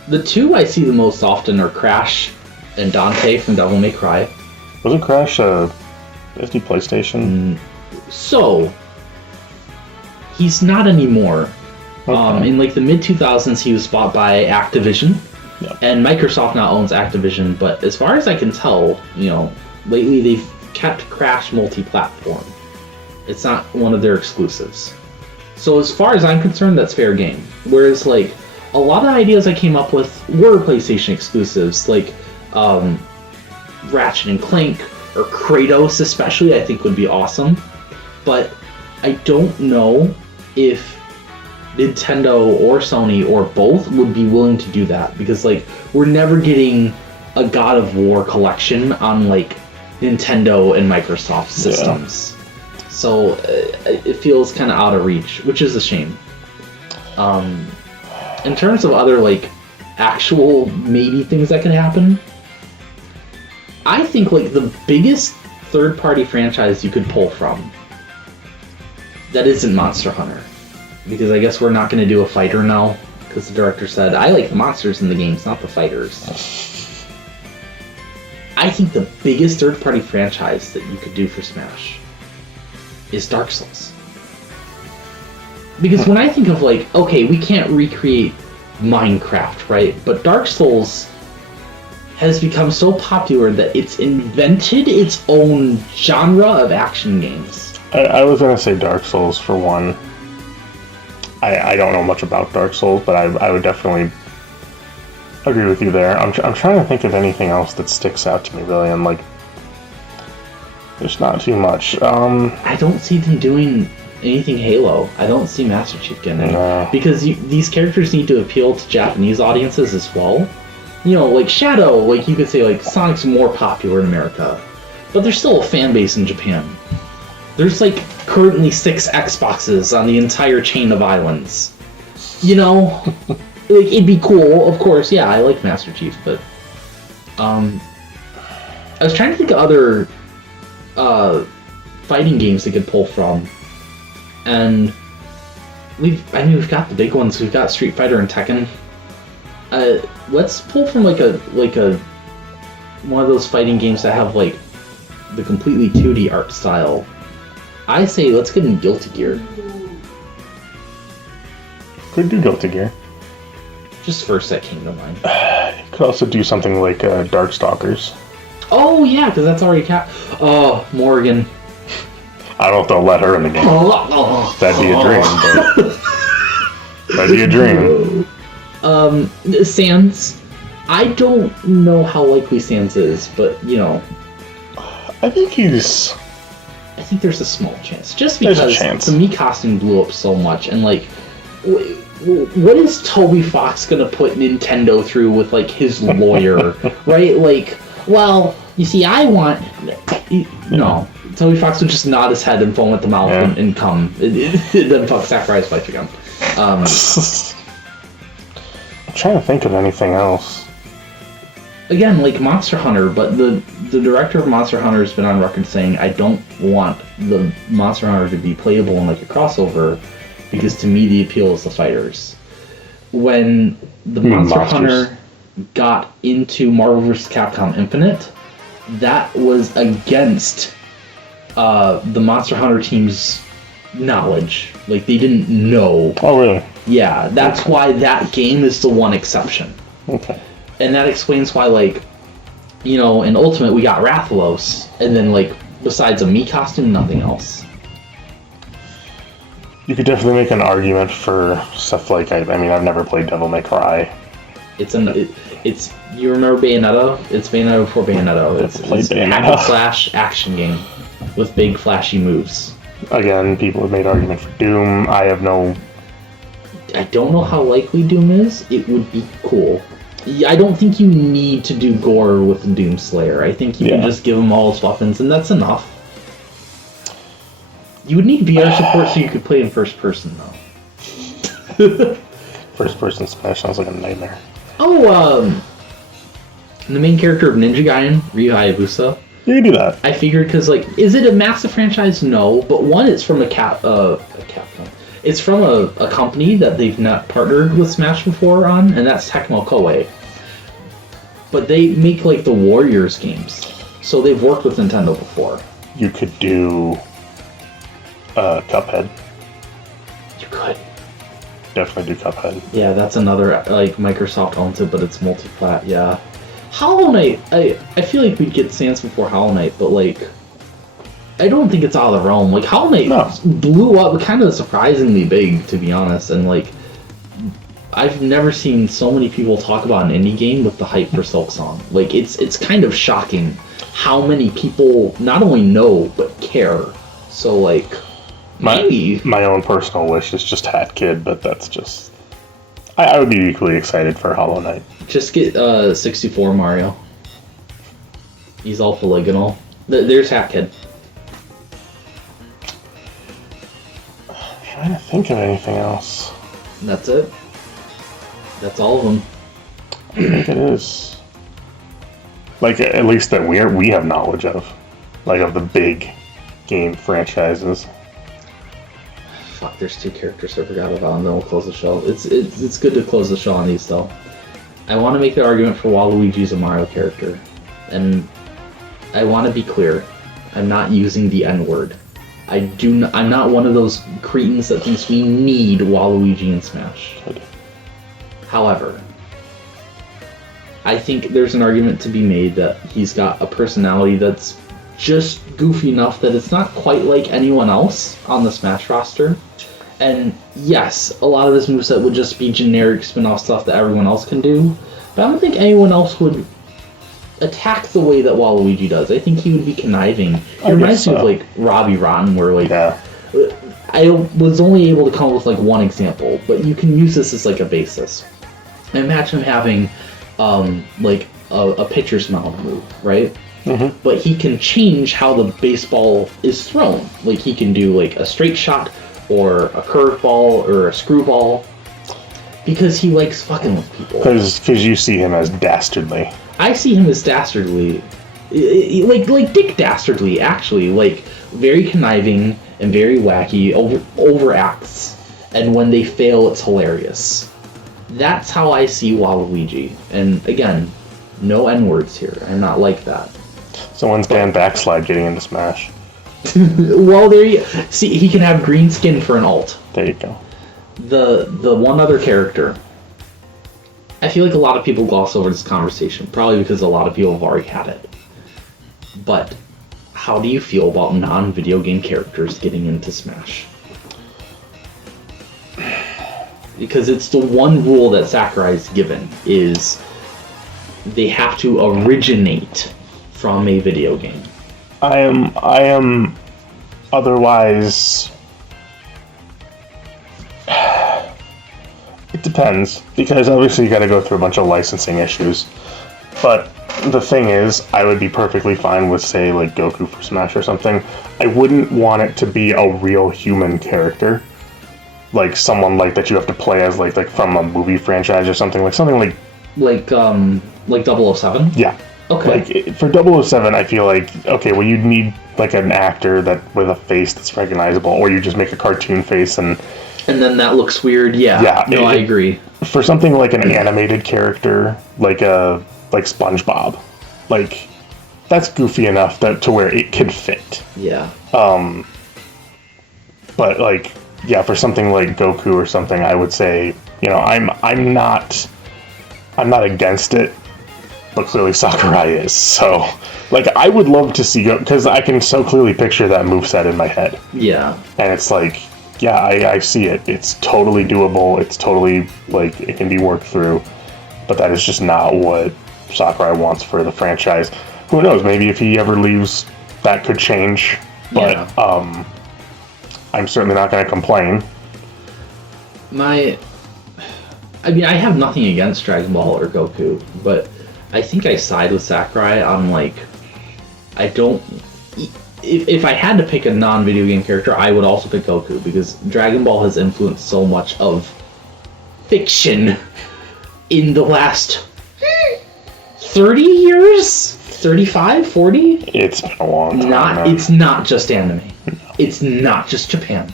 The two I see the most often are Crash and Dante from Devil May Cry. Wasn't Crash Disney PlayStation? So he's not anymore. Okay. In like the mid-2000s, he was bought by Activision, and Microsoft now owns Activision. But as far as I can tell, lately they've kept Crash multi-platform. It's not one of their exclusives. So as far as I'm concerned, that's fair game. Whereas, like, a lot of ideas I came up with were PlayStation exclusives, like Ratchet and Clank, or Kratos especially, I think would be awesome. But I don't know if Nintendo or Sony or both would be willing to do that, because, like, we're never getting a God of War collection on, like, Nintendo and Microsoft systems. Yeah. So it feels kind of out of reach, which is a shame. In terms of other, like, actual maybe things that can happen, I think, like, the biggest third-party franchise you could pull from that isn't Monster Hunter, because I guess we're not going to do a fighter now, because the director said, I like the monsters in the games, not the fighters. I think the biggest third-party franchise that you could do for Smash is Dark Souls. Because when I think of, like, okay, we can't recreate Minecraft, right? But Dark Souls has become so popular that it's invented its own genre of action games. I was going to say Dark Souls for one. I don't know much about Dark Souls, but I would definitely agree with you there. I'm trying to think of anything else that sticks out to me, really, and, like, there's not too much. I don't see them doing anything Halo. I don't see Master Chief getting it. No. Because these characters need to appeal to Japanese audiences as well. You know, like Shadow, like you could say, like, Sonic's more popular in America, but there's still a fan base in Japan. There's, like, currently 6 Xboxes on the entire chain of islands. You know? Like, it'd be cool, of course, yeah, I like Master Chief, but I was trying to think of other fighting games they could pull from, and we've got the big ones. We've got Street Fighter and Tekken. Let's pull from like a one of those fighting games that have, like, the completely 2D art style. I say let's get in Guilty Gear. Could do Guilty Gear. Just first that came to mind. You could also do something like Darkstalkers. Oh yeah, because that's already Oh, Morgan. I don't know if they'll let her in the game. That'd be a dream. But that'd be a dream. Sans. I don't know how likely Sans is, but, you know. I think there's a small chance. Just because the Mii costume blew up so much, and, like, what is Toby Fox gonna put Nintendo through with, like, his lawyer, right? Like, well, you see, I want... No. Toby Fox would just nod his head and foam at the mouth and come. Then fuck Sakurai's wife again. I'm trying to think of anything else. Again, like Monster Hunter, but the director of Monster Hunter has been on record saying, I don't want the Monster Hunter to be playable in, like, a crossover, because to me the appeal is the fighters. When the Monster Hunter got into Marvel vs. Capcom Infinite, that was against the Monster Hunter team's knowledge. Like, they didn't know. Oh, really? Yeah, that's why that game is the one exception. Okay. And that explains why, like, you know, in Ultimate we got Rathalos, and then, like, besides a Mii costume, nothing else. You could definitely make an argument for stuff like, I mean, I've never played Devil May Cry. It's you remember Bayonetta? It's Bayonetta before Bayonetta. It's a hack and slash action game with big flashy moves. Again, people have made argument for Doom. I don't know how likely Doom is. It would be cool. I don't think you need to do gore with Doom Slayer. I think you can just give him all his weapons, and that's enough. You would need VR support so you could play in first person, though. First person Smash sounds like a nightmare. Oh, the main character of Ninja Gaiden, Ryu Hayabusa. You can do that. I figured, because, like, is it a massive franchise? No, but one, it's from a Capcom. It's from a company that they've not partnered with Smash before on, and that's Tecmo Koei. But they make, like, the Warriors games, so they've worked with Nintendo before. You could do Cuphead. You could. Definitely do Cuphead. Yeah, that's another, like, Microsoft owns it, but it's multi-plat, yeah. Hollow Knight, I feel like we'd get Sans before Hollow Knight, but, like, I don't think it's out of the realm. Like, Hollow Knight blew up kind of surprisingly big, to be honest, and like, I've never seen so many people talk about an indie game with the hype for Silk Song. Like, it's kind of shocking how many people not only know, but care. So, like, maybe... My own personal wish is just Hat Kid, but that's just... I would be equally excited for Hollow Knight. Just get 64 Mario. He's all polygonal. There's Hat Kid. I'm trying to think of anything else. That's it. That's all of them. I think it is. Like, at least that we have knowledge of. Like, of the big game franchises. Fuck, there's 2 characters I forgot about, and then we'll close the show. It's good to close the show on these, though. I want to make the argument for Waluigi's a Mario character. And I want to be clear. I'm not using the N-word. I'm not one of those cretins that thinks we need Waluigi in Smash. Good. However, I think there's an argument to be made that he's got a personality that's just goofy enough that it's not quite like anyone else on the Smash roster. And yes, a lot of this moveset would just be generic spin-off stuff that everyone else can do, but I don't think anyone else would attack the way that Waluigi does. I think he would be conniving. It reminds me of like Robbie Rotten, where like I was only able to come up with like one example, but you can use this as like a basis. Imagine having like a pitcher's mound move, right? Mm-hmm. But he can change how the baseball is thrown. Like he can do like a straight shot or a curveball or a screwball because he likes fucking with people. Because you see him as dastardly. I see him as dastardly, like Dick Dastardly, actually, like very conniving and very wacky, overacts, and when they fail, it's hilarious. That's how I see Waluigi, and again, no N-words here. I'm not like that. Someone's banned Backslide getting into Smash. Well, there you see. He can have green skin for an alt. There you go. The one other character. I feel like a lot of people gloss over this conversation, probably because a lot of people have already had it. But how do you feel about non-video game characters getting into Smash? Because it's the one rule that Sakurai's given, is they have to originate from a video game. I am otherwise... It depends, because obviously you gotta go through a bunch of licensing issues. But the thing is, I would be perfectly fine with, say, like Goku for Smash or something. I wouldn't want it to be a real human character. Like someone like that you have to play as like from a movie franchise or something like 007? Yeah. Okay. Like for 007, I feel like well you'd need like an actor that with a face that's recognizable, or you just make a cartoon face and then that looks weird. Yeah. No, I agree. For something like an animated character, like SpongeBob, like that's goofy enough to where it could fit. Yeah. But like. Yeah, for something like Goku or something, I would say, I'm not against it, but clearly Sakurai is. So, like, I would love to see because I can so clearly picture that moveset in my head. Yeah. And it's like, yeah, I see it. It's totally doable. It's totally like it can be worked through, but that is just not what Sakurai wants for the franchise. Who knows? Maybe if he ever leaves, that could change. But yeah. I'm certainly not going to complain. I have nothing against Dragon Ball or Goku, but I think I side with Sakurai on, like, if I had to pick a non-video game character, I would also pick Goku, because Dragon Ball has influenced so much of fiction in the last 30 years? 35? 40? It's been a long time. It's not just anime. It's not just Japan.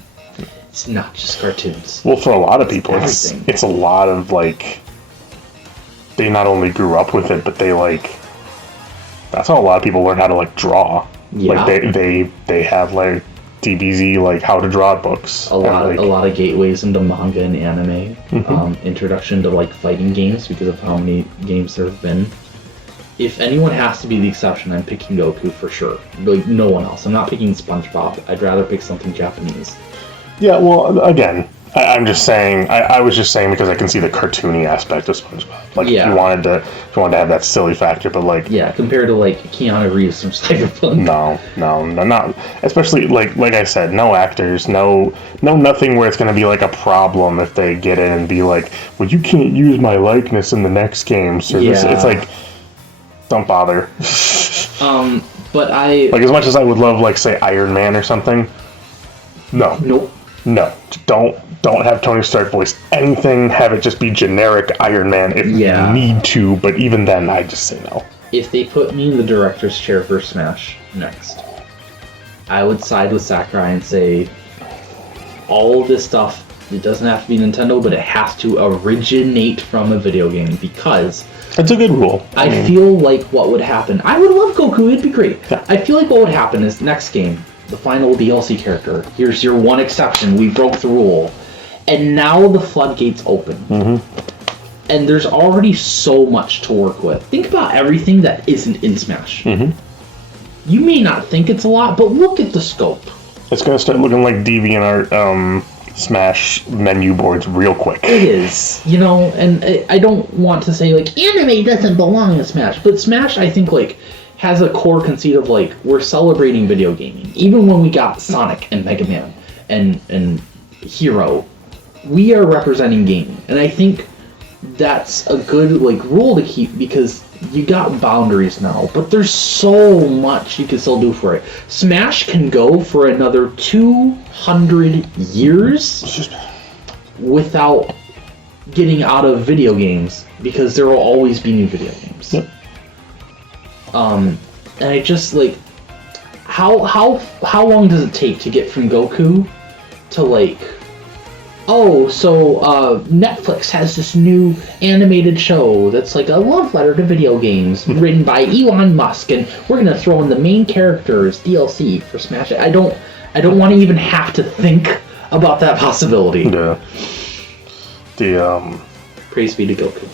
It's not just cartoons. Well, for a lot of people, it's a lot of, like, they not only grew up with it, but they, like, that's how a lot of people learn how to, like, draw. Yeah. Like, they have, like, DBZ, like, how to draw books. A lot of gateways into manga and anime. Mm-hmm. Introduction to, like, fighting games because of how many games there have been. if anyone has to be the exception, I'm picking Goku for sure. Like, no one else. I'm not picking SpongeBob. I'd rather pick something Japanese. Yeah, well, again, I'm just saying. I was just saying because I can see the cartoony aspect of SpongeBob. Like, Yeah. if you wanted to have that silly factor, but like, Yeah, compared to like Keanu Reeves from Cyberpunk. no, not. Especially like I said, no actors, no nothing where it's going to be like a problem if they get in and be like, well, you can't use my likeness in the next game. So Yeah. it's like, don't bother. But I Like, as much as I would love, like, say, Iron Man or something, no. nope. No, don't have Tony Stark voice anything. Have it just be generic Iron Man if Yeah. you need to. But even then, I just say no. If they put me in the director's chair for Smash next, I would side with Sakurai and say all of this stuff. It doesn't have to be Nintendo, but it has to originate from a video game because That's a good rule. I feel like what would happen. I would love Goku. It'd be great. Yeah. I feel like what would happen is next game, the final DLC character. Here's your one exception. We broke the rule, and now the floodgates open. Mm-hmm. And there's already so much to work with. Think about everything that isn't in Smash. Mm-hmm. You may not think it's a lot, but look at the scope. It's gonna start looking like DeviantArt Smash menu boards real quick. It is, you know, and I don't want to say like anime doesn't belong in Smash, but Smash I think like has a core conceit of like we're celebrating video gaming. Even when we got Sonic and Mega Man and Hero, we are representing gaming, and I think that's a good like rule to keep because you got boundaries now, but there's so much you can still do for it. Smash can go for another 200 years without getting out of video games because there will always be new video games. Yep. And I just like how long does it take to get from Goku to like Netflix has this new animated show that's like a love letter to video games written by Elon Musk, and we're gonna throw in the main characters DLC for Smash. I don't want to even have to think about that possibility. Yeah. The Praise be to Goku.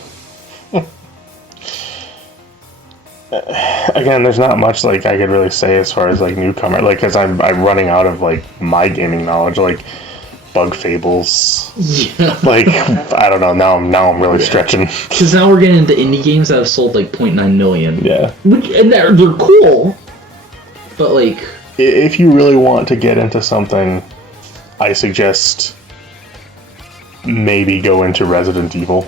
Again, there's not much like I could really say as far as like newcomer, like because I'm running out of like my gaming knowledge, like Bug Fables. Yeah. Like I don't know. Now I'm really stretching. Because now we're getting into indie games that have sold like 0.9 million. Yeah. And they're cool, but like If you really want to get into something, I suggest maybe go into Resident Evil.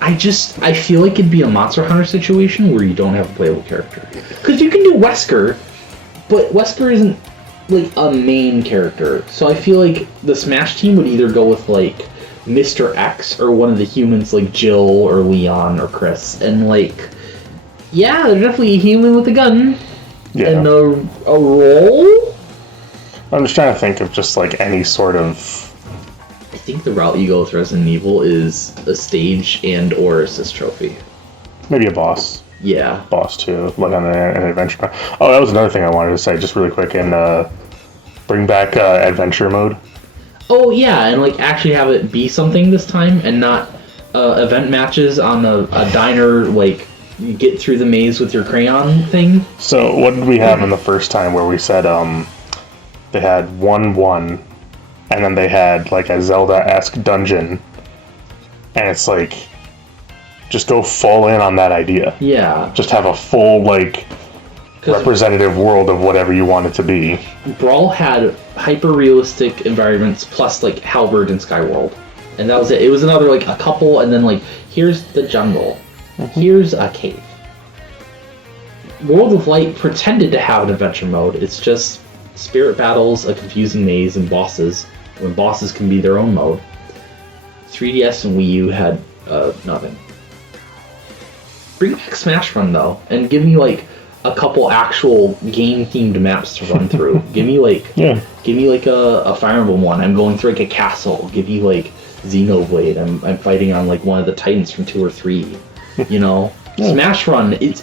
I feel like it'd be a Monster Hunter situation where you don't have a playable character. Because you can do Wesker, but Wesker isn't like a main character. So I feel like the Smash team would either go with like Mr. X or one of the humans like Jill or Leon or Chris. And like, yeah, they're definitely a human with a gun. Yeah. And a role? I'm just trying to think of just like any sort of. I think the route you go with Resident Evil is a stage and or assist trophy. Maybe a boss. Yeah. Boss too, like on an adventure. Oh, that was another thing I wanted to say, just really quick, and bring back adventure mode. Oh yeah, and like actually have it be something this time, and not event matches on a diner. Like you get through the maze with your crayon thing. So what did we have in the first time where we said they had 1-1, and then they had like a Zelda-esque dungeon, and it's like just go full in on that idea. Yeah. Just have a full like representative world of whatever you want it to be. Brawl had hyper-realistic environments plus like Halberd and Skyworld, and that was it. It was another like a couple, and then like here's the jungle, here's a cave. World of Light pretended to have an adventure mode. It's just spirit battles, a confusing maze, and bosses. When bosses can be their own mode. 3DS and Wii U had nothing. Bring back Smash Run though, and give me like a couple actual game-themed maps to run through. Give me like a Fire Emblem one. I'm going through like a castle. Give you like Xenoblade. I'm fighting on like one of the Titans from 2 or 3. You know, Smash Run. It's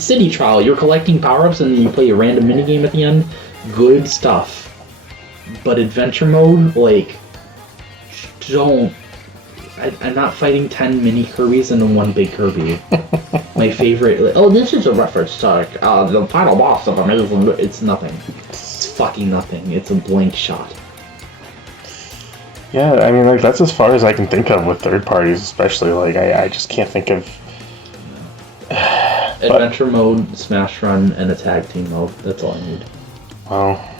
City Trial. You're collecting power-ups and then you play a random minigame at the end. Good stuff. But adventure mode, like, don't. I'm not fighting 10 mini Kirbys into one big Kirby. my favorite. Like, oh, this is a reference to the final boss of Amazing. It's nothing. It's fucking nothing. It's a blank shot. Yeah, I mean, like, that's as far as I can think of with third parties, especially. Like, I just can't think of... Adventure mode, Smash Run, and a tag team mode. That's all I need. Well,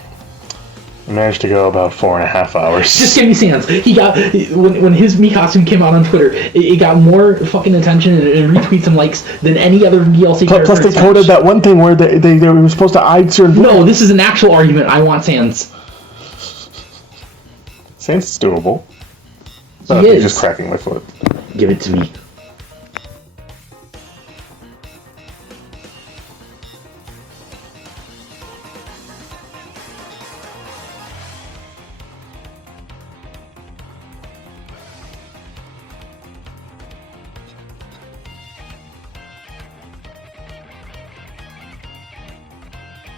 I managed to go about 4.5 hours. Just give me Sans. He got... When his Mii costume came out on Twitter, it got more fucking attention and retweets and likes than any other DLC character. Plus, they quoted that one thing where they were supposed to eye certain... No, this is an actual argument. I want Sans. Sans is doable. He is. Just cracking my foot. Give it to me.